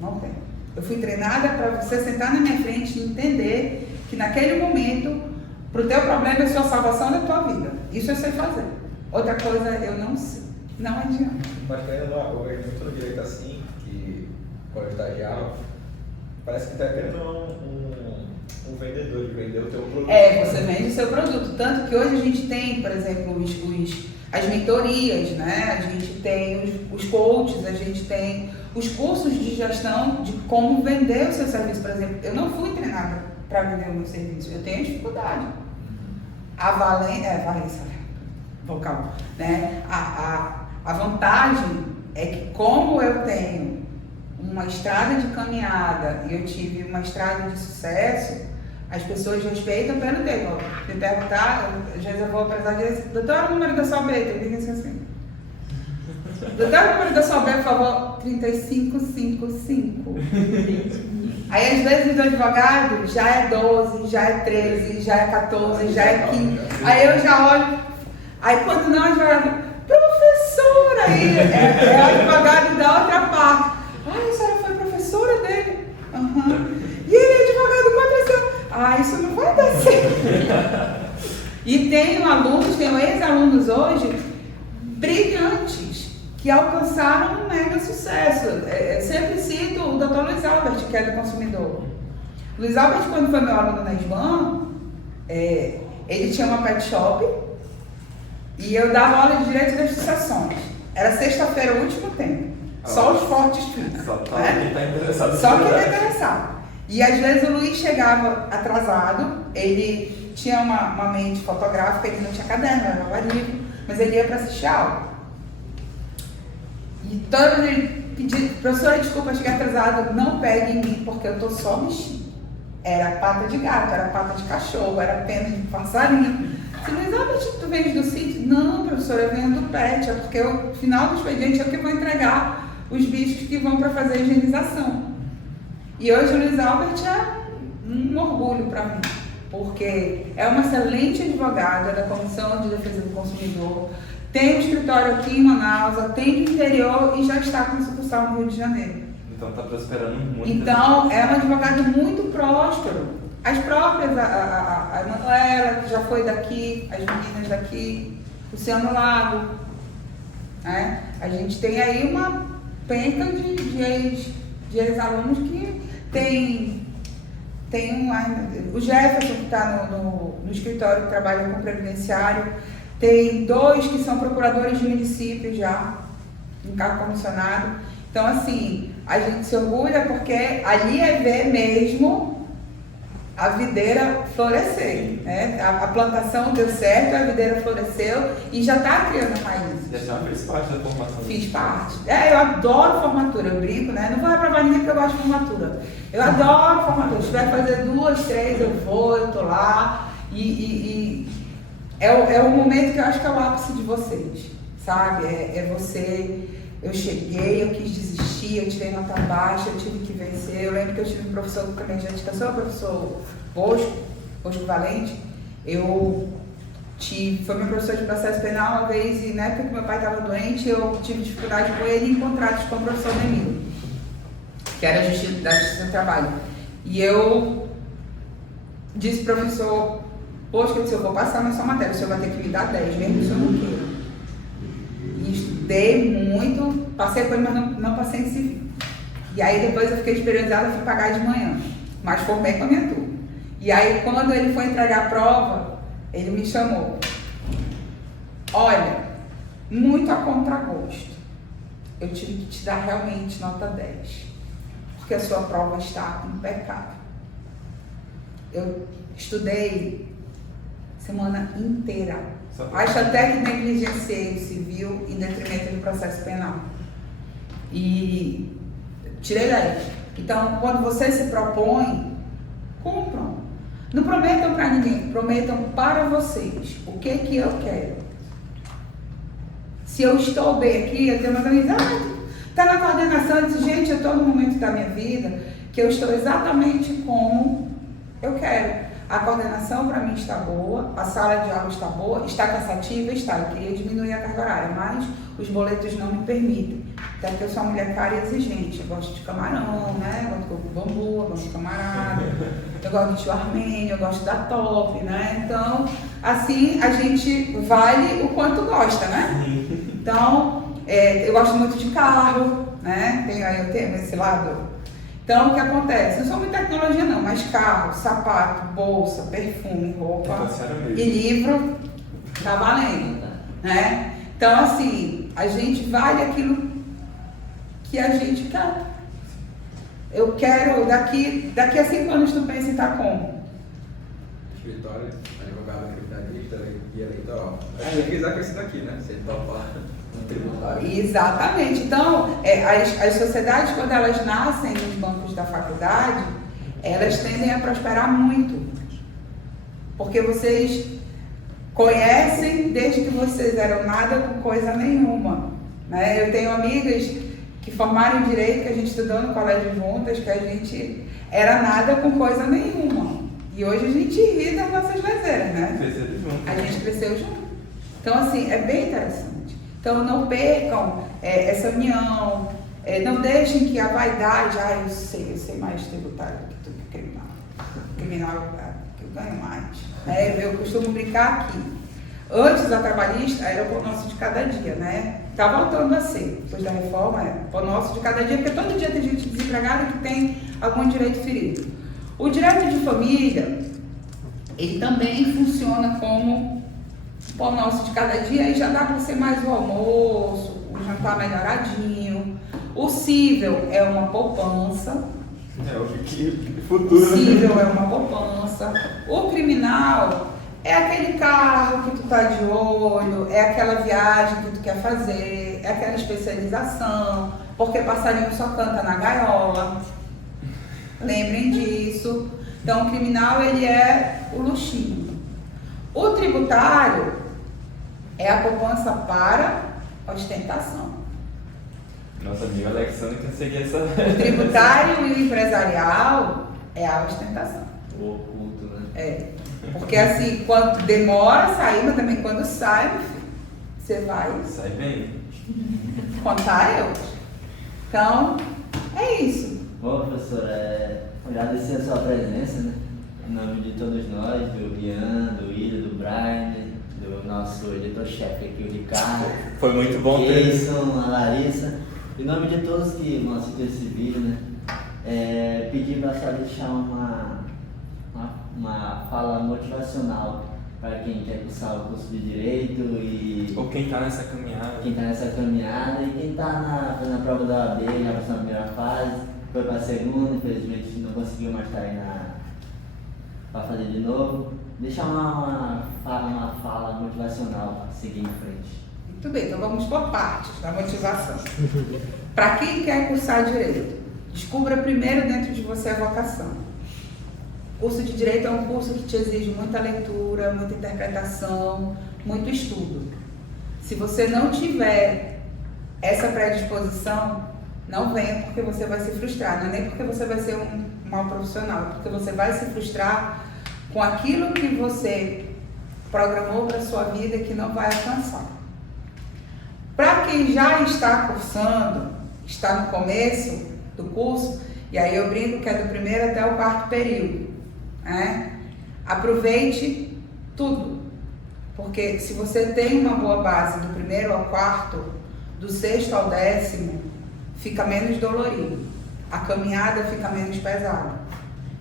Não tenho. Eu fui treinada para você sentar na minha frente e entender que naquele momento, para o teu problema, eu sou a salvação da tua vida. Isso eu sei fazer. Outra coisa eu não sei. Não adianta. Mas querendo eu vejo muito no direito assim, que quando eu estagiava, parece que está querendo um vendedor de vender o teu produto. Você vende o seu produto. Tanto que hoje a gente tem, por exemplo, as mentorias, né? A gente tem os coaches, a gente tem os cursos de gestão de como vender o seu serviço. Por exemplo, eu não fui treinada para vender o meu serviço, eu tenho dificuldade. A Valência, vocal, né? A vantagem é que como eu tenho uma estrada de caminhada e eu tive uma estrada de sucesso, as pessoas respeitam pelo tempo. Se perguntar, às vezes eu vou precisar de dizer, doutor, o número da sua OAB, tem que dizer assim. Doutor, o número da sua OAB, por favor, 3555. Aí às vezes o advogado já é 12, já é 13, já é 14, já é 15. Aí eu já olho, aí quando não, o advogado, professora, aí é o advogado da outra parte. A senhora foi professora dele? E ele é advogado contra isso não vai dar certo. E tenho ex-alunos hoje brilhantes que alcançaram um mega sucesso. Eu sempre cito o Dr. Luiz Albert, que é do consumidor. Luiz Albert, quando foi meu aluno na SBAN, ele tinha uma pet shop e eu dava aula de direito das sucessões. Era sexta-feira, o último tempo. Só os fortes ficam. Só quem está interessado. Só quem está interessado. E às vezes o Luiz chegava atrasado, ele tinha uma mente fotográfica, ele não tinha caderno, era livro, mas ele ia para assistir a aula. E toda vez ele pedia, professora, desculpa, cheguei atrasado, não pegue em mim, porque eu estou só mexendo. Era pata de gato, era pata de cachorro, era pena de passarinho. Você Luiz, tu vende do sítio? Não, professora, eu venho do pet, é porque o final do expediente é o que vou entregar os bichos que vão para fazer a higienização. E hoje o Luiz Albert é um orgulho para mim, porque é uma excelente advogada da Comissão de Defesa do Consumidor, tem um escritório aqui em Manaus, atende o interior e já está com sucursal no Rio de Janeiro. Então tá prosperando muito. Então, é um advogado muito próspero. As próprias, a Manuela, que já foi daqui, as meninas daqui, Luciano Lago, né? A gente tem aí uma penca de ex-alunos que tem o Jefferson, que está no escritório, que trabalha com previdenciário, tem 2 que são procuradores de município já, em cargo comissionado. Então, assim, a gente se orgulha porque ali é ver mesmo a videira florescer, né? A plantação deu certo, a videira floresceu e já está criando raízes. Já já fez parte da formação. Fiz parte. Eu adoro formatura, eu brinco, né? Não vou reprovar ninguém porque eu gosto de formatura. Eu adoro formatura. Se tiver que fazer 2, 3, eu vou, eu tô lá. É o momento que eu acho que é o ápice de vocês, sabe? É você... Eu cheguei, eu quis desistir, eu tirei nota baixa, eu tive que vencer. Eu lembro que eu tive um professor também de educação, o professor Bosco Valente. Foi meu professor de processo penal uma vez, e na época que meu pai estava doente, eu tive dificuldade com ele em contratos com o professor Demiro, que era da Justiça do Trabalho. E eu disse pro professor Bosco, eu disse, eu vou passar na sua matéria, o senhor vai ter que me dar 10, mesmo que o senhor não queira. E estudei muito, passei por ele, mas não passei em civil. E aí depois eu fiquei esperançada, fui pagar de manhã, mas formei com a minha turma. E aí quando ele foi entregar a prova, ele me chamou. Olha, muito a contragosto, eu tive que te dar realmente nota 10, porque a sua prova está impecável. Eu estudei semana inteira. Acho até que negligenciei o civil em detrimento do processo penal. E tirei 10. Então, quando vocês se propõem, cumpram. Não prometam para ninguém, prometam para vocês o que eu quero. Se eu estou bem aqui, eu tenho uma amiga, está na coordenação, eu disse, gente, eu estou no momento da minha vida que eu estou exatamente como eu quero. A coordenação para mim está boa, a sala de aula está boa, está cansativa, está. Eu queria diminuir a carga horária, mas os boletos não me permitem. Até porque eu sou uma mulher cara e exigente. Eu gosto de camarão, né? Eu gosto de bambu, eu gosto de camarada, eu gosto de tio armênio, eu gosto da top, né? Então, assim, a gente vale o quanto gosta, né? Então, eu gosto muito de carro, né? Eu tenho esse lado. Então, o que acontece? Não sou muito tecnologia não, mas carro, sapato, bolsa, perfume, roupa e livro, tá valendo, né? Então, assim, a gente vale aquilo que a gente quer. Eu quero, daqui a 5 anos, tu pensa em estar como? Escritório, advogado criminalista e eleitoral. Acho que quiser com esse daqui, né? Você topa no tributário. Exatamente. Então, as sociedades, quando elas nascem nos bancos da faculdade, elas tendem a prosperar muito. Porque vocês conhecem desde que vocês eram nada com coisa nenhuma, né? Eu tenho amigas que formaram em Direito, que a gente estudou no colégio juntas, que a gente era nada com coisa nenhuma. E hoje a gente ri das nossas lezeiras, né? A gente cresceu junto. Então, assim, é bem interessante. Então, não percam essa união, não deixem que a vaidade, eu sei mais tributário do que tu, que criminal. Criminal, que eu ganho mais. Eu costumo brincar aqui. Antes da trabalhista, era o pão nosso de cada dia, né? Tá voltando a ser. Depois da reforma, é pão nosso de cada dia, porque todo dia tem gente desempregada que tem algum direito ferido. O direito de família, ele também funciona como pão nosso de cada dia, aí já dá para ser mais o almoço, o jantar melhoradinho. O cível é uma poupança. O futuro. O cível é uma poupança. O criminal é aquele carro que tu tá de olho, é aquela viagem que tu quer fazer, é aquela especialização, porque passarinho só canta na gaiola. Lembrem disso. Então, o criminal, ele é o luxinho. O tributário é a poupança para ostentação. Nossa amiga Alexandre quer seguir essa... O tributário e o empresarial é a ostentação. O oculto, né? Porque assim, quando demora a sair, mas também quando sai, você vai Sai bem. contar euros. Então, é isso. Bom, professora, agradecer a sua presença, né? Em nome de todos nós, do Ian, do Ida, do Brian, do nosso editor-chefe aqui, o Ricardo. Foi muito bom ter... Jason, a Larissa. Em nome de todos que vão assistir esse vídeo, né? Pedir para a senhora deixar uma fala motivacional para quem quer cursar o curso de Direito e... Ou quem está nessa caminhada. Quem está nessa caminhada e quem está fazendo a prova da OAB, já passou na primeira fase, foi para a segunda, infelizmente não conseguiu mais estar aí para fazer de novo. Deixar uma fala motivacional para seguir em frente. Muito bem, então vamos por partes da motivação. Para quem quer cursar Direito, descubra primeiro dentro de você a vocação. O curso de Direito é um curso que te exige muita leitura, muita interpretação, muito estudo. Se você não tiver essa predisposição, não venha porque você vai se frustrar. Não é nem porque você vai ser um mau profissional, é porque você vai se frustrar com aquilo que você programou para a sua vida que não vai alcançar. Para quem já está cursando, está no começo do curso, e aí eu brinco que é do primeiro até o quarto período, né? Aproveite tudo, porque se você tem uma boa base do primeiro ao quarto, do sexto ao 10º, fica menos dolorido, a caminhada fica menos pesada.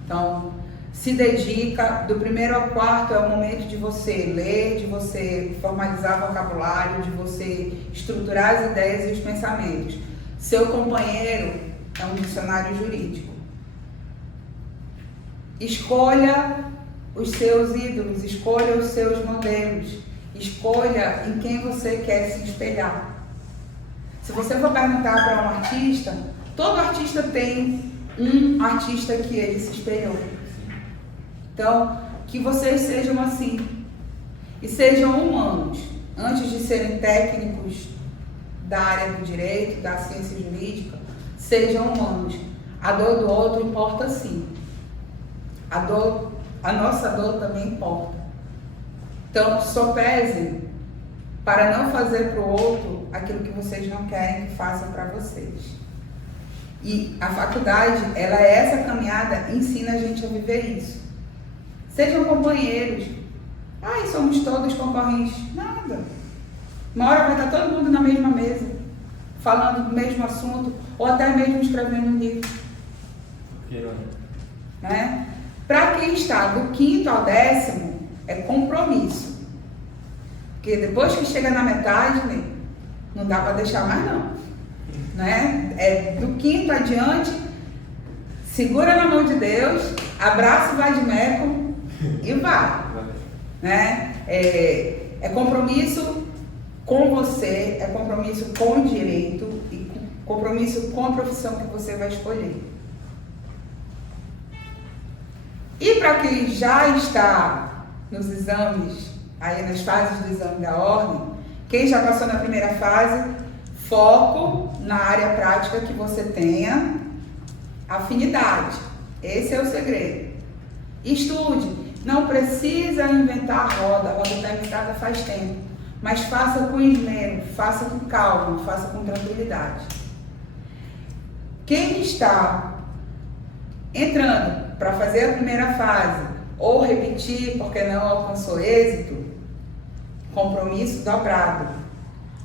Então, se dedica, do primeiro ao quarto é o momento de você ler, de você formalizar vocabulário, de você estruturar as ideias e os pensamentos. Seu companheiro é um dicionário jurídico. Escolha os seus ídolos, escolha os seus modelos, escolha em quem você quer se espelhar. Se você for perguntar para um artista, todo artista tem um artista que ele se espelhou. Então, que vocês sejam assim e sejam humanos. Antes de serem técnicos da área do direito, da ciência jurídica, sejam humanos. A dor do outro importa sim. A nossa dor também importa. Então, sopesem para não fazer para o outro aquilo que vocês não querem que façam para vocês. E a faculdade, ela é essa caminhada, ensina a gente a viver isso. Sejam companheiros. Ai, somos todos concorrentes. Nada. Uma hora vai estar todo mundo na mesma mesa, falando do mesmo assunto, ou até mesmo escrevendo um livro. Né? Para quem está do 5º ao 10º, é compromisso. Porque depois que chega na metade, né, não dá para deixar mais não. Né? É do 5º adiante, segura na mão de Deus, abraça o vai de meco e vai. Né? É compromisso com você, é compromisso com o direito e compromisso com a profissão que você vai escolher. E para quem já está nos exames, aí nas fases do exame da ordem, quem já passou na primeira fase, foco na área prática que você tenha afinidade. Esse é o segredo. Estude. Não precisa inventar a roda está inventada faz tempo. Mas faça com esmero, faça com calma, faça com tranquilidade. Quem está entrando para fazer a primeira fase ou repetir porque não alcançou êxito, compromisso dobrado.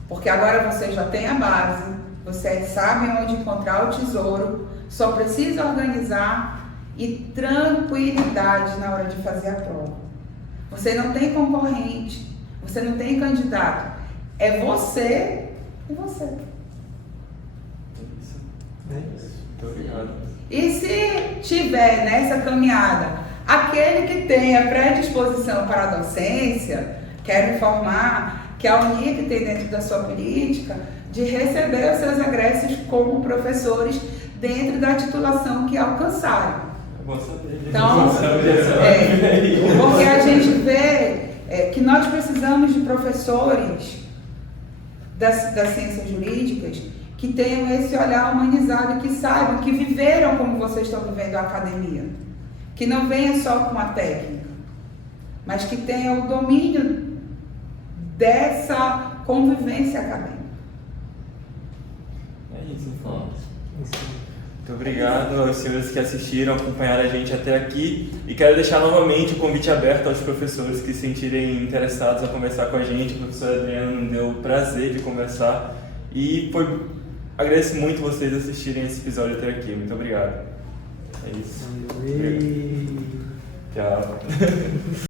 Porque agora você já tem a base, você sabe onde encontrar o tesouro, só precisa organizar e tranquilidade na hora de fazer a prova. Você não tem concorrente, você não tem candidato, é você e você. Muito obrigado. E se tiver nessa caminhada aquele que tenha predisposição para a docência, quero informar que a Unip tem dentro da sua política de receber os seus egressos como professores dentro da titulação que alcançarem. Então, porque a gente vê que nós precisamos de professores das ciências jurídicas que tenham esse olhar humanizado, que saibam, que viveram como vocês estão vivendo a academia, que não venha só com a técnica, mas que tenha o domínio dessa convivência acadêmica. É isso, então. Muito obrigado aos senhores que assistiram, acompanharam a gente até aqui. E quero deixar novamente o convite aberto aos professores que se sentirem interessados a conversar com a gente. O professor Adriano nos deu o prazer de conversar. E agradeço muito vocês assistirem esse episódio até aqui. Muito obrigado. É isso. Obrigado. Tchau.